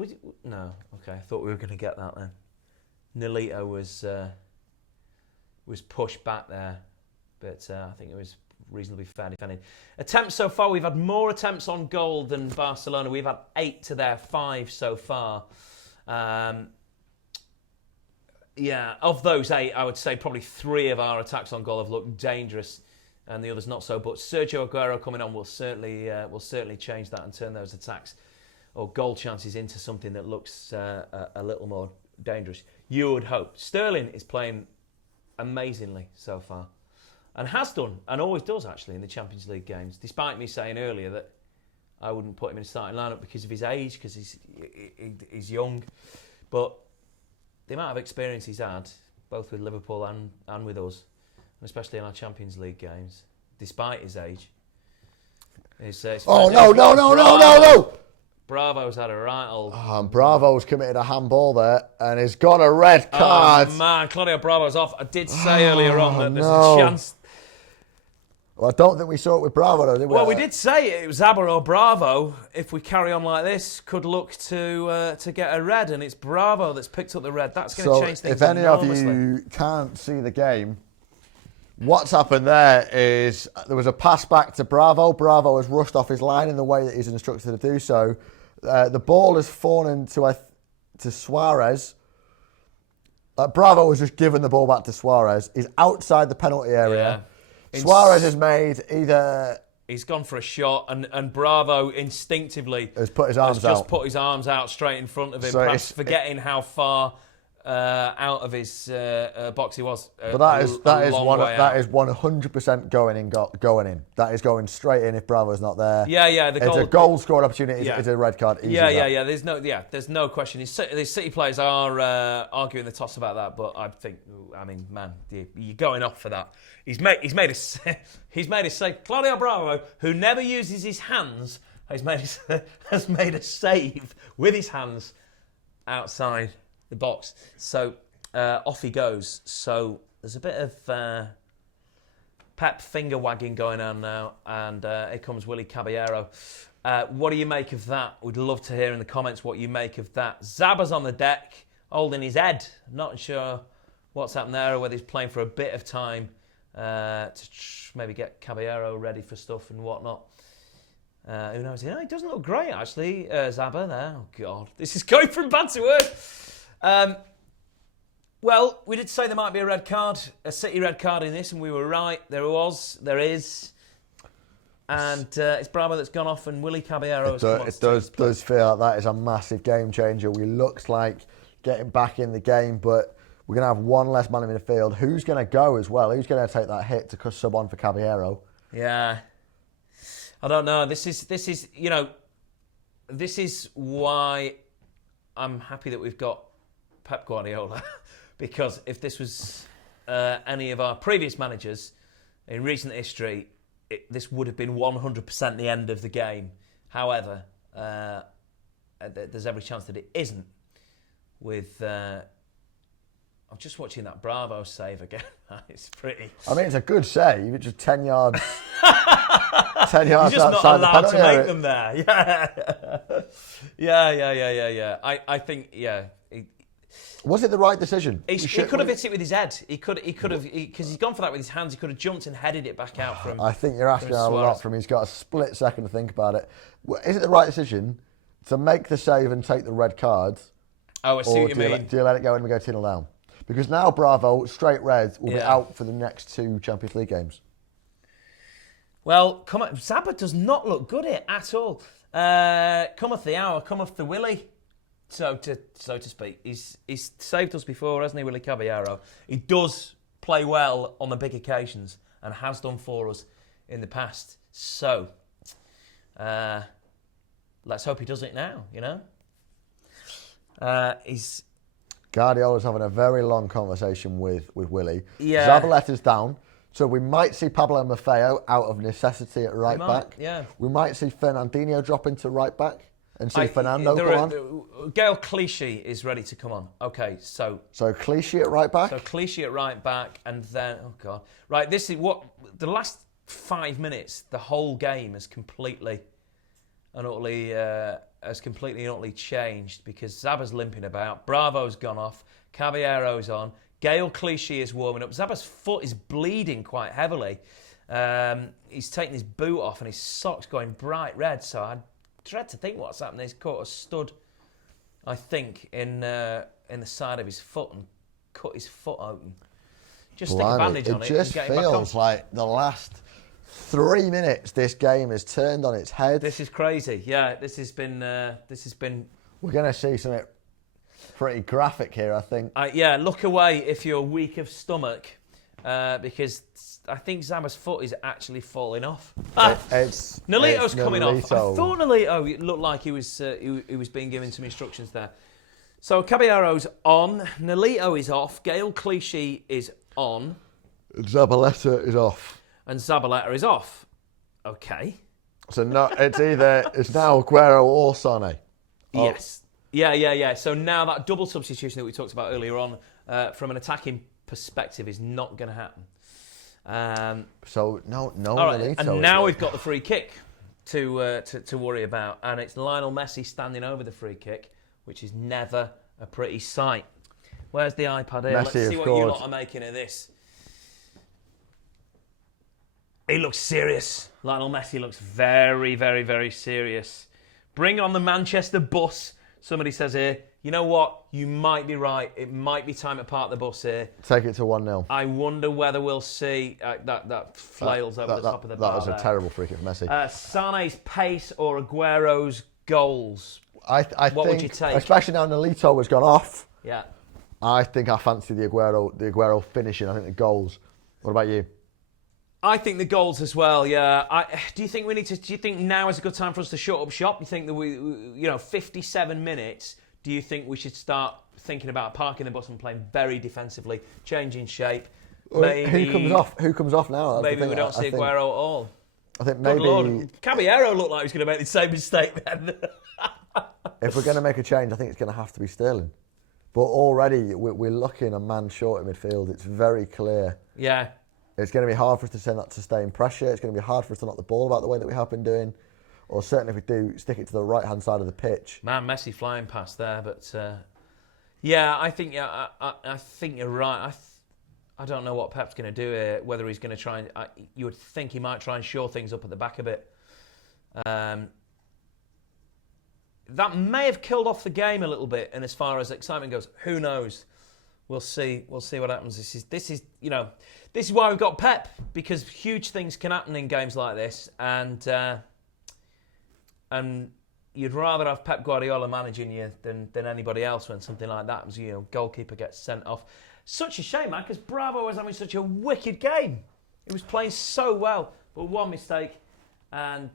no. Okay, I thought we were going to get that then. Nolito was pushed back there, but I think it was reasonably fair defending. Attempts so far, we've had more attempts on goal than Barcelona. We've had 8 to their 5 so far. Yeah, of those 8, I would say probably 3 of our attacks on goal have looked dangerous, and the others not so. But Sergio Aguero coming on will certainly change that and turn those attacks or goal chances into something that looks a little more dangerous. You would hope. Sterling is playing amazingly so far, and has done, and always does actually in the Champions League games. Despite me saying earlier that I wouldn't put him in a starting lineup because of his age, because he's young, but the amount of experience he's had, both with Liverpool and with us, and especially in our Champions League games, despite his age, is no! Bravo's had a right old... Bravo's committed a handball there, and he's got a red card. Oh, man, Claudio Bravo's off. I did say earlier on that there's a chance... Well, I don't think we saw it with Bravo, though, did we? Well, we did say it was Zabba or Bravo, if we carry on like this, could look to get a red, and it's Bravo that's picked up the red. That's going to change things enormously. If any of you can't see the game, what's happened there is there was a pass back to Bravo. Bravo has rushed off his line in the way that he's instructed to do so. The ball has fallen to Suarez. Bravo has just given the ball back to Suarez. He's outside the penalty area. Yeah. Suarez has made either... He's gone for a shot, and Bravo instinctively has put his arms out. Put his arms out straight in front of him, perhaps forgetting how far out of his box he was. But that is 100% going in. That is going straight in if Bravo's not there. Yeah. It's a goal scoring opportunity. It's a red card. Yeah. There's no question. The City players are arguing the toss about that, but I think, man, you're going off for that. He's made a save. Claudio Bravo, who never uses his hands, has made a save with his hands outside the box. So off he goes. So there's a bit of Pep finger wagging going on now, and here comes Willy Caballero. What do you make of that? We'd love to hear in the comments what you make of that. Zaba's on the deck, holding his head. Not sure what's happened there, or whether he's playing for a bit of time to maybe get Caballero ready for stuff and whatnot. Who knows? He doesn't look great, actually, Zaba there. Oh, God. This is going from bad to worse. Well, we did say there might be a red card, a City red card in this, and we were right. There is. And it's Bravo that's gone off, and Willy Caballero has come on. It does feel like that is a massive game changer. We looked like getting back in the game, but we're going to have one less man in the field. Who's going to go as well? Who's going to take that hit to sub on for Caballero? Yeah. I don't know. This is why I'm happy that we've got Pep Guardiola. Because if this was any of our previous managers in recent history, this would have been 100% the end of the game. However, there's every chance that it isn't. I'm just watching that Bravo save again. It's pretty... it's a good save. It's just 10 yards... 10 You're yards just outside not allowed the to penalty make them there. Yeah. I think, yeah... Was it the right decision? He could have hit it with his head. He could have, because he's gone for that with his hands. He could have jumped and headed it back out from. I think you're asking a lot from him. He's got a split second to think about it. Is it the right decision to make the save and take the red card? Oh, I see what you mean. Do you let it go and we go 2-0 down? Because now Bravo, straight red, will be out for the next 2 Champions League games. Well, come on, Zaba does not look good here at all. Cometh the hour, cometh the Willy. So to speak, he's saved us before, hasn't he, Willy Caballero? He does play well on the big occasions and has done for us in the past. So let's hope he does it now. Guardiola's having a very long conversation with Willy. Yeah. Zabaleta's down, so we might see Pablo Maffeo out of necessity at right back. Yeah. We might see Fernandinho drop into right back. And see Fernando come on. Gael Clichy is ready to come on. Okay, so Clichy at right back. So Clichy at right back, and then right. This is what the last 5 minutes. The whole game has completely and utterly has completely and utterly changed because Zaba's limping about, Bravo's gone off, Caballero's on, Gael Clichy is warming up. Zaba's foot is bleeding quite heavily. He's taking his boot off and his sock's going bright red, so I dread to think what's happened. He's caught a stud, I think, in the side of his foot and cut his foot open. Just stick a bandage on it. It just feels like the last 3 minutes this game has turned on its head. This is crazy. Yeah, this has been. We're going to see something pretty graphic here, I think. Yeah, look away if you're weak of stomach, because I think Zaba's foot is actually falling off. Nolito's coming off. I thought Nolito looked like he was being given some instructions there. So Caballero's on, Nolito is off, Gael Clichy is on. Zabaleta is off. And Zabaleta is off. Okay. So it's now Aguero or Sané. Oh. Yes. Yeah. So now that double substitution that we talked about earlier on, from an attacking perspective, is not going to happen. So no. All right, and now we've got the free kick to worry about, and it's Lionel Messi standing over the free kick, which is never a pretty sight. Where's the iPad here? Let's see what you lot are making of this. He looks serious. Lionel Messi looks very, very, very serious. Bring on the Manchester bus. Somebody says here, you know what? You might be right. It might be time to park the bus here. Take it to 1-0. I wonder whether we'll see that flails over the top of the bar. That was a terrible free kick for Messi. Sané's pace or Aguero's goals? I what think, would you take? Especially now Nolito has gone off. Yeah. I think I fancy the Aguero finishing. I think the goals. What about you? I think the goals as well. Yeah. Do you think now is a good time for us to shut up shop? You think that 57 minutes? Do you think we should start thinking about parking the bus and playing very defensively, changing shape? Maybe, who comes off now? Maybe we don't see Aguero at all. I think maybe. Good Lord. Caballero looked like he was going to make the same mistake then. If we're going to make a change, I think it's going to have to be Sterling. But already we're looking a man short in midfield. It's very clear. Yeah. It's going to be hard for us to sustain pressure. It's going to be hard for us to knock the ball about the way that we have been doing. Or certainly if we do, stick it to the right-hand side of the pitch. Man, Messi flying past there. But, I think I think you're right. I don't know what Pep's going to do here, whether he's going to try and... you would think he might try and shore things up at the back a bit. That may have killed off the game a little bit, and as far as excitement goes, who knows? We'll see what happens. This is why we've got Pep, because huge things can happen in games like this, and you'd rather have Pep Guardiola managing you than anybody else when something like that happens. Goalkeeper gets sent off. Such a shame, man, because Bravo was having such a wicked game. He was playing so well, but one mistake, and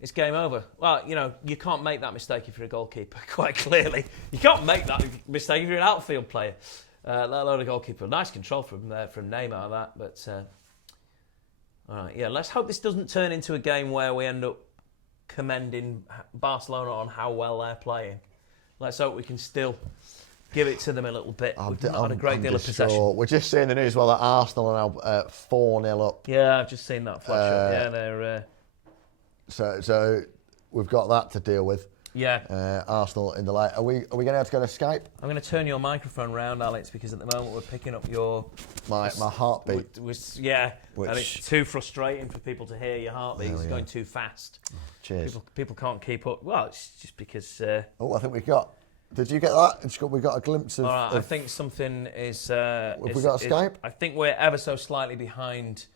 it's game over. Well, you can't make that mistake if you're a goalkeeper, quite clearly. You can't make that mistake if you're an outfield player, let alone a goalkeeper. Nice control from Neymar, that. But, all right, yeah, let's hope this doesn't turn into a game where we end up commending Barcelona on how well they're playing. Let's hope we can still give it to them a little bit. We've not had a great deal of possession. We're just seeing the news that Arsenal are now 4-0 up. Yeah, I've just seen that flash up. Yeah, they're... So we've got that to deal with. Yeah. Arsenal in the light. Are we going to have to go to Skype? I'm going to turn your microphone round, Alex, because at the moment we're picking up your... My heartbeat. And it's too frustrating for people to hear your heartbeat. It's going too fast. Oh, cheers. People can't keep up. Well, it's just because... I think we've got... Did you get that? We got a glimpse of... All right, I think something is... have we got a Skype? I think we're ever so slightly behind...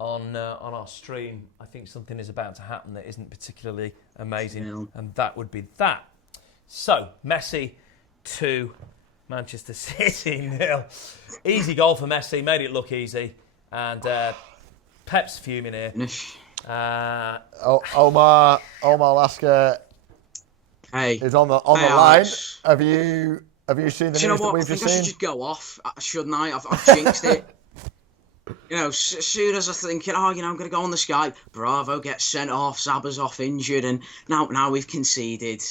On our stream, I think something is about to happen that isn't particularly amazing, and that would be that. So, Messi 2, Manchester City 0. Easy goal for Messi, made it look easy, and Pep's fuming here. Omar Lasker is on the line. Have you seen the news that we've just seen? I should just go off, shouldn't I? I've jinxed it. As soon as I'm thinking, I'm going to go on the Skype, Bravo gets sent off, Zaba's off injured, and now we've conceded.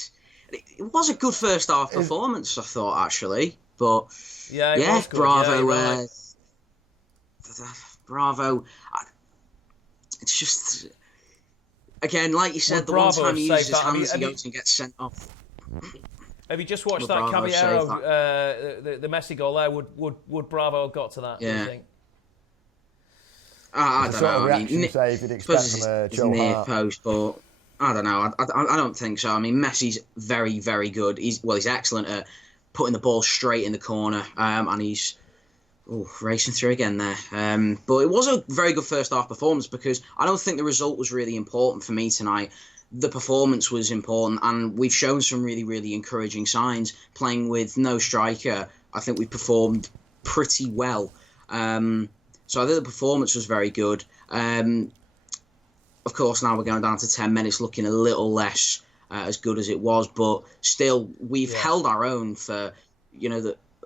It was a good first half performance, I thought, actually. But, yeah, Bravo. Yeah, Bravo. It's just... again, like you said, the one time he uses his hands, he goes and gets sent off. Have you just watched that Caballero, the Messi goal there? Would Bravo have got to that? Yeah. Do you think? I don't know. I mean, save you'd expect from a Joe near Hart. post, but I don't know. I don't think so. I mean, Messi's very, very good. He's excellent at putting the ball straight in the corner, and he's racing through again there. But it was a very good first half performance because I don't think the result was really important for me tonight. The performance was important, and we've shown some really, really encouraging signs. Playing with no striker, I think we performed pretty well. So I think the performance was very good. Of course, now we're going down to 10 minutes, looking a little less as good as it was, but still, we've held our own for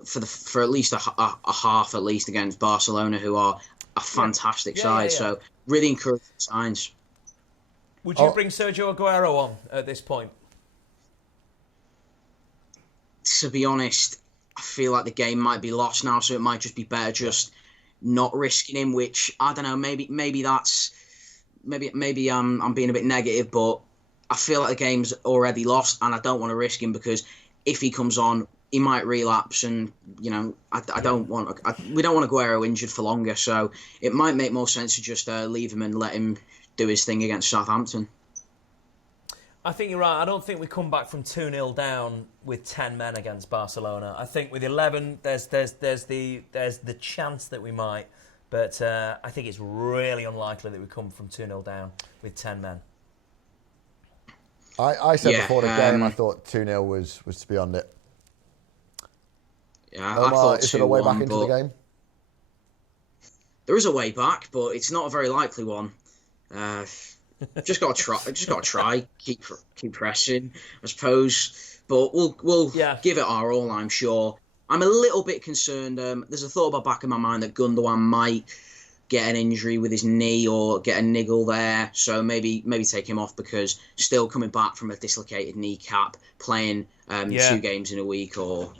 for at least a half at least against Barcelona, who are a fantastic side. So really encouraging signs. Would you bring Sergio Aguero on at this point? To be honest, I feel like the game might be lost now, so it might just be better just not risking him. Which I don't know. Maybe I'm being a bit negative, but I feel like the game's already lost, and I don't want to risk him because if he comes on, he might relapse, and we don't want Aguero injured for longer. So it might make more sense to just leave him and let him do his thing against Southampton. I think you're right. I don't think we come back from 2-0 down with 10 men against Barcelona. I think with 11, there's the chance that we might, but I think it's really unlikely that we come from 2-0 down with 10 men. I said before the game, I thought 2-0 was to beyond it. Yeah, I thought is there a way back into the game? There is a way back, but it's not a very likely one. Just got to try. Keep pressing, I suppose. But we'll give it our all, I'm sure. I'm a little bit concerned. There's a thought about back in my mind that Gundogan might get an injury with his knee or get a niggle there. So maybe take him off because still coming back from a dislocated kneecap, playing 2 games in a week or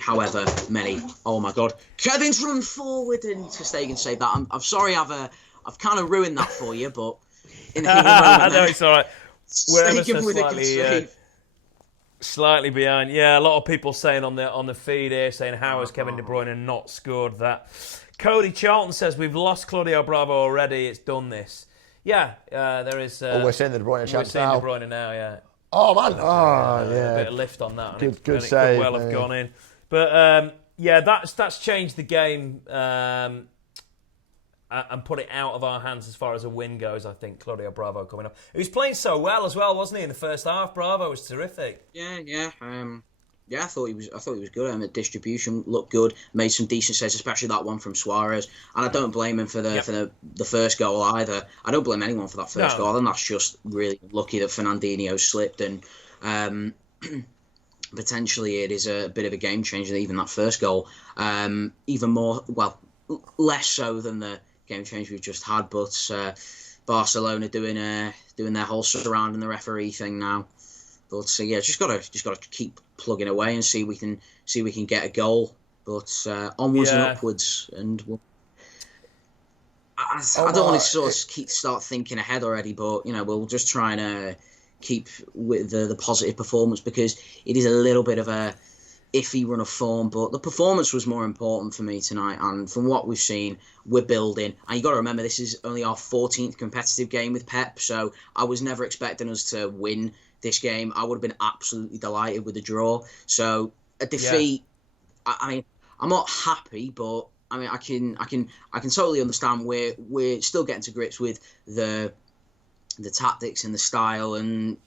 however many. Oh my God, Kevin's run forward and Ter Stegen saved that. I'm sorry, I've kind of ruined that for you, but in the heat of the moment, no, it's all right. We're ever Stegen so with a good save. Slightly behind. Yeah, a lot of people saying on the feed here, saying how has Kevin De Bruyne not scored that? Cody Charlton says we've lost Claudio Bravo already. It's done this. Yeah, there is. We're seeing the De Bruyne chance now. We're seeing De Bruyne now. Yeah. Oh man! Oh yeah. A bit of lift on that. Good save. Could well have gone in, but that's changed the game and put it out of our hands as far as a win goes. I think Claudio Bravo coming up. He was playing so well as well, wasn't he? In the first half, Bravo was terrific. Yeah. I thought he was good. The distribution looked good. Made some decent saves, especially that one from Suarez. And I don't blame him for the first goal either. I don't blame anyone for that first goal. And that's just really lucky that Fernandinho slipped. And potentially it is a bit of a game changer. Even that first goal, even more less so than the game change we've just had. But Barcelona doing their whole surrounding the referee thing now. But just gotta keep plugging away and see if we can get a goal. But onwards and upwards, and I don't want to start thinking ahead already. But we'll just try and keep with the positive performance because it is a little bit of a iffy run of form. But the performance was more important for me tonight, and from what we've seen, we're building. And you got to remember, this is only our 14th competitive game with Pep, so I was never expecting us to win this game. I would have been absolutely delighted with a draw. So a defeat, I mean, I'm not happy, but I mean, I can totally understand we're still getting to grips with the tactics and the style, and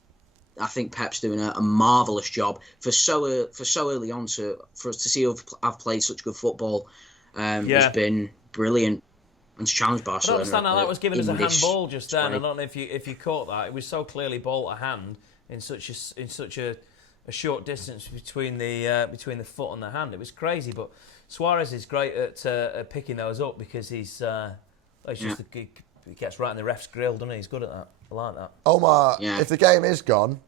I think Pep's doing a marvellous job for so early on for us to see I've played such good football. It's been brilliant. And to challenge Barcelona. I don't understand how that was given as a handball just then. I don't know if you caught that. It was so clearly ball to hand in such a short distance between the foot and the hand. It was crazy, but Suarez is great at picking those up because he gets right in the ref's grill, doesn't he? He's good at that. I like that. Omar, if the game is gone,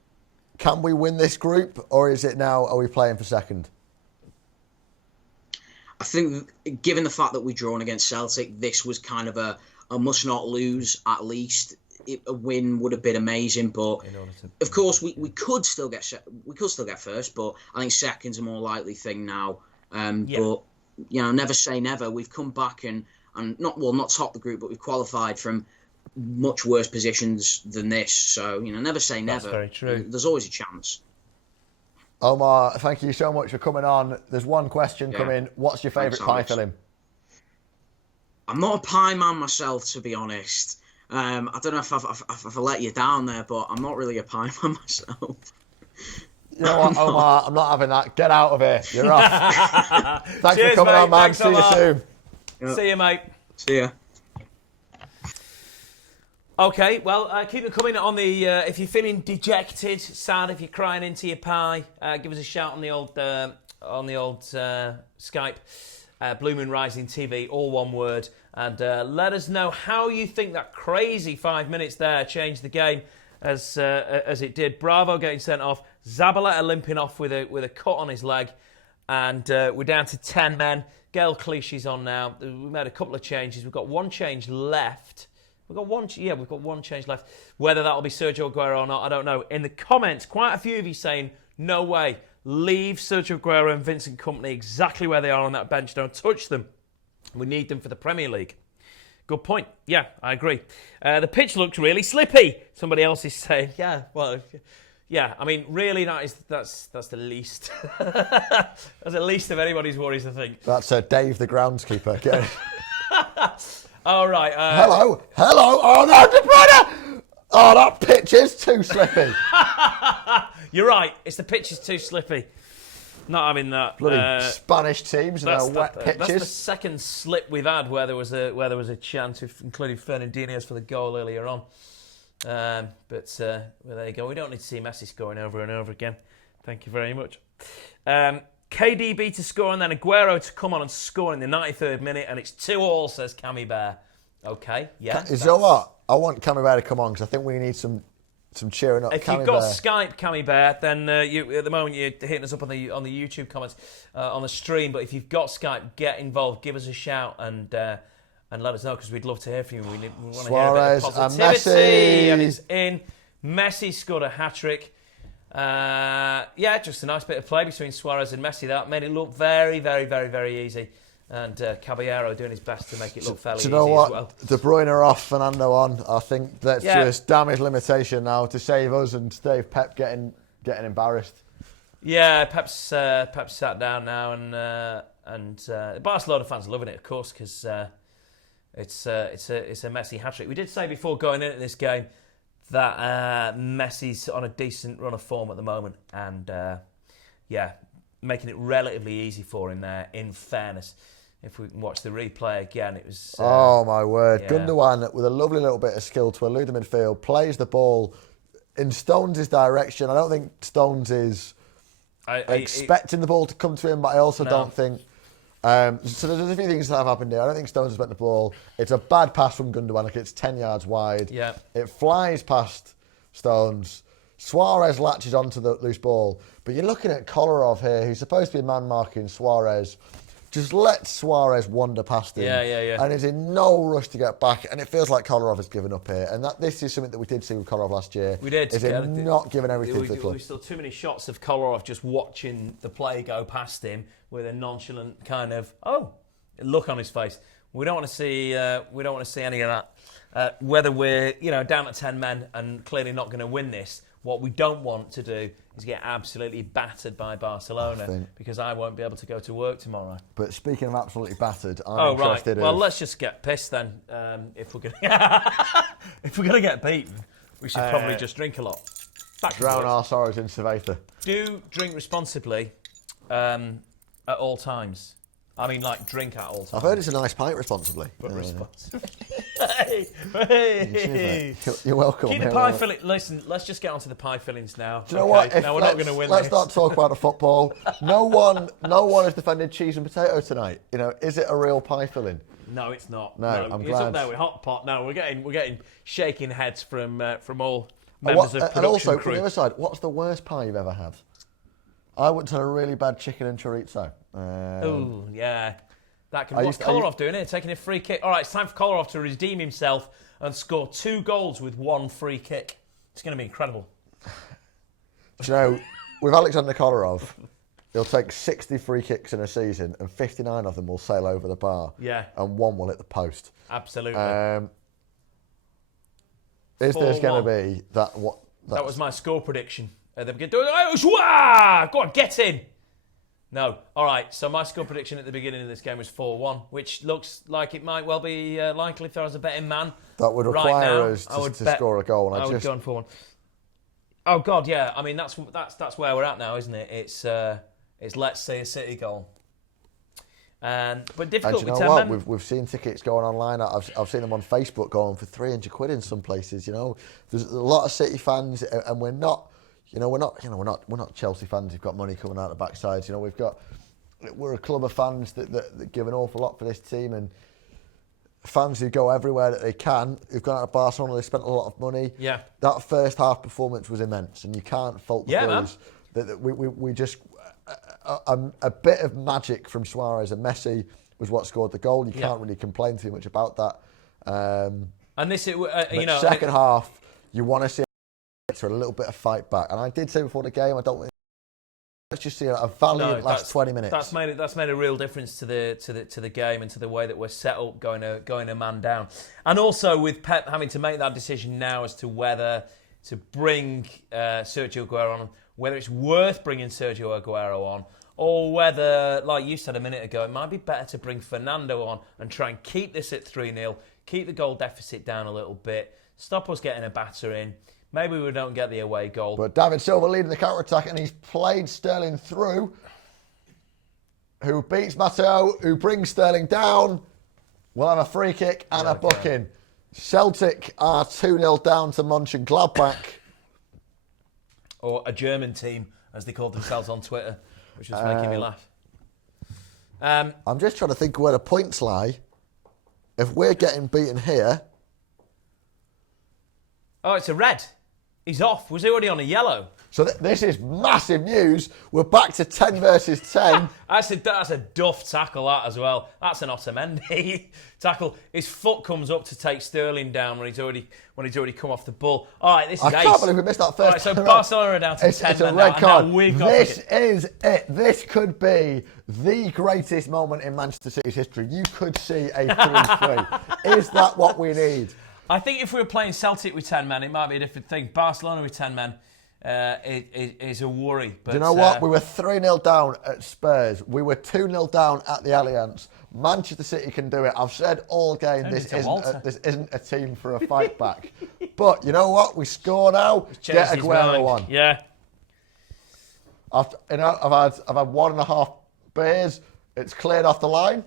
can we win this group, or is it now? Are we playing for second? I think, given the fact that we've drawn against Celtic, this was kind of a must not lose, at least. a win would have been amazing. But of course, we could still get first, but I think second's a more likely thing now. But never say never. We've come back and not top the group, but we've qualified from much worse positions than this. So never say never. That's very true. There's always a chance. Omar, thank you so much for coming on. There's one question coming. What's your favourite pie filling? I'm not a pie man myself, to be honest. I don't know if I've let you down there, but I'm not really a pie man myself. You know what, Omar? I'm not having that. Get out of here. You're off. Thanks for coming on, man. See you soon. Yep. See you, mate. See ya. Okay, well, keep them coming on the. If you're feeling dejected, sad, if you're crying into your pie, give us a shout on the old Skype, BlueMoonRisingTV, all one word, and let us know how you think that crazy 5 minutes there changed the game as it did. Bravo getting sent off, Zabaleta limping off with a cut on his leg, and we're down to 10 men. Gail Clichy's on now. We made a couple of changes. We've got one change left. We've got one change left. Whether that'll be Sergio Aguero or not, I don't know. In the comments, quite a few of you saying, no way. Leave Sergio Aguero and Vincent Kompany exactly where they are on that bench. Don't touch them. We need them for the Premier League. Good point. Yeah, I agree. The pitch looks really slippy. Somebody else is saying, yeah, well, yeah. I mean, really, that's the least. That's the least of anybody's worries, I think. That's Dave, the groundskeeper. All right. Hello. Oh no, De Bruyne! Oh, that pitch is too slippy. You're right. It's the pitch is too slippy. Not having that. Bloody Spanish teams and their wet pitches. That's the second slip we've had where there was a chance, including Fernandinho's for the goal earlier on. But there you go. We don't need to see Messi scoring over and over again. Thank you very much. KDB to score and then Aguero to come on and score in the 93rd minute, and it's 2-2, says Cammy Bear. Okay, yeah. You know what? I want Cammy Bear to come on because I think we need some cheering up. If you've got Skype, Cammy Bear, then at the moment you're hitting us up on the YouTube comments on the stream. But if you've got Skype, get involved, give us a shout, and let us know because we'd love to hear from you. We want to hear a bit of positivity, and it's in. Messi scored a hat-trick. Just a nice bit of play between Suarez and Messi. That made it look very, very, very, very easy. And Caballero doing his best to make it look fairly easy as well. Do you know what? De Bruyne off, Fernando on. I think that's just damage limitation now to save us and save Pep getting embarrassed. Yeah, Pep's sat down now, and Barcelona fans are loving it, of course, because it's a Messi hat-trick. We did say before going into this game that Messi's on a decent run of form at the moment, and making it relatively easy for him there, in fairness. If we can watch the replay again, it was... oh, my word. Yeah. Gundogan, with a lovely little bit of skill to elude the midfield, plays the ball in Stones' direction. I don't think Stones is expecting the ball to come to him, but I also don't think... so there's a few things that have happened here. I don't think Stones has met the ball. It's a bad pass from Gundogan. Like, it's 10 yards wide. Yeah. It flies past Stones. Suarez latches onto the loose ball. But you're looking at Kolarov here, who's supposed to be man-marking Suarez. Just let Suarez wander past him. Yeah. And is in no rush to get back. And it feels like Kolarov has given up here. And this is something that we did see with Kolarov last year. We did. Is not giving everything to the club. We saw too many shots of Kolarov just watching the play go past him with a nonchalant kind of look on his face. We don't want to see any of that. Whether we're down at 10 men and clearly not going to win this, what we don't want to do is get absolutely battered by Barcelona because I won't be able to go to work tomorrow. But speaking of absolutely battered, I'm interested. Right. Well, let's just get pissed then. If we're gonna get beaten, we should probably just drink a lot. Drown our sorrows in Cerveza. Do drink responsibly at all times. I mean, like, drink at all times. I've heard it's a nice pint responsibly. But responsibly. Hey. You're welcome. Keep the pie filling. Listen, let's just get on to the pie fillings now. Do you know what? Now we're not going to win Let's not talk about the football. No one has defended cheese and potato tonight. Is it a real pie filling? No, it's not. No, I'm glad. It's up there with hot pot. No, we're getting shaking heads from all members of production and also, crew. from the other side, what's the worst pie you've ever had? I went to a really bad chicken and chorizo. Oh, yeah. What's Kolarov doing here? Taking a free kick. All right, it's time for Kolarov to redeem himself and score 2 goals with 1 free kick. It's going to be incredible. Do you know, with Alexander Kolarov, he'll take 60 free kicks in a season and 59 of them will sail over the bar. Yeah. And 1 will hit the post. Absolutely. Is there going to be that? That was my score prediction at the beginning. Go on, get in. No. All right, so my score prediction at the beginning of this game was 4-1, which looks like it might well be likely if I was a betting man. That would require us to score a goal. And I would go on 4-1. Oh, God, yeah. I mean, that's where we're at now, isn't it? It's let's see a City goal. But difficult and you with know 10 what? men. We've seen tickets going online. I've seen them on Facebook going for £300 in some places. You know, there's a lot of City fans, and we're not Chelsea fans who've got money coming out the backsides. You know, we're a club of fans that give an awful lot for this team, and fans who go everywhere that they can. Who've gone out to Barcelona, they spent a lot of money. Yeah, that first half performance was immense, and you can't fault the Blues. That we just. A bit of magic from Suarez and Messi was what scored the goal. You can't really complain too much about that. And this, second half, you want to see a little bit of fight back. And I did say before the game, let's just see a valiant last 20 minutes. That's made a real difference to the game and to the way that we're set up going a man down. And also with Pep having to make that decision now as to whether to bring Sergio Aguero on. Whether it's worth bringing Sergio Aguero on, or whether, like you said a minute ago, it might be better to bring Fernando on and try and keep this at 3-0, keep the goal deficit down a little bit, stop us getting a batter in. Maybe we don't get the away goal. But David Silva leading the counter-attack, and he's played Sterling through, who beats Mateo, who brings Sterling down. We'll have a free kick and a booking. Celtic are 2-0 down to Mönchengladbach. Or a German team, as they called themselves on Twitter, which was making me laugh. I'm just trying to think where the points lie. If we're getting beaten here... Oh, it's a red. He's off. Was he already on a yellow? So this is massive news. We're back to 10 versus 10. That's a duff tackle, that as well. That's an Otamendi tackle. His foot comes up to take Sterling down when he's already come off the ball. All right, this is I can't believe we missed that first. All right, so Barcelona are down to 10 It's a men red now, card. This is it. This could be the greatest moment in Manchester City's history. You could see a 3-3. Is that what we need? I think if we were playing Celtic with 10 men, it might be a different thing. Barcelona with 10 men is a worry. But, do you know what? We were 3-0 down at Spurs. We were 2-0 down at the Allianz. Manchester City can do it. I've said all game this isn't a team for a fight back. But you know what? We score now. Get Aguero on. Yeah. I've had 1.5 beers. It's cleared off the line.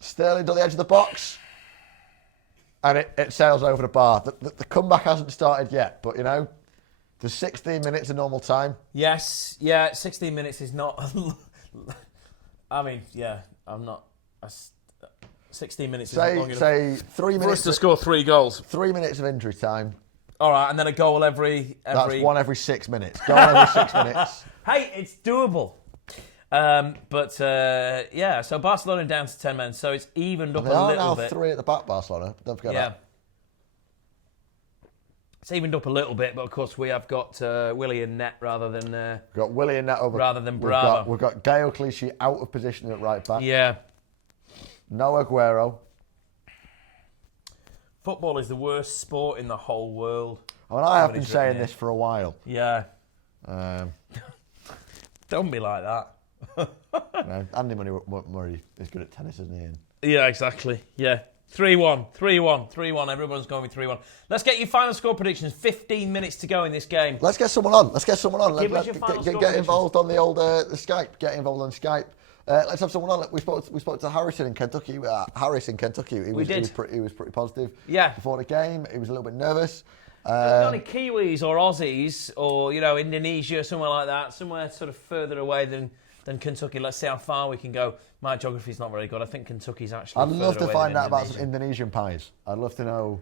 Sterling to the edge of the box. And it sails over the bar. The comeback hasn't started yet, but, you know, there's 16 minutes of normal time. Yes, yeah, 16 minutes is not... I mean, yeah, I'm not... 16 minutes is long enough. Say 3 minutes... For us to score 3 goals. 3 minutes of injury time. All right, and then a goal every... That's one every 6 minutes. Goal every 6 minutes. Hey, it's doable. Yeah, so Barcelona down to 10 men, so it's evened up a little bit. They are now 3 at the back, Barcelona. Don't forget that. It's evened up a little bit, but of course we have got Willie and Net rather than... We've got Willie and Net over... Rather than Bravo. We've got Gaio Clichy out of position at right back. Yeah. No Aguero. Football is the worst sport in the whole world. I mean, I have been saying this for a while. Yeah. Don't be like that. No, Andy Murray is good at tennis, isn't he? Yeah, exactly. Yeah. 3-1. Everyone's going with 3-1. Let's get your final score predictions. 15 minutes to go in this game. Let's get someone on. Let's Give us your final score get involved on the old the Skype. Get involved on Skype. Let's have someone on. We spoke to Harris in Kentucky. He was pretty positive. Yeah. Before the game, he was a little bit nervous. Any Kiwis or Aussies or Indonesia, somewhere like that, somewhere sort of further away than Kentucky. Let's see how far we can go. My geography's not very good. I think Kentucky's actually. I'd love to find out about Indonesia. some Indonesian pies. I'd love to know.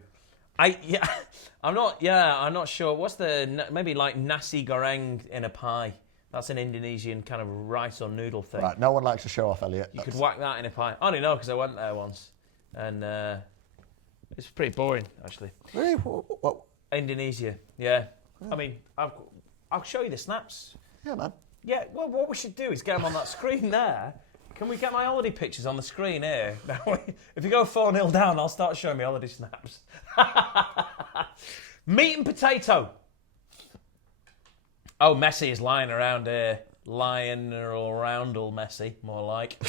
I'm not sure. What's maybe like nasi goreng in a pie? That's an Indonesian kind of rice or noodle thing. Right, no one likes to show off, Elliot. You could whack that in a pie. I only know because I went there once, and it's pretty boring actually. Really? What? Indonesia, yeah. I mean, I'll show you the snaps. Yeah, man. Yeah. Well, what we should do is get them on that screen there. Can we get my holiday pictures on the screen here? Now, if you go 4-0 down, I'll start showing me holiday snaps. Meat and potato. Oh, Messi is lying around here. Lying around all Messi, more like.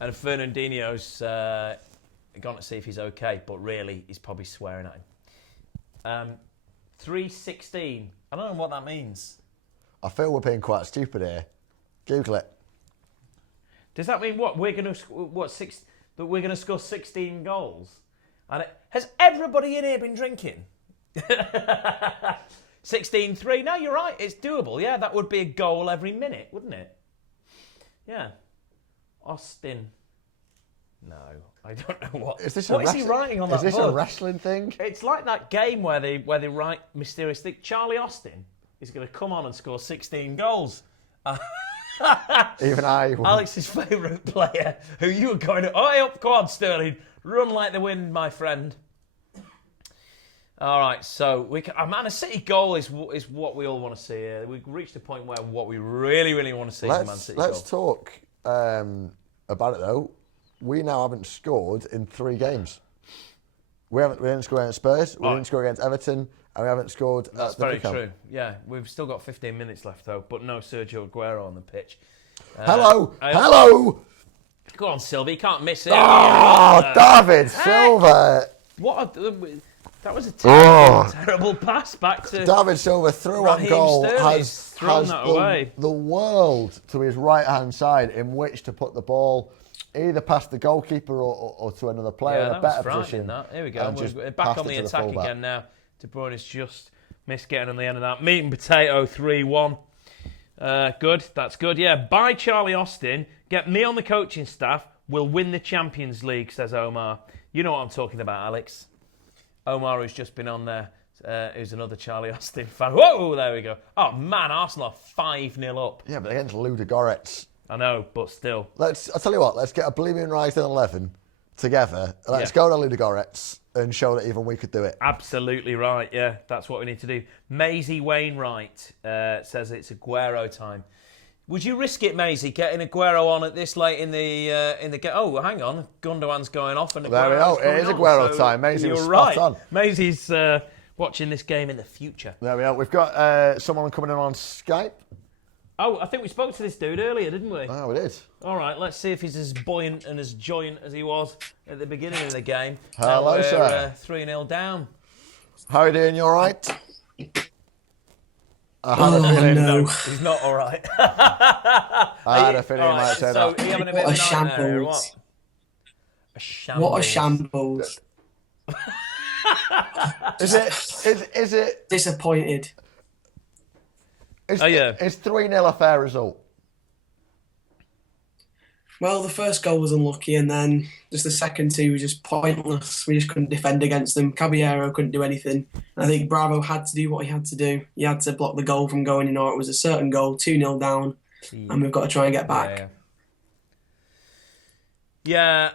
And Fernandinho's gone to see if he's okay, but really, he's probably swearing at him. 3-16. I don't know what that means. I feel we're being quite stupid here. Google it. Does that mean what? We're going to score 16 goals? And has everybody in here been drinking? 16-3. No, you're right. It's doable. Yeah, that would be a goal every minute, wouldn't it? Yeah. Austin. No, I don't know what. What is he writing on that board? Is this a wrestling thing? It's like that game where they write mysterious things. Charlie Austin is going to come on and score 16 goals. Even I. Alex's favourite player, who you were going to. Oh, up, go on, Sterling. Run like the wind, my friend. All right, so a Man City goal is what we all want to see here. We've reached a point where what we really, really want to see is a Man City goal. Let's talk about it, though. We now haven't scored in 3 games. We didn't score against Spurs, we didn't score against Everton, and we haven't scored That's at the very Camp. true. Yeah, we've still got 15 minutes left, though, but no Sergio Aguero on the pitch. Hello! Go on, Silva, you can't miss it. David Silva! That was a terrible pass back to David Silva through on goal has thrown that away. The world to his right-hand side in which to put the ball either past the goalkeeper or to another player in a better position. Here we go. We're back on the attack again now. De Bruyne has just missed getting on the end of that. Meat and potato 3-1. Good. That's good. Yeah. Buy Charlie Austin. Get me on the coaching staff. We'll win the Champions League, says Omar. You know what I'm talking about, Alex. Omar, who's just been on there, who's another Charlie Austin fan. Whoa, there we go. Oh, man, Arsenal are 5-0 up. Yeah, but against Ludogorets. I know, but still. I'll tell you what, let's get a BlueMoonRising 11 together. Let's go to Ludogorets and show that even we could do it. Absolutely right, yeah. That's what we need to do. Maisie Wainwright says it's Aguero time. Would you risk it, Maisie, getting Aguero on at this late in the game? Oh, hang on. Gundogan's going off. And there we go. It is Aguero time. Maisie was spot on. Maisie's watching this game in the future. There we are. We've got someone coming in on Skype. Oh, I think we spoke to this dude earlier, didn't we? Oh, we did. All right, let's see if he's as buoyant and as joyant as he was at the beginning of the game. Hello, sir. 3-0 down. How are you doing? You all right? No. He's not all right. I had a feeling you might say that. Are you having a bit of a nightmare or what? A shambles. What a shambles. Is it disappointed? Is 3-0 a fair result? Well, the first goal was unlucky, and then just the second 2 were just pointless. We just couldn't defend against them. Caballero couldn't do anything. I think Bravo had to do what he had to do. He had to block the goal from going in, or it was a certain goal, 2-0 down, and we've got to try and get back. Yeah,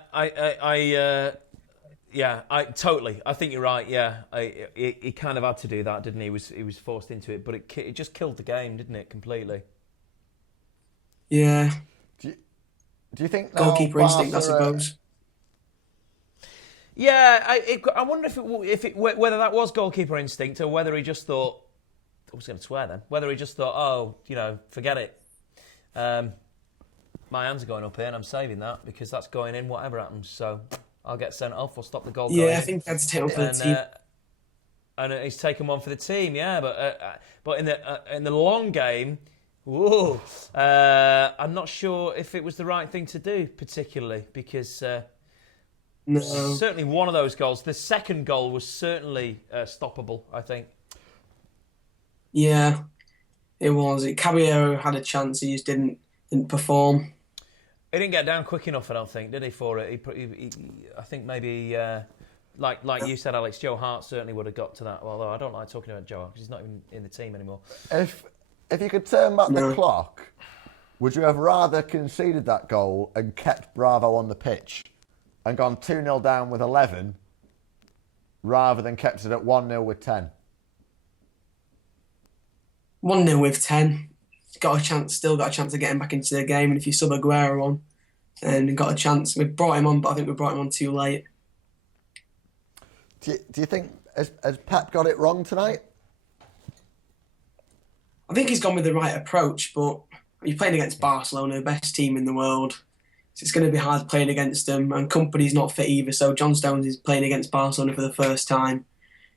I totally. I think you're right. Yeah, he kind of had to do that, didn't he? He was forced into it, but it just killed the game, didn't it? Completely. Yeah. Do you think goalkeeper instinct? I suppose. Yeah, I wonder whether that was goalkeeper instinct or whether he just thought. I was going to swear then. Whether he just thought, forget it. My hands are going up here, and I'm saving that because that's going in. Whatever happens, so. I'll get sent off. We'll stop the goal. Yeah, I think that's take one for the team. And he's taken one for the team. Yeah, but in the long game, I'm not sure if it was the right thing to do, particularly because certainly one of those goals, the second goal was certainly stoppable. I think. Yeah, it was. Caballero had a chance. He just didn't perform. He didn't get down quick enough, I don't think, did he, for it? I think maybe, like you said, Alex, Joe Hart certainly would have got to that, although I don't like talking about Joe Hart because he's not even in the team anymore. If you could turn back the clock, would you have rather conceded that goal and kept Bravo on the pitch and gone 2-0 down with 11 rather than kept it at 1-0 with 10? 1-0 with 10. Still got a chance of getting back into the game. And if you sub Aguero on, and got a chance, we brought him on, but I think we brought him on too late. Do you think has Pep got it wrong tonight? I think he's gone with the right approach, but you're playing against Barcelona, the best team in the world. So it's going to be hard playing against them, and Company's not fit either. So John Stones is playing against Barcelona for the first time.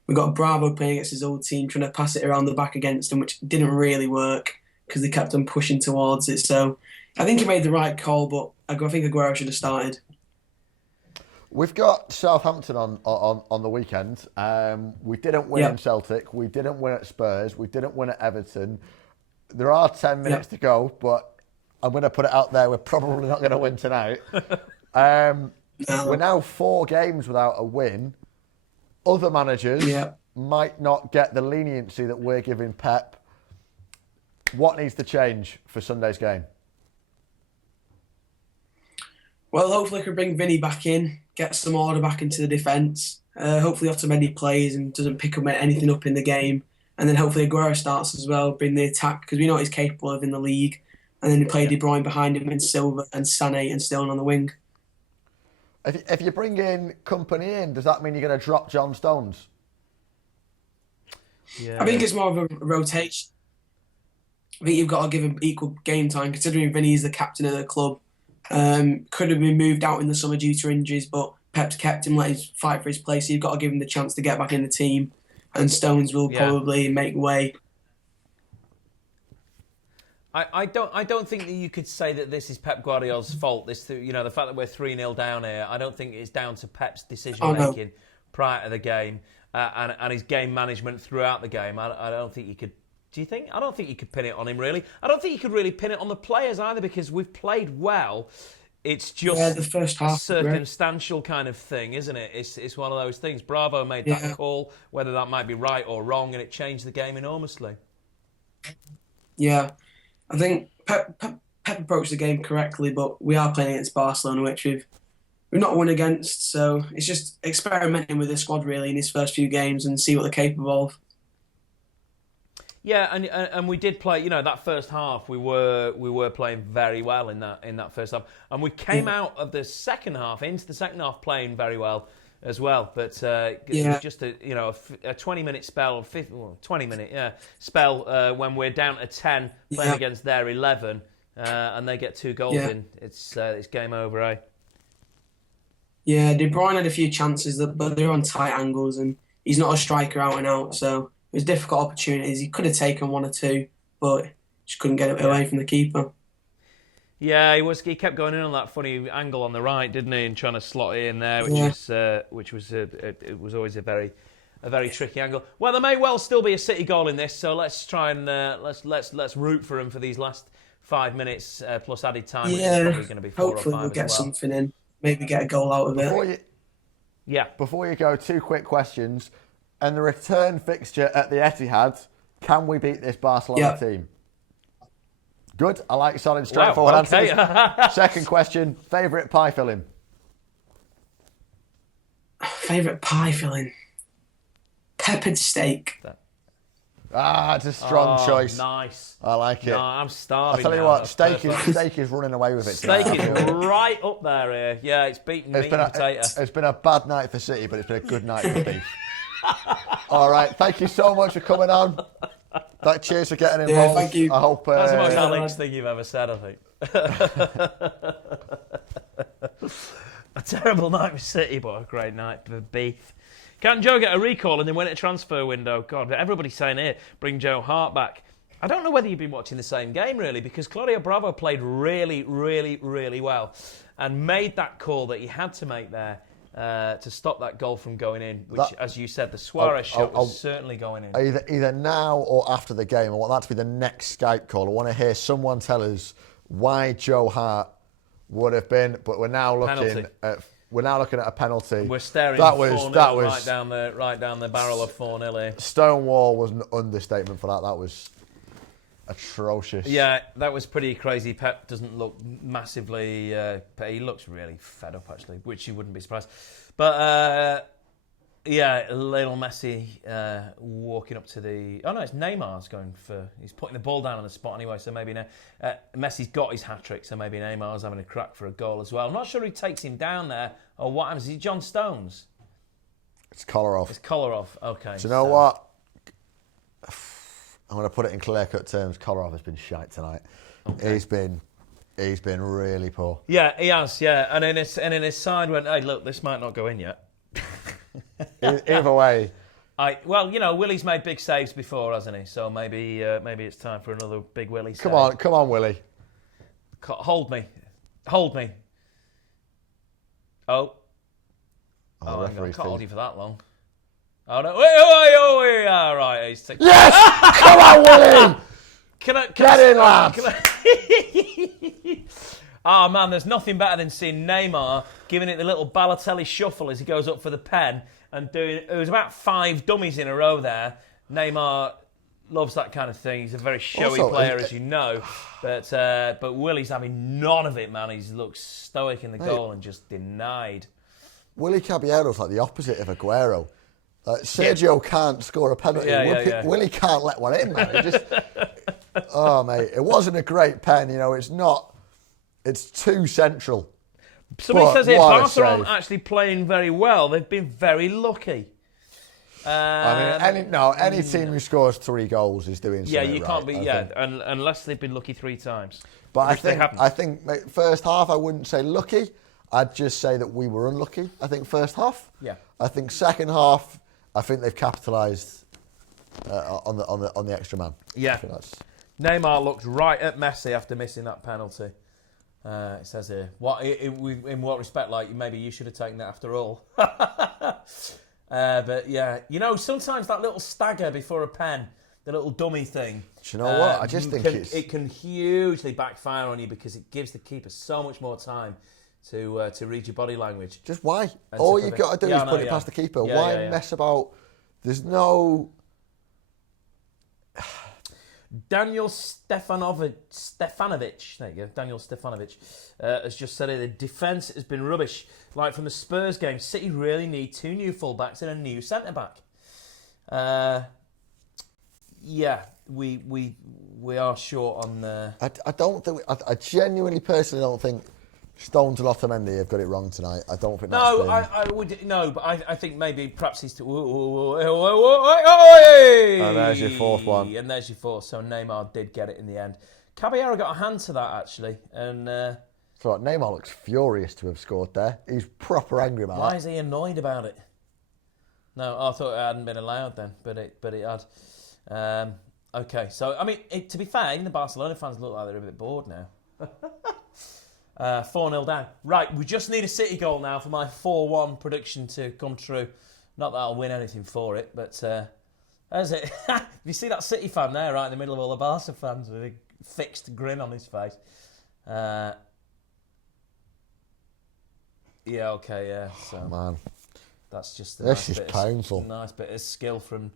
We've got Bravo playing against his old team, trying to pass it around the back against them, which didn't really work because they kept on pushing towards it. So I think he made the right call, but I think Aguero should have started. We've got Southampton on the weekend. We didn't win in Celtic. We didn't win at Spurs. We didn't win at Everton. There are 10 minutes to go, but I'm going to put it out there. We're probably not going to win tonight. We're now 4 games without a win. Other managers might not get the leniency that we're giving Pep. What needs to change for Sunday's game? Well, hopefully we can bring Vinny back in, get some order back into the defence. Hopefully Otamendi plays and doesn't pick up anything up in the game. And then hopefully Aguero starts as well, bring the attack, because we know what he's capable of in the league. And then you play De Bruyne behind him and Silva and Sané and Sterling on the wing. If you bring in Company in, does that mean you're going to drop John Stones? Yeah. I think it's more of a rotation. I think you've got to give him equal game time, considering Vinny's the captain of the club. Could have been moved out in the summer due to injuries, but Pep's kept him, let him fight for his place. So you've got to give him the chance to get back in the team, and Stones will probably make way. I don't think that you could say that this is Pep Guardiola's fault. The fact that we're 3-0 down here, I don't think it's down to Pep's decision making prior to the game and his game management throughout the game. I don't think you could. Do you think? I don't think you could pin it on him, really. I don't think you could really pin it on the players either, because we've played well. It's just the first half, a circumstantial kind of thing, isn't it? It's one of those things. Bravo made that call, whether that might be right or wrong, and it changed the game enormously. Yeah, I think Pep approached the game correctly, but we are playing against Barcelona, which we've not won against. So it's just experimenting with the squad, really, in his first few games and see what they're capable of. Yeah, and we did play. That first half, we were playing very well in that first half, and we came out of the second half into the second half playing very well as well. But it was just a 20-minute spell, 20-minute spell when we're down to 10 playing against their 11, and they get 2 goals in. It's game over, eh? Yeah, De Bruyne had a few chances, but they're on tight angles, and he's not a striker out and out, so. It was difficult opportunities. He could have taken 1 or 2, but just couldn't get it away from the keeper. Yeah, he kept going in on that funny angle on the right, didn't he, and trying to slot it in there, which was always a very tricky angle. Well, there may well still be a City goal in this, so let's try and let's root for him for these last 5 minutes plus added time, which is probably going to be 4 or 5 hopefully we'll get as well. Something in, maybe get a goal out of it. Before you go, 2 quick questions. And the return fixture at the Etihad, can we beat this Barcelona team? Good. I like solid, straightforward answers. Second question, favourite pie filling? Favourite pie filling? Peppered steak. It's a strong choice. Nice. I like it. No, I'm starving. I'll tell you what, steak is running away with it. Steak is right up there here. Yeah, it's beaten meat and potato. It's been a bad night for City, but it's been a good night for beef. All right, thank you so much for coming on. Cheers for getting involved. Thank you. I hope that's the most Alex thing you've ever said, I think. A terrible night for City, but a great night for beef. Can't Joe get a recall and then win at a transfer window? God, everybody's saying here, bring Joe Hart back. I don't know whether you've been watching the same game, really, because Claudio Bravo played really, really, really well and made that call that he had to make there. To stop that goal from going in, which, as you said, the Suarez shot was certainly going in. Either now or after the game, I want that to be the next Skype call. I want to hear someone tell us why Joe Hart would have been, but we're now looking at a penalty. We're staring that was right down the barrel of 4-0 here. Stonewall was an understatement for that. That was atrocious. Yeah, that was pretty crazy. Pep doesn't look massively... he looks really fed up, actually, which you wouldn't be surprised. But, yeah, Lionel Messi walking up to the... Oh, no, it's Neymar's going for... He's putting the ball down on the spot anyway, so maybe... Messi's got his hat-trick, so maybe Neymar's having a crack for a goal as well. I'm not sure who takes him down there or what happens. Is it John Stones? It's Kolarov. It's Kolarov, okay. Do you know what? I'm going to put it in clear-cut terms. Kolarov has been shite tonight. Okay. He's been really poor. Yeah, he has. Yeah, and in his side went, hey, look, this might not go in yet. Either way. Well, you know, Willie's made big saves before, hasn't he? So maybe it's time for another big Willie save. Come on, Willie. Hold me. Oh, I can't hold you for that long. Oh no! Wait! All right, he's taking... Yes! Come on, Willie! Get in, lad! Oh man, there's nothing better than seeing Neymar giving it the little Balotelli shuffle as he goes up for the pen and doing. It was about 5 dummies in a row there. Neymar loves that kind of thing. He's a very showy player, as you know. But Willie's having none of it, man. He looks stoic in the goal and just denied. Willie Caballero's like the opposite of Aguero. Sergio can't score a penalty. Willie can't let one in, man. Oh, mate, it wasn't a great pen. You know, it's not. It's too central. Somebody says here, Barcelona aren't actually playing very well. They've been very lucky. I mean, any team who scores 3 goals is doing something right. Yeah, you can't be. Unless they've been lucky 3 times. But I think mate, first half, I wouldn't say lucky. I'd just say that we were unlucky. I think first half. Yeah. I think second half, I think they've capitalised on the extra man. Yeah. Neymar looked right at Messi after missing that penalty. It says here, in what respect, like maybe you should have taken that after all. But yeah, you know, sometimes that little stagger before a pen, the little dummy thing. Do you know what? I just think it can hugely backfire on you because it gives the keeper so much more time to read your body language. Just why? All you've got to do is put it past the keeper. Why mess about? There's no... Daniel Stefanovic, there you go, Daniel Stefanovic, has just said it, the defence has been rubbish. Like from the Spurs game, City really need 2 new full-backs and a new centre-back. Yeah, we are short on... I don't think... I genuinely, personally don't think Stones and Otamendi have got it wrong tonight. I don't think that's but I think maybe perhaps he's... And there's your 4th one. And there's your 4th, so Neymar did get it in the end. Caballero got a hand to that, actually, and... So Neymar looks furious to have scored there. He's proper angry about it. Why is he annoyed about it? No, I thought it hadn't been allowed then, but it had. Okay, so, I mean, to be fair, even the Barcelona fans look like they're a bit bored now. 4-0 down. Right, we just need a City goal now for my 4-1 prediction to come true. Not that I'll win anything for it, but there's it. You see that City fan there, right in the middle of all the Barca fans with a fixed grin on his face. Yeah, okay, yeah. So man, that's just this is painful. Nice bit of skill from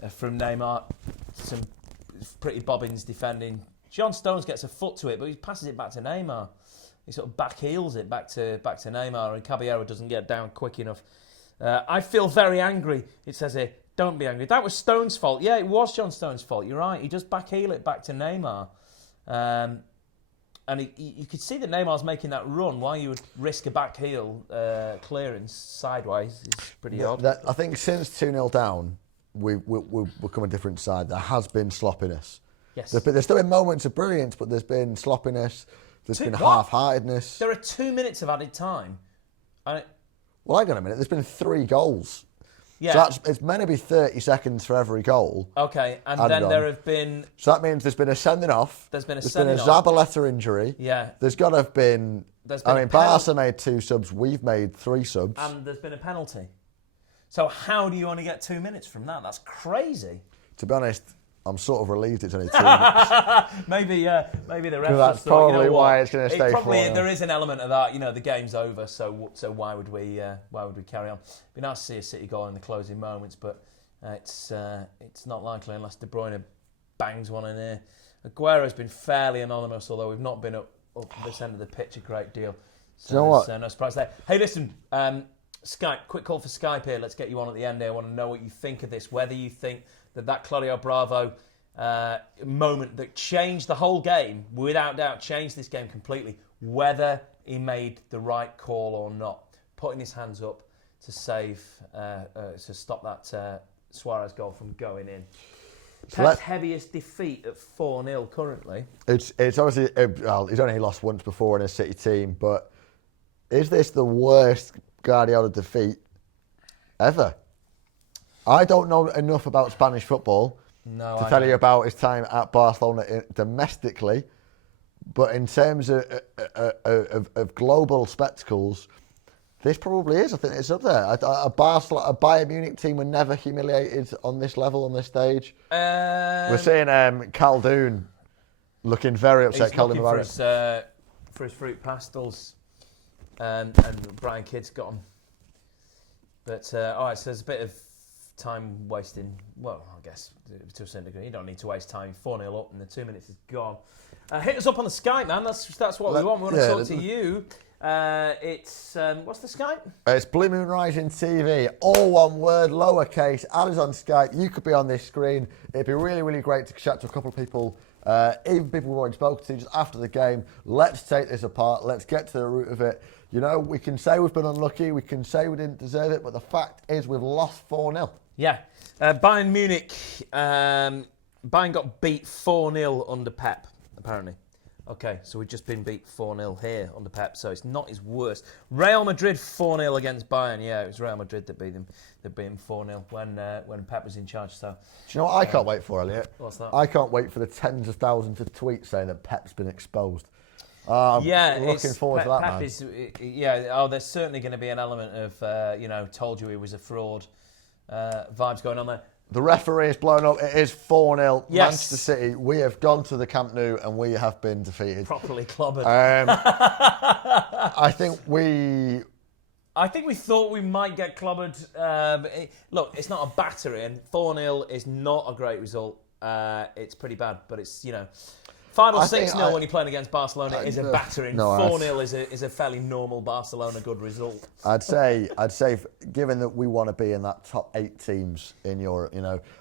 Neymar. Some pretty bobbins defending. John Stones gets a foot to it, but he passes it back to Neymar. He sort of back heels it back to Neymar, and Caballero doesn't get down quick enough. I feel very angry. It says here, don't be angry. That was Stones' fault. Yeah, it was John Stones' fault. You're right. He just back heel it back to Neymar. And you could see that Neymar's making that run. Why you would risk a back heel clearance sideways is pretty odd. I think since 2-0 down, we've become a different side. There has been sloppiness. Yes. There's still been moments of brilliance, but there's been sloppiness. There's been half-heartedness. There are 2 minutes of added time. Well, hang on a minute. There's been 3 goals. Yeah. So it's meant to be 30 seconds for every goal. Okay, and then there have been... So that means there's been a sending off. There's been a Zabaleta injury. Yeah. There's got to have been... Barca made 2 subs. We've made 3 subs. And there's been a penalty. So how do you only get 2 minutes from that? That's crazy. To be honest, I'm sort of relieved it's only 2 minutes. maybe the ref. That's probably why it's going to stay. There is an element of that. You know, the game's over, so why would we carry on? It'd be nice to see a City goal in the closing moments, but it's not likely unless De Bruyne bangs one in here. Aguero's been fairly anonymous, although we've not been up this end of the pitch a great deal. So you know what? no surprise there. Hey, listen, Skype, quick call for Skype here. Let's get you on at the end here. I want to know what you think of this, whether you think that Claudio Bravo moment that changed the whole game, without doubt changed this game completely, whether he made the right call or not. Putting his hands up to stop that Suarez goal from going in. Pep's heaviest defeat at 4-0 currently. It's obviously, well, he's only lost once before in a City team, but is this the worst Guardiola defeat ever? I don't know enough about Spanish football to tell you about his time at Barcelona domestically, but in terms of global spectacles, this probably is. I think it's up there. A Bayern Munich team were never humiliated on this level, on this stage. We're seeing Khaldoon looking very upset. He's looking for his fruit pastels, and Brian Kidd's got him. But all right, so there's a bit of time wasting. Well, I guess to a certain degree, you don't need to waste time. 4-0 up, and the 2 minutes is gone. Hit us up on the Skype, man. That's what we want. We want to talk to you. It's what's the Skype? It's BlueMoonRisingTV, all one word, lowercase. Add us on Skype. You could be on this screen. It'd be really, really great to chat to a couple of people, even people we've already spoken to just after the game. Let's take this apart. Let's get to the root of it. You know, we can say we've been unlucky. We can say we didn't deserve it, but the fact is we've lost 4-0. Yeah, Bayern Munich. Bayern got beat 4-0 under Pep, apparently. Okay, so we've just been beat 4-0 here under Pep, so it's not his worst. Real Madrid 4-0 against Bayern. Yeah, it was Real Madrid that beat them. They beat him 4-0 when Pep was in charge. So, do you know what I can't wait for, Elliot? What's that? I can't wait for the tens of thousands of tweets saying that Pep's been exposed. Looking forward to that, Pep man. There's certainly going to be an element of, told you he was a fraud vibes going on there. The referee is blown up. It is 4-0. Yes. Manchester City. We have gone to the Camp Nou and we have been defeated. Properly clobbered. I think we thought we might get clobbered. Look, it's not a battering. 4-0 is not a great result. It's pretty bad, but it's, Final 6-0 when you're playing against Barcelona is a battering. 4-0 is a fairly normal Barcelona good result. I'd say, given that we want to be in that top 8 teams in Europe,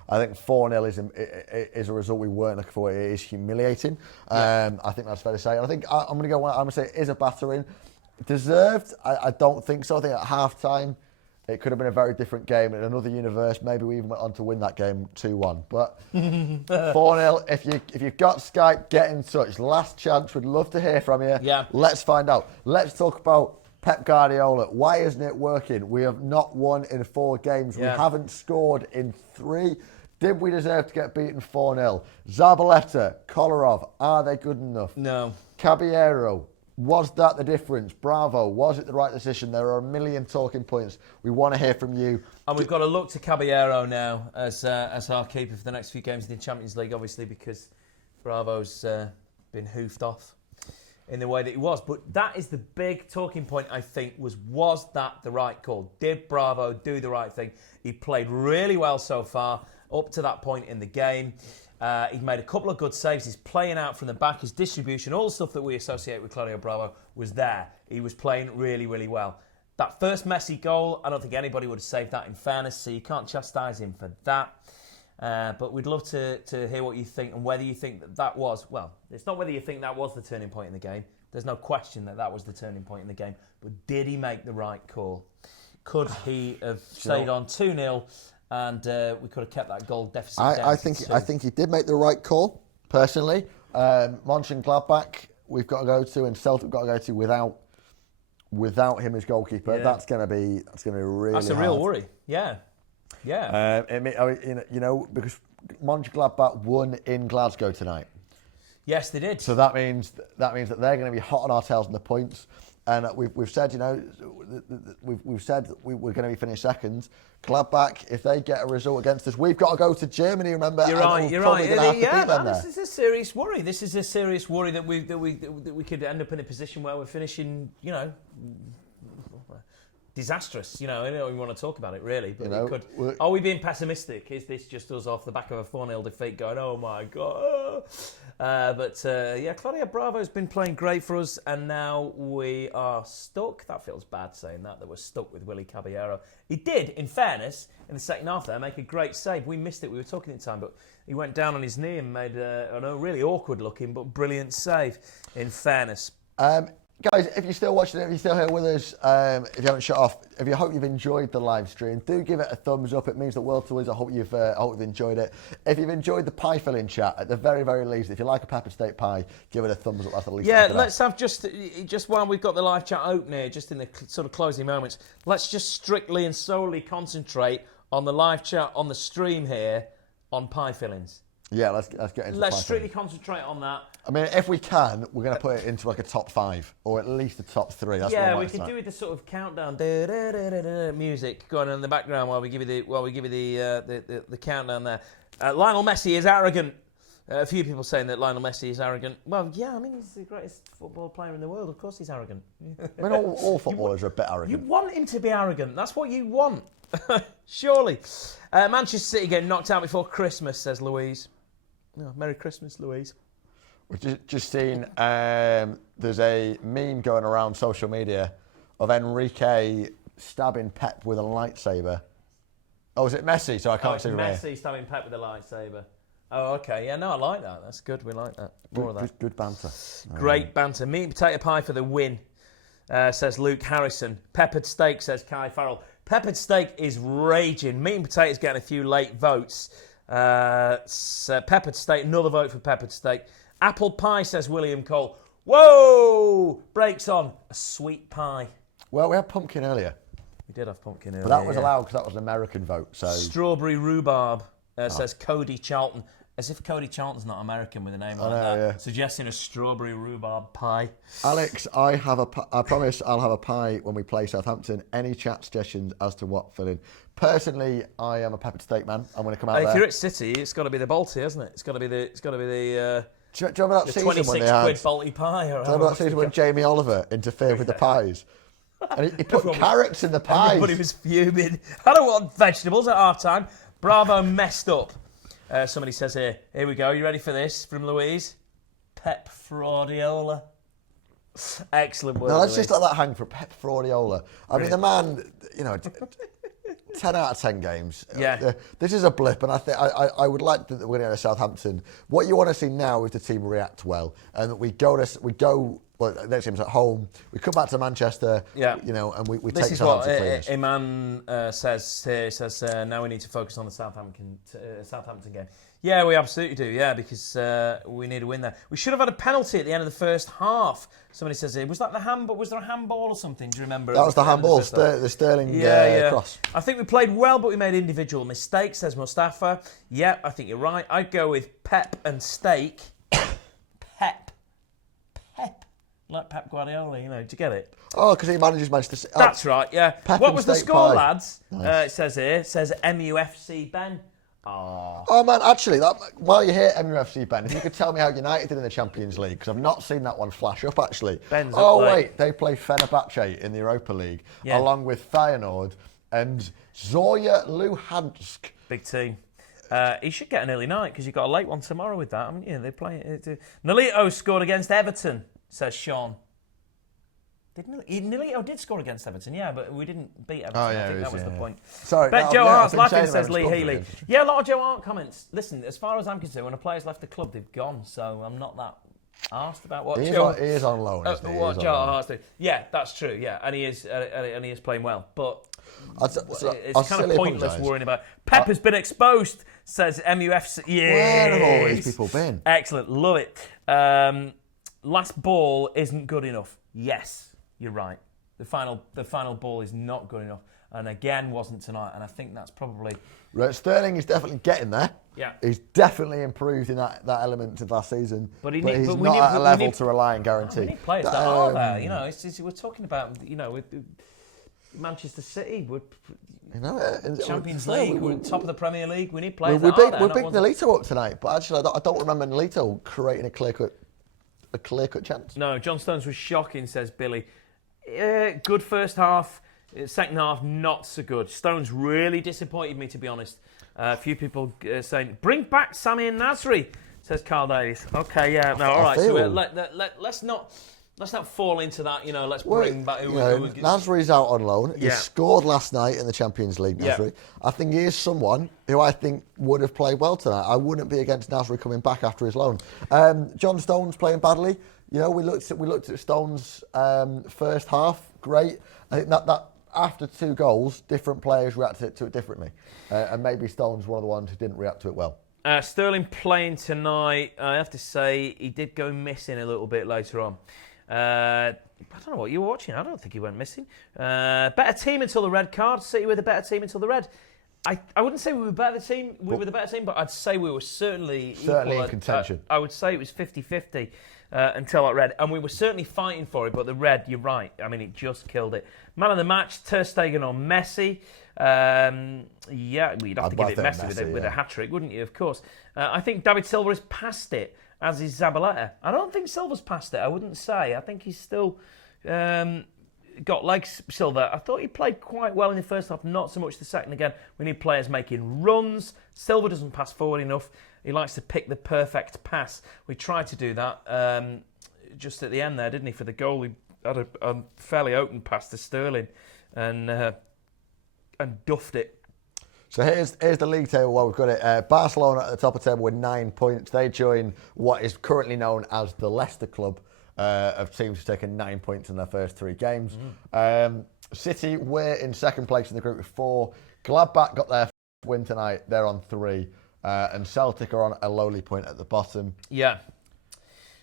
I think 4-0 is a result we weren't looking for. It is humiliating. I think that's fair to say. And I think I'm going to say it is a battering. Deserved? I don't think so. I think at half-time, it could have been a very different game. In another universe, maybe we even went on to win that game 2-1. But 4-0, if you've got Skype, get in touch. Last chance, we'd love to hear from you. Yeah. Let's find out. Let's talk about Pep Guardiola. Why isn't it working? We have not won in 4 games. Yeah. We haven't scored in 3. Did we deserve to get beaten 4-0? Zabaleta, Kolarov, are they good enough? No. Caballero, was that the difference? Bravo, was it the right decision? There are a million talking points. We want to hear from you. And we've got to look to Caballero now as our keeper for the next few games in the Champions League, obviously, because Bravo's been hoofed off in the way that he was. But that is the big talking point, I think, was that the right call? Did Bravo do the right thing? He played really well so far, up to that point in the game. He'd made a couple of good saves. He's playing out from the back. His distribution, all the stuff that we associate with Claudio Bravo was there. He was playing really, really well. That first Messi goal, I don't think anybody would have saved that in fairness, so you can't chastise him for that. But we'd love to hear what you think and whether you think that was, well, it's not whether you think that was the turning point in the game. There's no question that was the turning point in the game. But did he make the right call? Could he have stayed on 2-0? And we could have kept that goal deficit down. I think he did make the right call, personally. Mönchengladbach, we've got to go to, and Celtic, we've got to go to without him as goalkeeper. Yeah. That's going to be really. That's a real worry. Yeah. Because Mönchengladbach won in Glasgow tonight. Yes, they did. So that means that they're going to be hot on our tails in the points. And we've said, we've said we're going to be finished second. Gladbach, if they get a result against us, we've got to go to Germany. Remember, you're right. This is a serious worry. This is a serious worry that we could end up in a position where we're finishing, disastrous. I don't even want to talk about it really, but are we being pessimistic? Is this just us off the back of a 4-0 defeat going, oh my God? Claudio Bravo's been playing great for us, and now we are stuck. That feels bad saying that we're stuck with Willie Caballero. He did, in fairness, in the second half there, make a great save. We missed it. We were talking in time, but he went down on his knee and made a really awkward looking but brilliant save, in fairness. Guys, if you're still watching it, if you're still here with us, if you haven't shut off, if you hope you've enjoyed the live stream, do give it a thumbs up. It means the world to us. I hope you've enjoyed it. If you've enjoyed the pie filling chat, at the very, very least, if you like a pepper steak pie, give it a thumbs up. That's the least. Yeah, let's have just while we've got the live chat open here, just in the sort of closing moments, let's just strictly and solely concentrate on the live chat on the stream here on pie fillings. Yeah, let's get into Let's strictly concentrate on that. I mean, if we can, we're going to put it into like a top 5 or at least a top 3. That's yeah, we can do with the sort of countdown music going on in the background while we give you the countdown there. Lionel Messi is arrogant. A few people saying that Lionel Messi is arrogant. Well, yeah, I mean, he's the greatest football player in the world. Of course he's arrogant. I mean, all footballers are a bit arrogant. You want him to be arrogant. That's what you want. Surely. Manchester City getting knocked out before Christmas, says Louise. Oh, Merry Christmas, Louise. We've just seen there's a meme going around social media of Enrique stabbing Pep with a lightsaber. Oh, is it Messi? So I can't see from here. Messi stabbing Pep with a lightsaber. Oh, okay. Yeah, no, I like that. That's good. We like that. More of that. Good banter. Great banter. Meat and potato pie for the win, says Luke Harrison. Peppered steak, says Kai Farrell. Peppered steak is raging. Meat and potatoes getting a few late votes. Peppered steak, another vote for peppered steak. Apple pie, says William Cole. Whoa! Breaks on. A sweet pie. Well, we had pumpkin earlier. We did have pumpkin earlier. But that was allowed because that was an American vote. So strawberry rhubarb, says Cody Charlton. As if Cody Charlton's not American with a name like that. Yeah. Suggesting a strawberry rhubarb pie. Alex, I promise I'll have a pie when we play Southampton. Any chat suggestions as to what filling? Personally, I am a peppered steak man. I'm going to come out there. If you're at City, it's got to be the Balti, hasn't it? It's got to be the. Do you remember that season 26 when they had Balti pie? Do you remember that season when Jamie Oliver interfered with the pies? And he put carrots in the pies. Everybody was fuming. I don't want vegetables at half time. Bravo messed up. Somebody says here we go, you ready for this from Louise? Pep Guardiola. Excellent word. No, let's just let that hang for Pep Guardiola. I mean, the man, 10 out of 10 games. Yeah. This is a blip, and I would like that we're going to Southampton. What you want to see now is the team react well, and that we go. Well, next game's at home. We come back to Manchester, and we take Southampton clean. This is what Iman says here. Says now we need to focus on the Southampton game. Yeah, we absolutely do. Yeah, because we need to win there. We should have had a penalty at the end of the first half. Somebody says here, was that the handball? Was there a handball or something? Do you remember? That was the handball, the Sterling cross. I think we played well, but we made individual mistakes, says Mustafa. Yeah, I think you're right. I'd go with Pep and steak. Pep. Like Pep Guardiola, do you get it? Oh, because he manages Manchester City. That's right, yeah. Pep what was the score, pie. lads? Nice. It says here, says MUFC Ben. Oh, man, actually, while you're here, MUFC Ben, if you could tell me how United did in the Champions League, because I've not seen that one flash up, actually. Ben's wait, they play Fenerbahce in the Europa League, along with Feyenoord and Zorya Luhansk. Big team. He should get an early night, because you've got a late one tomorrow with that, haven't you? They play. Nolito scored against Everton, says Sean. Nolito did score against Everton, yeah, but we didn't beat Everton. I think that was the point. Sorry, Joe Hart's laughing, says Lee Healy. Yeah, a lot of Joe Hart comments. Listen, as far as I'm concerned, when a player's left the club, they've gone, so I'm not that arsed about what Joe... He is on loan, isn't he? What Joe Hart's doing. Yeah, that's true, yeah, and he is playing well, but... It's kind of pointless worrying about... Pep has been exposed, says MUFC. Yeah. Where have all these people been? Excellent, love it. Last ball isn't good enough. Yes, you're right. The final ball is not good enough, and again wasn't tonight. And I think that's probably right. Sterling is definitely getting there. Yeah, he's definitely improved in that element of last season. But he's not at a level to rely and guarantee. We need players that are there. We're talking about with Manchester City. Champions League. We're top of the Premier League. We need players that are there. We're big Nolito up tonight, but actually I don't remember Nolito creating a clear-cut chance. No, John Stones was shocking, says Billy. Good first half, second half not so good. Stones really disappointed me, to be honest. A few people saying, bring back Sami and Nasri. Says Carl Davies. Okay, yeah, no, all right. So let's not fall into that. Let's bring back. Nasri's out on loan. He scored last night in the Champions League. Nasri. I think he is someone who I think would have played well tonight. I wouldn't be against Nasri coming back after his loan. John Stones playing badly. We looked at Stones' first half. Great. I think that after 2 goals, different players reacted to it differently, and maybe Stones one of the ones who didn't react to it well. Sterling playing tonight, I have to say, he did go missing a little bit later on. I don't know what you were watching. I don't think he went missing. Better team until the red card. City were the better team until the red. I wouldn't say we were better team. We were the better team, but I'd say we were certainly in contention. I would say it was 50-50 until that red, and we were certainly fighting for it. But the red, you're right. I mean, it just killed it. Man of the match, Ter Stegen or Messi. We'd have to give it Messi with a hat-trick, wouldn't you? Of course. I think David Silva has passed it, as is Zabaleta. I don't think Silva's passed it, I wouldn't say. I think he's still got legs, Silva. I thought he played quite well in the first half, not so much the second. Again, we need players making runs. Silva doesn't pass forward enough. He likes to pick the perfect pass. We tried to do that just at the end there, didn't he? For the goal, he had a fairly open pass to Sterling and duffed it. So here's the league table where we've got it. Barcelona at the top of the table with 9 points. They join what is currently known as the Leicester Club of teams who've taken 9 points in their first 3 games. City, we're in second place in the group with 4. Gladbach got their win tonight. They're on 3. And Celtic are on a lowly point at the bottom. Yeah.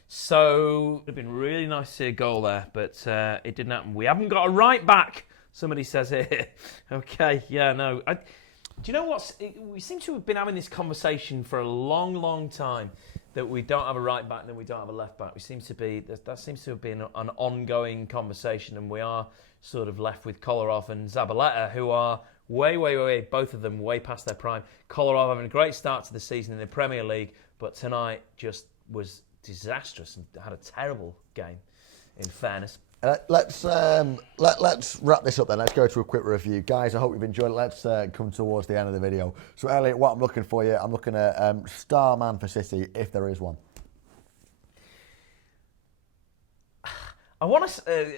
So it would have been really nice to see a goal there, but it didn't happen. We haven't got a right back, somebody says here. Okay, yeah, no. Do you know what? We seem to have been having this conversation for a long, long time that we don't have a right back and we don't have a left back. That seems to have been an ongoing conversation, and we are sort of left with Kolarov and Zabaleta, who are way, both of them way past their prime. Kolarov having a great start to the season in the Premier League, but tonight just was disastrous and had a terrible game, in fairness. Let's wrap this up then. Let's go to a quick review. Guys, I hope you've enjoyed it. Let's come towards the end of the video. So, Elliot, what I'm looking for you, I'm looking at star man for City, if there is one. I want to...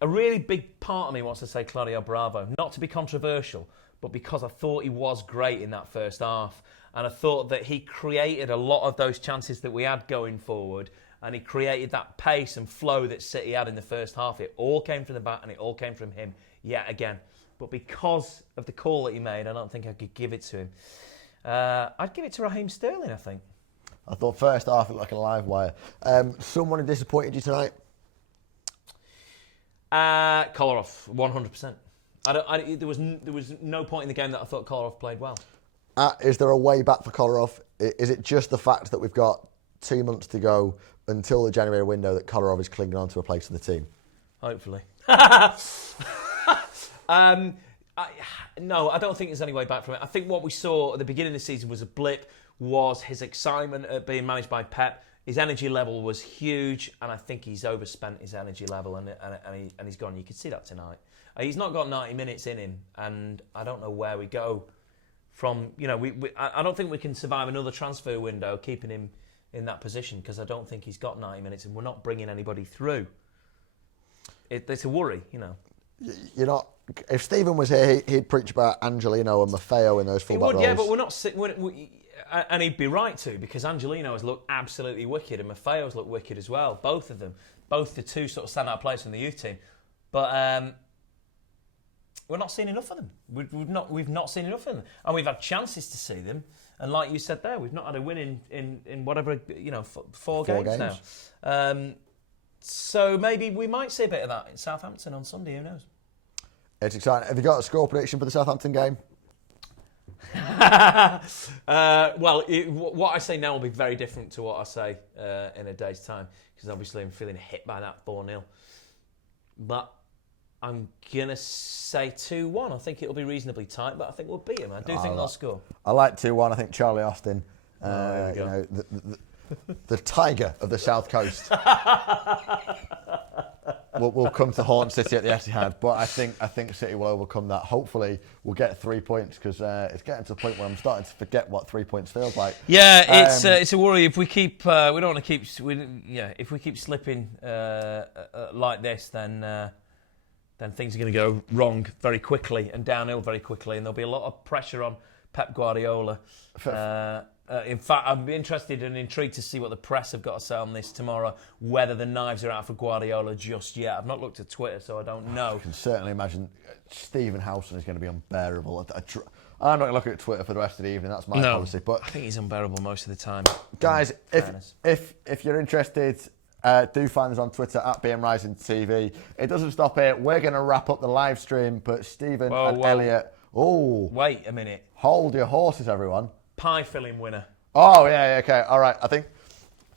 a really big part of me wants to say Claudio Bravo, not to be controversial, but because I thought he was great in that first half. And I thought that he created a lot of those chances that we had going forward, and he created that pace and flow that City had in the first half. It all came from the back, and it all came from him yet again. But because of the call that he made, I don't think I could give it to him. I'd give it to Raheem Sterling, I think. I thought first half looked like a live wire. Someone who disappointed you tonight? Kolarov, 100%. There was no point in the game that I thought Kolarov played well. Is there a way back for Kolarov? Is it just the fact that we've got 2 months to go until the January window that Kolarov is clinging on to a place in the team? Hopefully. No, I don't think there's any way back from it. I think what we saw at the beginning of the season was a blip, was his excitement at being managed by Pep. His energy level was huge, and I think he's overspent his energy level, and he's gone. You could see that tonight. He's not got 90 minutes in him, and I don't know where we go from. I don't think we can survive another transfer window keeping him in that position, because I don't think he's got 90 minutes, and we're not bringing anybody through. It's a worry, You're not. If Stephen was here, he'd preach about Angelino and Maffeo in those fullback roles. Yeah, but we're not. And he'd be right to, because Angelino has looked absolutely wicked, and Maffeo's looked wicked as well. Both of them, both the two sort of standout players from the youth team. But we're not seeing enough of them. We've not seen enough of them, and we've had chances to see them. And like you said there, we've not had a win in whatever 4 games now. So maybe we might see a bit of that in Southampton on Sunday. Who knows? It's exciting. Have you got a score prediction for the Southampton game? What I say now will be very different to what I say in a day's time, because obviously I'm feeling hit by that 4-0. But I'm going to say 2-1. I think it'll be reasonably tight, but I think we'll beat them. I do think they'll score. I like 2-1. I think Charlie Austin, the tiger of the South Coast. will come to haunt City at the Etihad. But I think City will overcome that. Hopefully, we'll get 3 points because it's getting to the point where I'm starting to forget what 3 points feels like. Yeah, it's a worry if we keep. We don't want to keep. If we keep slipping like this, then things are going to go wrong very quickly and downhill very quickly, and there'll be a lot of pressure on Pep Guardiola. In fact, I'm interested and intrigued to see what the press have got to say on this tomorrow, whether the knives are out for Guardiola just yet. I've not looked at Twitter, so I don't know. I can certainly imagine Stephen Howson is going to be unbearable. I'm not going to look at Twitter for the rest of the evening. That's my policy. But I think he's unbearable most of the time. Guys, if you're interested, do find us on Twitter at BMRisingTV. It doesn't stop here. We're going to wrap up the live stream, but Stephen and Elliot... Oh, wait a minute. Hold your horses, everyone. Pie filling winner. Oh, yeah, okay. All right, I think...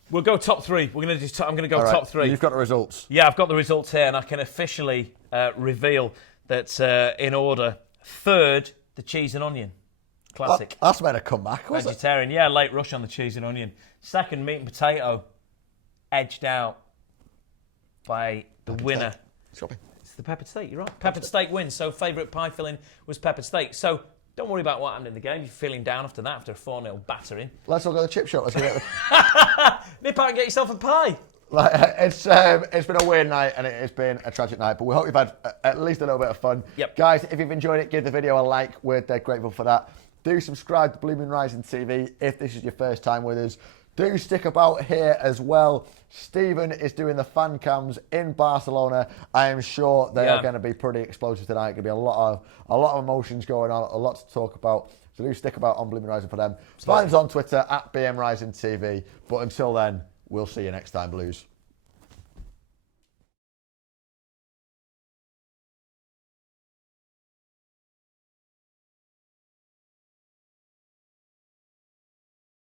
We'll go top three. I'm going to go top three. You've got the results. Yeah, I've got the results here, and I can officially reveal that in order. Third, the cheese and onion. Classic. That's made a comeback, wasn't it? Vegetarian, yeah, late rush on the cheese and onion. Second, meat and potato. Edged out by the winner. It's the peppered steak, you're right. Peppered steak wins, so favourite pie filling was peppered steak. So don't worry about what happened in the game. You're feeling down after that, after a 4-0 battering. Let's all go to the chip shop. Let's get Nip out and get yourself a pie. It's been a weird night and it's been a tragic night, but we hope you've had at least a little bit of fun. Yep. Guys, if you've enjoyed it, give the video a like. We're dead grateful for that. Do subscribe to Blue Moon Rising TV if this is your first time with us. Do stick about here as well. Stephen is doing the fan cams in Barcelona. I am sure they are going to be pretty explosive tonight. Going to be a lot of emotions going on, a lot to talk about. So do stick about on Blue Moon Rising for them. Find us on Twitter at BMRisingTV. But until then, we'll see you next time, Blues.